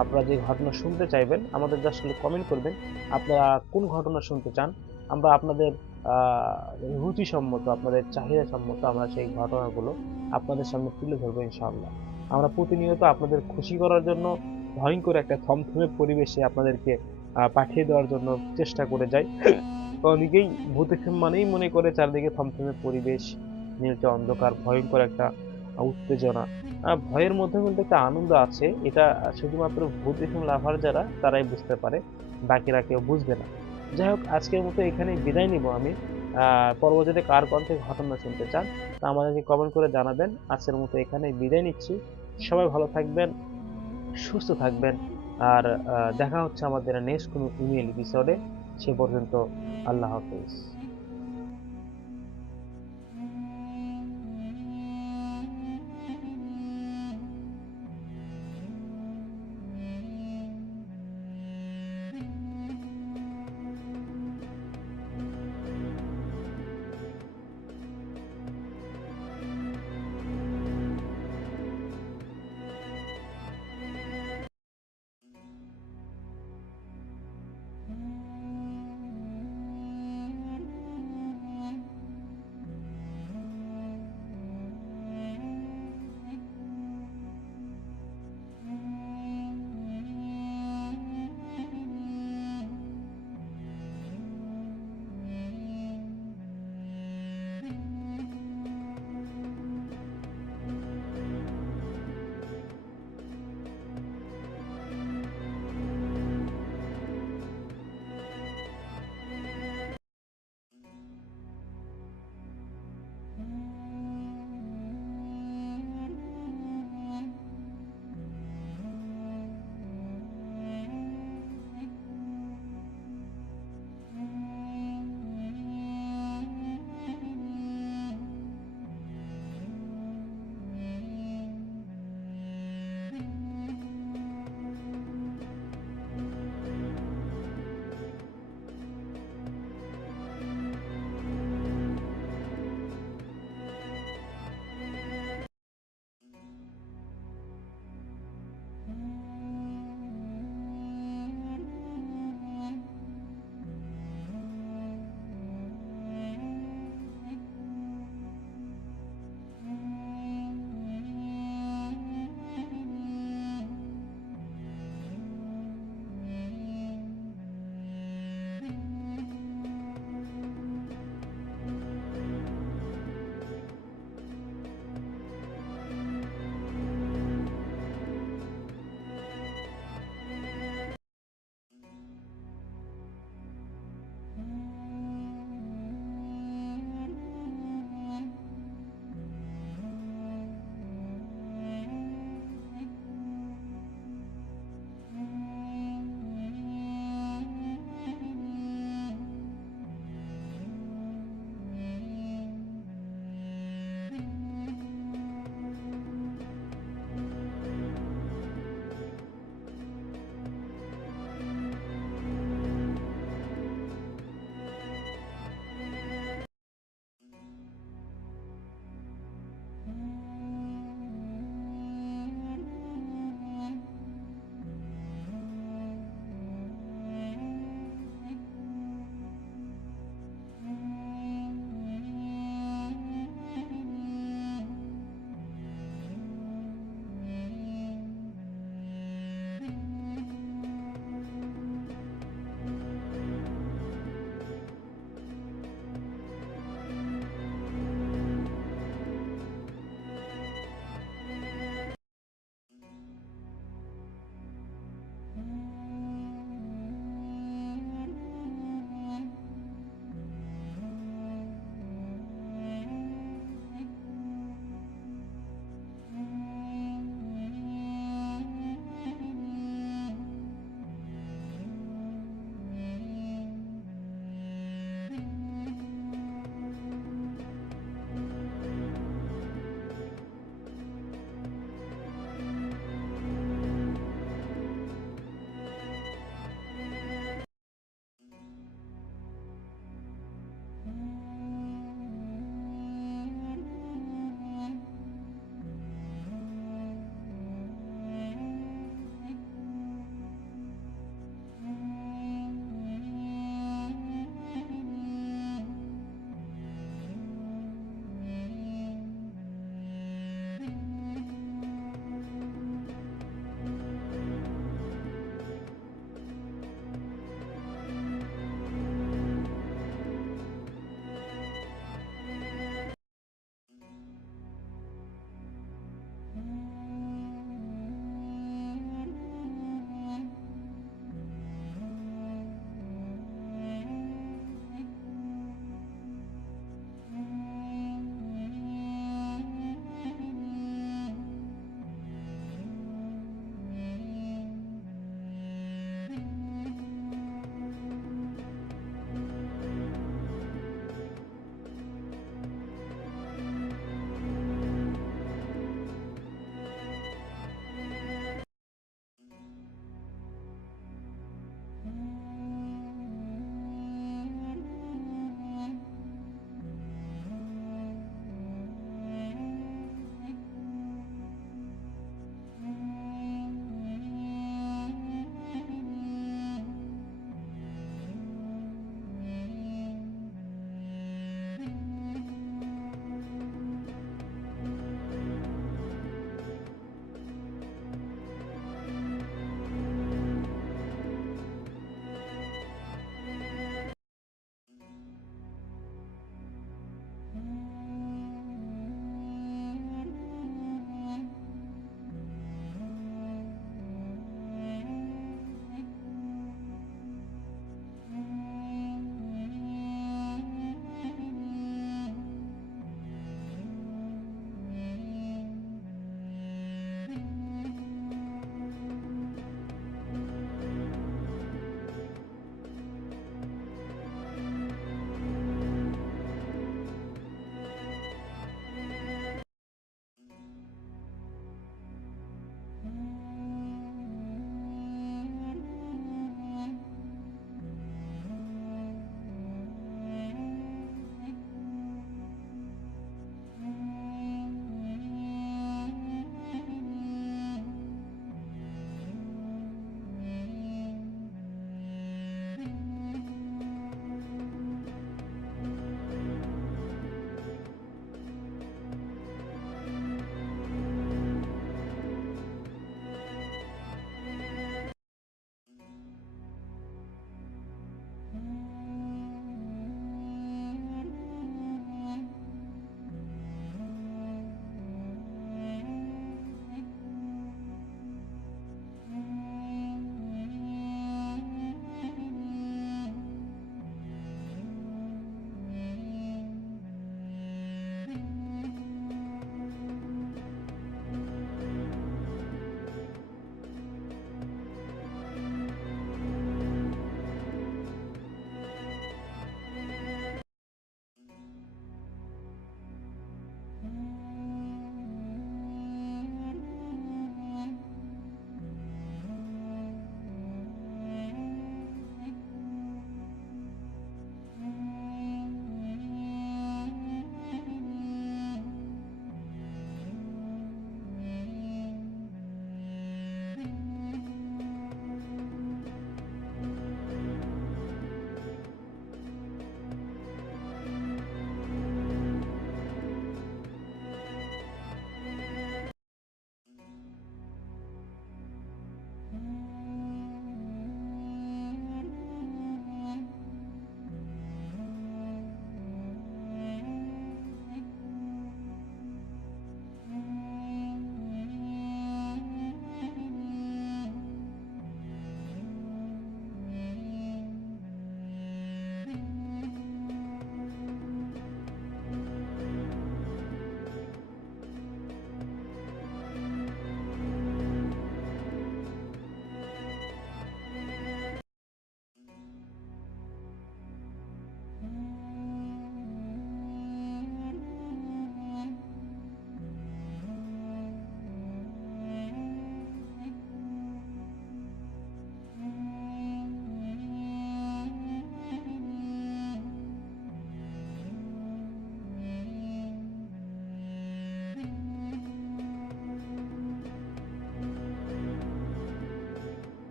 আপনারা যে ঘটনা শুনতে চাইবেন আমাদের জাস্ট কমেন্ট করবেন, আপনারা কোন ঘটনা শুনতে চান, আমরা আপনাদের রুচিসম্মত, আপনাদের চাহিদা সম্মত আমরা সেই ঘটনাগুলো আপনাদের সামনে তুলে ধরবো ইনশাআল্লাহ। আমরা প্রতিনিয়ত আপনাদের খুশি করার জন্য ভয়ঙ্কর একটা থমথমে পরিবেশে আপনাদেরকে পাঠিয়ে দেওয়ার জন্য চেষ্টা করে যাই। অনেকেই ভূত এফএম মানেই মনে করে চারদিকে থমথমে পরিবেশ, নীলচে অন্ধকার, ভয়ঙ্কর একটা উত্তেজনা। ভয়ের মধ্যে কিন্তু একটা আনন্দ আছে, এটা শুধুমাত্র ভূত এফএম লাভার যারা তারাই বুঝতে পারে, বাকিরা কেউ বুঝবে না। যাই হোক, আজকের মতো এখানে বিদায় নিব আমি। পরবর্তীতে কার কণ্ঠে ঘটনা শুনতে চান তা আমাদেরকে কমেন্ট করে জানাবেন। আজকের মতো এখানে বিদায় নিচ্ছি। সবাই ভালো থাকবেন, সুস্থ থাকবেন, আর দেখা হচ্ছে আমাদের নেক্সট কোনো ইমেল এপিসোডে। সে পর্যন্ত আল্লাহ হাফেজ।